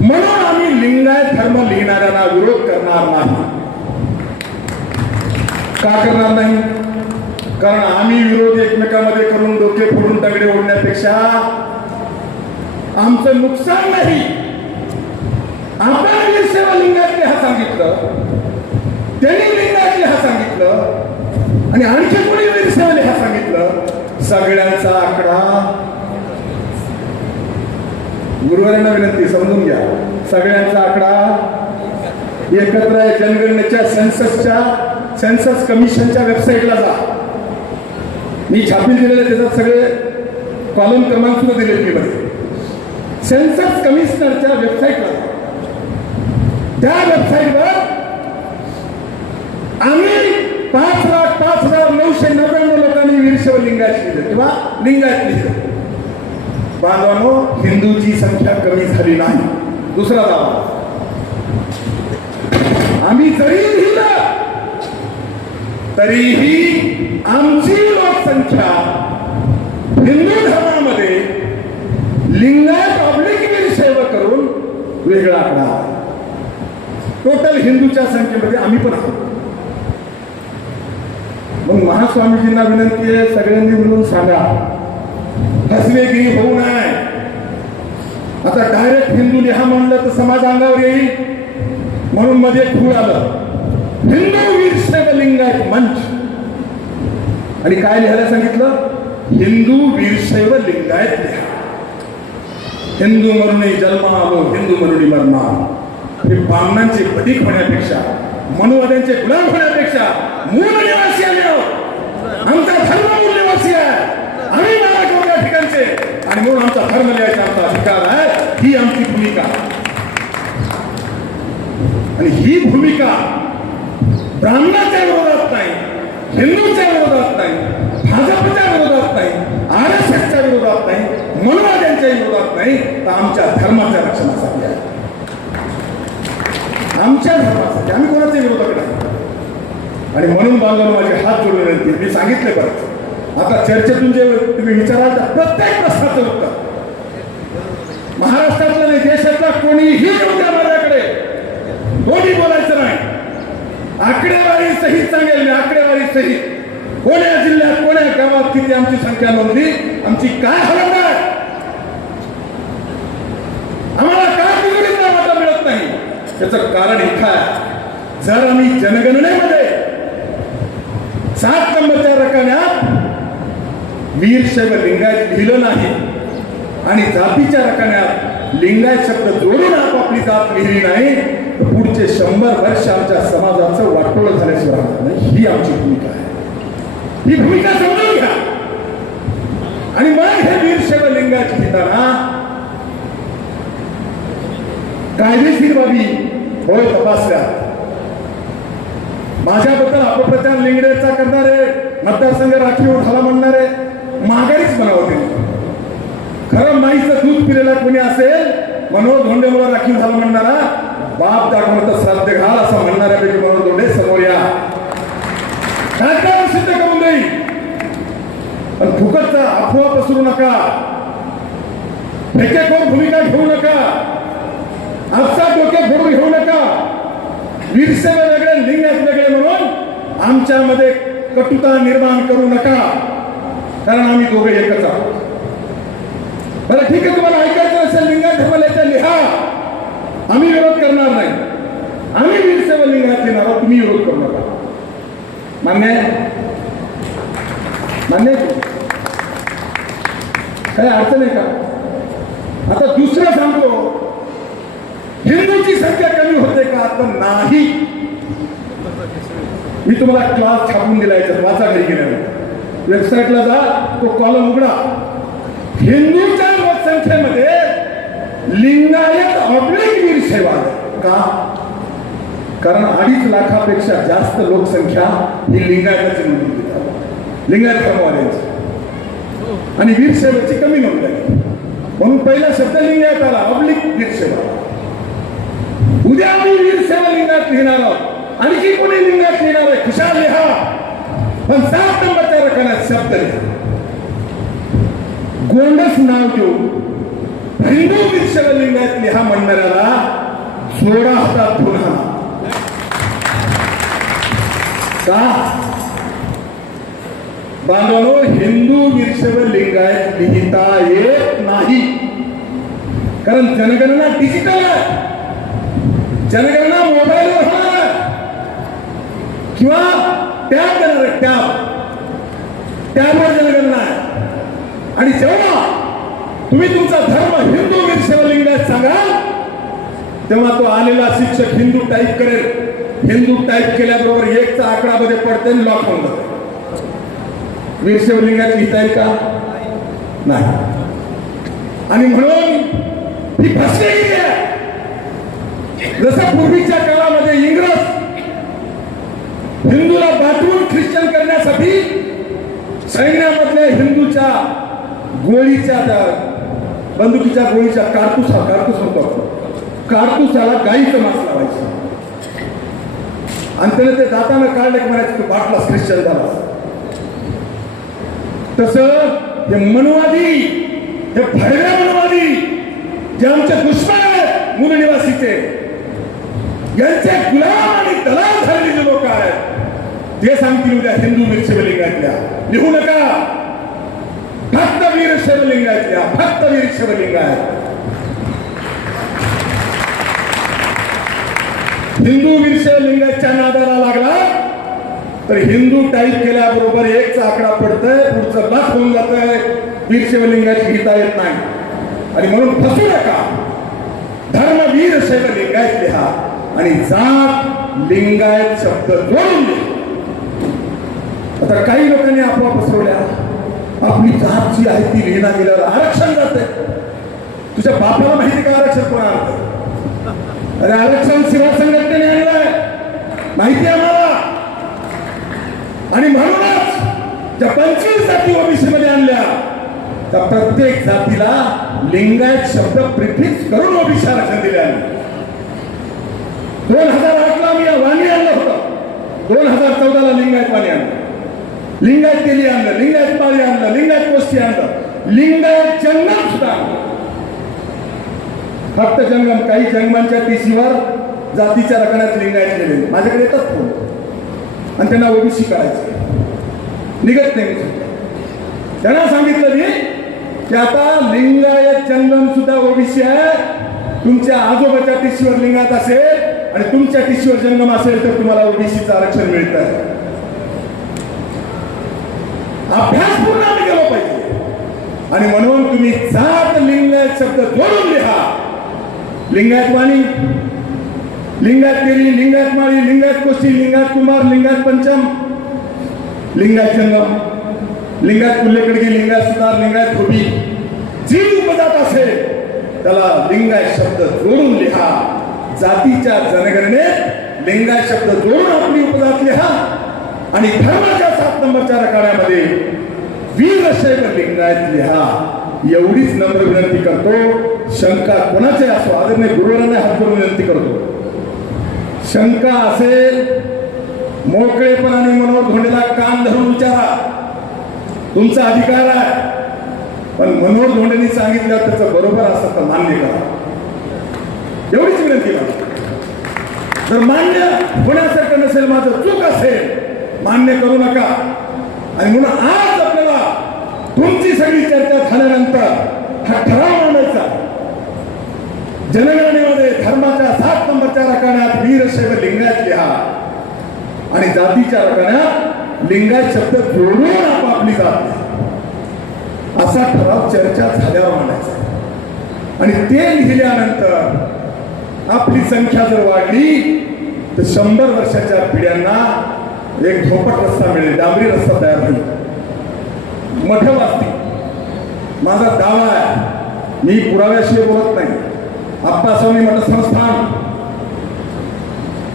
म्हणून आम्ही लिंगायत धर्म लिहिणाऱ्यांना विरोध करणार नाही. का करणार नाही? कारण आम्ही विरोध एकमेकांमध्ये करून डोके फोडून दगडे ओढण्यापेक्षा आमचं नुकसान नाही. आपण वीरशैव लिंगायत लिहा सांगितलं, त्यांनी लिंगायत लिहा सांगितलं आणि आणखी कोणी वीरशैव लिहा सांगितलं. सगळ्यांचा आकडा, गुरुवारांना विनंती समजून घ्या, सगळ्यांचा आकडा एकत्र आहे. जनगणनेच्या सेन्सस कमिशनच्या वेबसाईटला जा. मी छापील दिलेले त्याच्यात सगळे कॉलम क्रमांक सुद्धा दिले मी मध्ये. सेन्सस कमिशनरच्या वेबसाईटला जा. त्या वेबसाईटवर आम्ही 5,05,999 लोकांनी वीरशैव लिंगायत लिहिलं किंवा लिंगायत लिहिलं. बांधवांनो, हिंदूची संख्या कमी झाली नाही. दुसरा दावा, आम्ही जरी लिहिलं तरीही आमची लोकसंख्या हिंदू धर्मामध्ये लिंगायत ऑब्लिक वीरशैव करून वेगळा आकडा. टोटल हिंदूच्या संख्येमध्ये आम्ही पण आहोत. मग महास्वामीजींना विनंती आहे, सगळ्यांनी मिळून सांगा, फसवेगिरी होऊ नये. आता डायरेक्ट हिंदू लिहा म्हणलं तर समाज अंगावर येईल, म्हणून मध्ये खूळ आलं, हिंदू वीरशैव लिंगायत मंच. आणि काय लिहायला सांगितलं? हिंदू वीरशैव लिंगायत लिहा. हिंदू मरुणी जन्म आलो, हिंदू मरुणी मरणार. हे ब्राह्मणांचे प्रतीक होण्यापेक्षा, मनुवाद्यांचे गुलाम होण्यापेक्षा मूळ निवासी आले आहोत. आमचा धर्म मूळ निवासी आहे. आम्ही मराठवाड्या ठिकाणचे आणि म्हणून आमचा धर्म लिहायचा आमचा अधिकार आहे. ही आमची भूमिका. आणि ही भूमिका ब्राह्मणाच्या विरोधात नाही, हिंदूच्या विरोधात नाही, भाजपच्या विरोधात नाही, RSSच्या विरोधात नाही, मनवाद्यांच्या विरोधात नाही, तर आमच्या धर्माच्या रक्षणासाठी आहे. आमच्या धर्मासाठी. आम्ही कोणाच्या विरोधात नाही. आणि म्हणून बांधवांनो माझे हात जोडून विनंती, मी सांगितले बरं. आता चर्चेतून जे तुम्ही विचाराल तर प्रत्येक प्रश्नाचं उत्तर महाराष्ट्रातला नाही देशातला कोणीही येऊ द्या माझ्याकडे, कोणी बोलायचं नाही. आकडेवारी सहित सांगेल मी, आकडेवारी सहित. कोण्या जिल्ह्यात कोण्या गावात किती आमची संख्या नोंदली, आमची काय हलत आहे, आम्हाला काय निगडीत मतं मिळत नाही. त्याचं कारण इथं आहे. जर आम्ही जनगणनेमध्ये 7 नंबरच्या रकान्यात वीरशैव लिंगायत लिहिलं नाही आणि जातीच्या रकान्यात लिंगायत शब्द जोडून आपापली जात लिहिली नाही, तर पुढचे 100 वर्ष आमच्या समाजाचं वाटोळं झाल्याशिवाय राहणार नाही. ही आमची भूमिका आहे. ही भूमिका समजून घ्या. आणि मग हे वीरशैव लिंगायत लिहिताना कायदेशीर बाबी होय तपासल्या. माझ्याबद्दल अपप्रचार लिंगडेचा करणारे, मतदारसंघ राखीव झाला म्हणणारे माघारीच बनावते. खरं माईचं दूध पिलेला कोणी असेल, मनोहर धोंडेमुळे राखीव झाला म्हणणारा, बाप दाखवत श्राद्ध घाल असं म्हणणाऱ्यापैकी मनोहर धोंडे समोर या. काय सिद्ध करून देईल. पण फुकटचा अफवा पसरू नका, फेकेखोर भूमिका घेऊ नका, आपसात डोके फोडून घेऊ नका. वीरशैव वेगळे, लिंगायत वेगळे म्हणून आमच्यामध्ये कटुता निर्माण करू नका. कारण आम्ही दोघे एकच आहोत. बरं ठीक आहे, तुम्हाला ऐकायचं असेल लिंगायत धर्मालयाचा लिहा, आम्ही विरोध करणार नाही. आम्ही वीरशैव लिंगायत लिहिणार आहोत, तुम्ही विरोध करू नका. मान्य आहे? मान्य आहे? काही अडचण आहे का? आता दुसरं सांगतो, हिंदूची संख्या कमी होते का? तर नाही. मी तुम्हाला क्लास छापून दिला याच्यात, वाचा घरी गेल्यानंतर. वेबसाईटला जा, तो कॉलम उघडा. हिंदूच्या लोकसंख्येमध्ये लिंगायत ऑब्लिक वीरशैव आहे का? कारण 2.5 लाखापेक्षा जास्त लोकसंख्या ही लिंगायताची नोंदणी देतात, लिंगायत धर्मवाल्यांची. आणि वीरशैवाची कमी नोंद आहे. म्हणून पहिला शब्द लिंगायत आला, ऑब्लिक वीरशैव. उद्या आम्ही वीरशैव लिंगायत लिहिणार आहोत, आणखी कोणी लिंगायत लिहिणार आहे, खुशाल लिहा, पण 7 नंबरच्या रकान्यात शब्द लिहा. गोंडस नाव देऊ हिंदू वीरशैव लिंगायत लिहा म्हणणाऱ्याला सोडा हातात पुन्हा का? बांधवांनो, हिंदू वीरशैव लिंगायत लिहिता येत नाही. कारण जनगणना डिजिटल आहे, जनगणना मोबाईलवर होणार आहे किंवा टॅब देणार आहे, टॅबवर जनगणना आहे. आणि जेव्हा तुम्ही तुमचा धर्म हिंदू वीरशैव लिंगायत सांगाल, तेव्हा तो आलेला शिक्षक हिंदू टाईप करेल. हिंदू टाईप केल्याबरोबर 1चा आकडा मध्ये पडते, लॉक होऊन जाते. वीरशैव लिंगायत लिहिता येईल का? नाही. आणि म्हणून ही फसवेगिरी आहे. जसं पूर्वीच्या काळामध्ये इंग्रज हिंदूला बाटवून ख्रिश्चन करण्यासाठी सैन्यामधल्या हिंदूच्या गोळीच्या, बंदुकीच्या गोळीच्या कारतूस होतो, कारतूसाला गाईचं मांस लावायचं आणि त्याने ते दातानं काढले की म्हणायचं बाटला ख्रिश्चन झाला. तसं हे मनवादी, हे भडव्या मनवादी जे आमचे दुश्मन आहेत, मूल निवासीचे, यांचे गुलाम आणि दलाल झालेले जे लोक आहेत, ते सांगतील उद्या हिंदू वीरशैव लिंगायत लिहा. लिहू नका, फक्त वीरशैव लिंगायत लिहा, फक्त वीरशैव लिंगायत. हिंदू वीरशैव लिंगायतच्या नादाला लागला तर हिंदू टाईप केल्याबरोबर 1चा आकडा पडतंय, पुढचं लाख होऊन जातंय. वीरशैव लिंगायत लिहिता येत नाही. आणि म्हणून फसू नका. धर्म वीरशैव लिंगायत लिहा आणि जात लिंगायत शब्द जोडून लिहा. आता काही लोकांनी अफवा पसरवल्या, आपली जात जी आहे ती लिहिला गेल्यावर आरक्षण जाते. तुझ्या बापाला माहिती का आरक्षण कोण आणलं? अरे आरक्षण सेवा संघटनेने आणलंय, माहिती आहे आम्हाला. आणि म्हणूनच ज्या 25 जाती ओबीसी मध्ये आणल्या त्या प्रत्येक जातीला लिंगायत शब्द प्रिफिक्स करून ओबीसी आरक्षण दिले आहे. 2008ला मी वाणी आणलं होतं, 2014ला लिंगायत वाणी आणलं, लिंगायत तेली आणलं, लिंगायत माळी आणलं, लिंगायत कोष्टी आणलं, लिंगायत जंगम सुद्धा आणलं. फक्त जंगम, काही जंगमांच्या टीसीवर जातीच्या रकण्यात लिंगायत केले. माझ्याकडे येतात फोन आणि त्यांना ओबीसी करायचे निघत नाही. त्यांना सांगितलं मी की आता लिंगायत जंगम सुद्धा ओबीसी आहे. तुमच्या आजोबाच्या टीसीवर लिंगायत असेल आणि तुमच्या टीसीवर जंगम असेल तर तुम्हाला ओबीसीचं आरक्षण मिळत आहे. अभ्यास पूर्ण आम्ही केला पाहिजे. आणि म्हणून तुम्ही जात लिंगायत शब्द जोडून लिहा. लिंगायत वाणी, लिंगायत केली, लिंगायत माळी, लिंगायत कोष्टी, लिंगायत कुमार, लिंगायत पंचम, लिंगायत जंगम, लिंगायत कुल्लेकडगी, लिंगायत सुतार, लिंगायत खोबी, जी उपजात असेल त्याला लिंगायत शब्द जोडून लिहा. जातीच्या जनगणनेत लिंगायत शब्द जोडून आपली उपजात लिहा. आणि धर्माच्या 7 नंबरच्या रकाड्यामध्ये वीरशैव लिंगायत लिहा. एवढीच नम्र विनंती करतो. शंका कोणाचे असो, आदरणीय गुरुवरांना हात जोडून विनंती करतो. शंका असेल मोकळेपणाने मनोहर धोंडेला कान धरून विचारा, तुमचा अधिकार आहे. पण मनोहर धोंडेंनी सांगितलं त्याचं बरोबर असं तर मान्य करा. एवढीच विनंती करा. जर मान्य होण्यासारखं नसेल, माझं चूक असेल, मान्य करू नका. आणि म्हणून आज आपल्याला तुमची सगळी चर्चा झाल्यानंतर हा ठराव मांडायचा. जनगणनेमध्ये धर्माच्या 7 नंबरच्या रकान्यात वीरशैव लिंगायत लिहा आणि जातीच्या रकान्यात लिंगायत शब्द जोडून आपापली जात लिहा. असा ठराव चर्चा झाल्यावर मांडायचा. आणि ते लिहिल्यानंतर आपली संख्या जर वाढली तर 100 वर्षाच्या पिढ्यांना एक झोपट रस्ता मिळेल, डांबरी रस्ता तयार होईल, मठ वाचतील. माझा दावा आहे, मी पुराव्याशिवाय बोलत नाही. आप्पास्वामी मठ संस्थान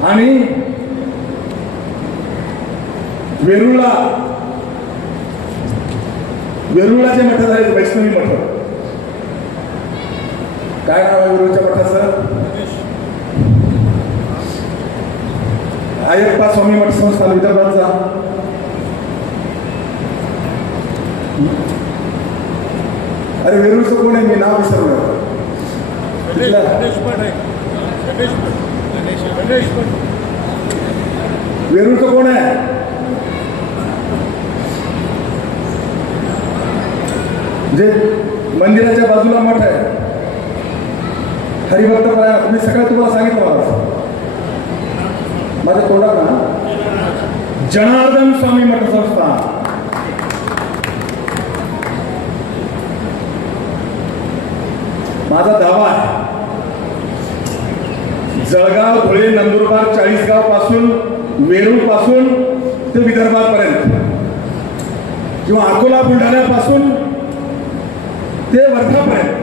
आणि वेरूळला जे मठ झाले वैष्णवी मठ, काय नाव आहे वेरूळच्या मठाचं? अय्यप्पा स्वामी मठ संस्थान विदर्भाचा. अरे वेरूळचं कोण आहे? मी नाव विसरलो. वेरूळचं कोण आहे? जे मंदिराच्या बाजूला मठ आहे, हरिभक्त परायण. तुम्ही सगळं तुम्हाला सांगितलं मला माझ्या तोंडात ना. जनार्दन स्वामी मठ संस्थान, माझा दावा आहे जळगाव, धुळे, नंदुरबार, चाळीसगाव पासून, वेरूळ पासून ते विदर्भापर्यंत किंवा अकोला बुलढाण्यापासून ते वर्धापर्यंत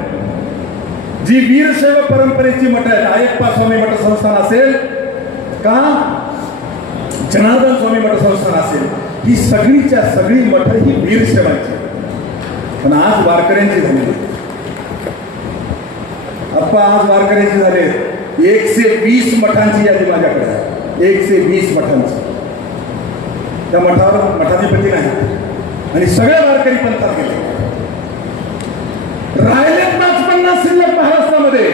जी वीरशैव परंपरेची मठ आहेत, अय्यप्पा स्वामी मठ संस्थान असेल का जनार्दन स्वामी मठ संस्थान असेल, ही सगळीच्या सगळी मठ ही वीरशैवांची. पण आज वारकऱ्यांची झाली. अप्पा आज वारकऱ्यांची झाले 120 मठांची यादी माझ्याकडे आहे. 120 मठांची. त्या मठावर मठाधिपती नाही आणि सगळे वारकरी पंथात गेले. राहिलेत 50 शिल्लक महाराष्ट्रामध्ये.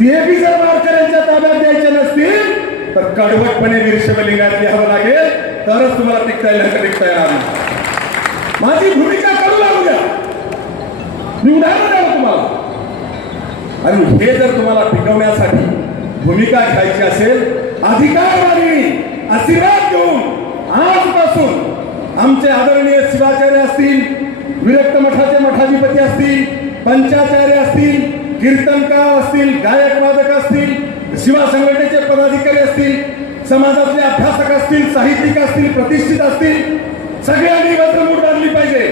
ते बी जर वारकऱ्यांच्या ताब्यात द्यायचे नसतील तर कडवटपणे वीरशैव लिंगायत लिहावं लागेल, तरच तुम्हाला टिकता येईल, टिकता येणार नाही. माझी भूमिका करू लागू द्या, मी उदाहरण द्या तुम्हाला. आणि हे जर तुम्हाला टिकवण्यासाठी भूमिका घ्यायची असेल, अधिकारवाणी आशीर्वाद घेऊन आजपासून आमचे आदरणीय शिवाचार्य असतील, विरक्त मठाचे मठाधिपती असतील, पंचाचार्य असतील, कीर्तनकार असतील, गायक वादक असतील, शिवा संघटनेचे पदाधिकारी असतील, समाजातले अभ्यासक असतील, साहित्यिक असतील, प्रतिष्ठित असतील, सगळ्यांनी वज्रमूठ बांधली पाहिजे.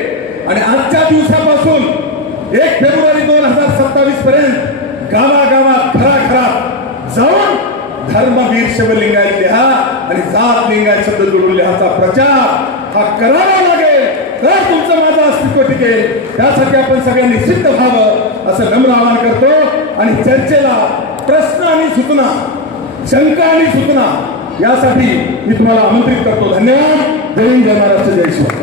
आणि आजच्या दिवसापासून 1 फेब्रुवारी 2017 2027 पर्यंत गावागावात घराघरात जाऊन धर्मवीर शिवलिंगायत लिहा आणि जात लिंगायत शब्द जोडून लिहाचा प्रचार हा करावा लागेल, तर तुमचं माझं अस्तित्व टिकेल. त्यासाठी आपण सगळ्यांनी सिद्ध व्हावं असं नम्र आवाहन करतो. आणि चर्चेला प्रश्न आणि सूचना, शंका आणि सूचना यासाठी मी तुम्हाला आमंत्रित करतो. धन्यवाद. जय हिंद, जय महाराष्ट्र, जय शिवराय.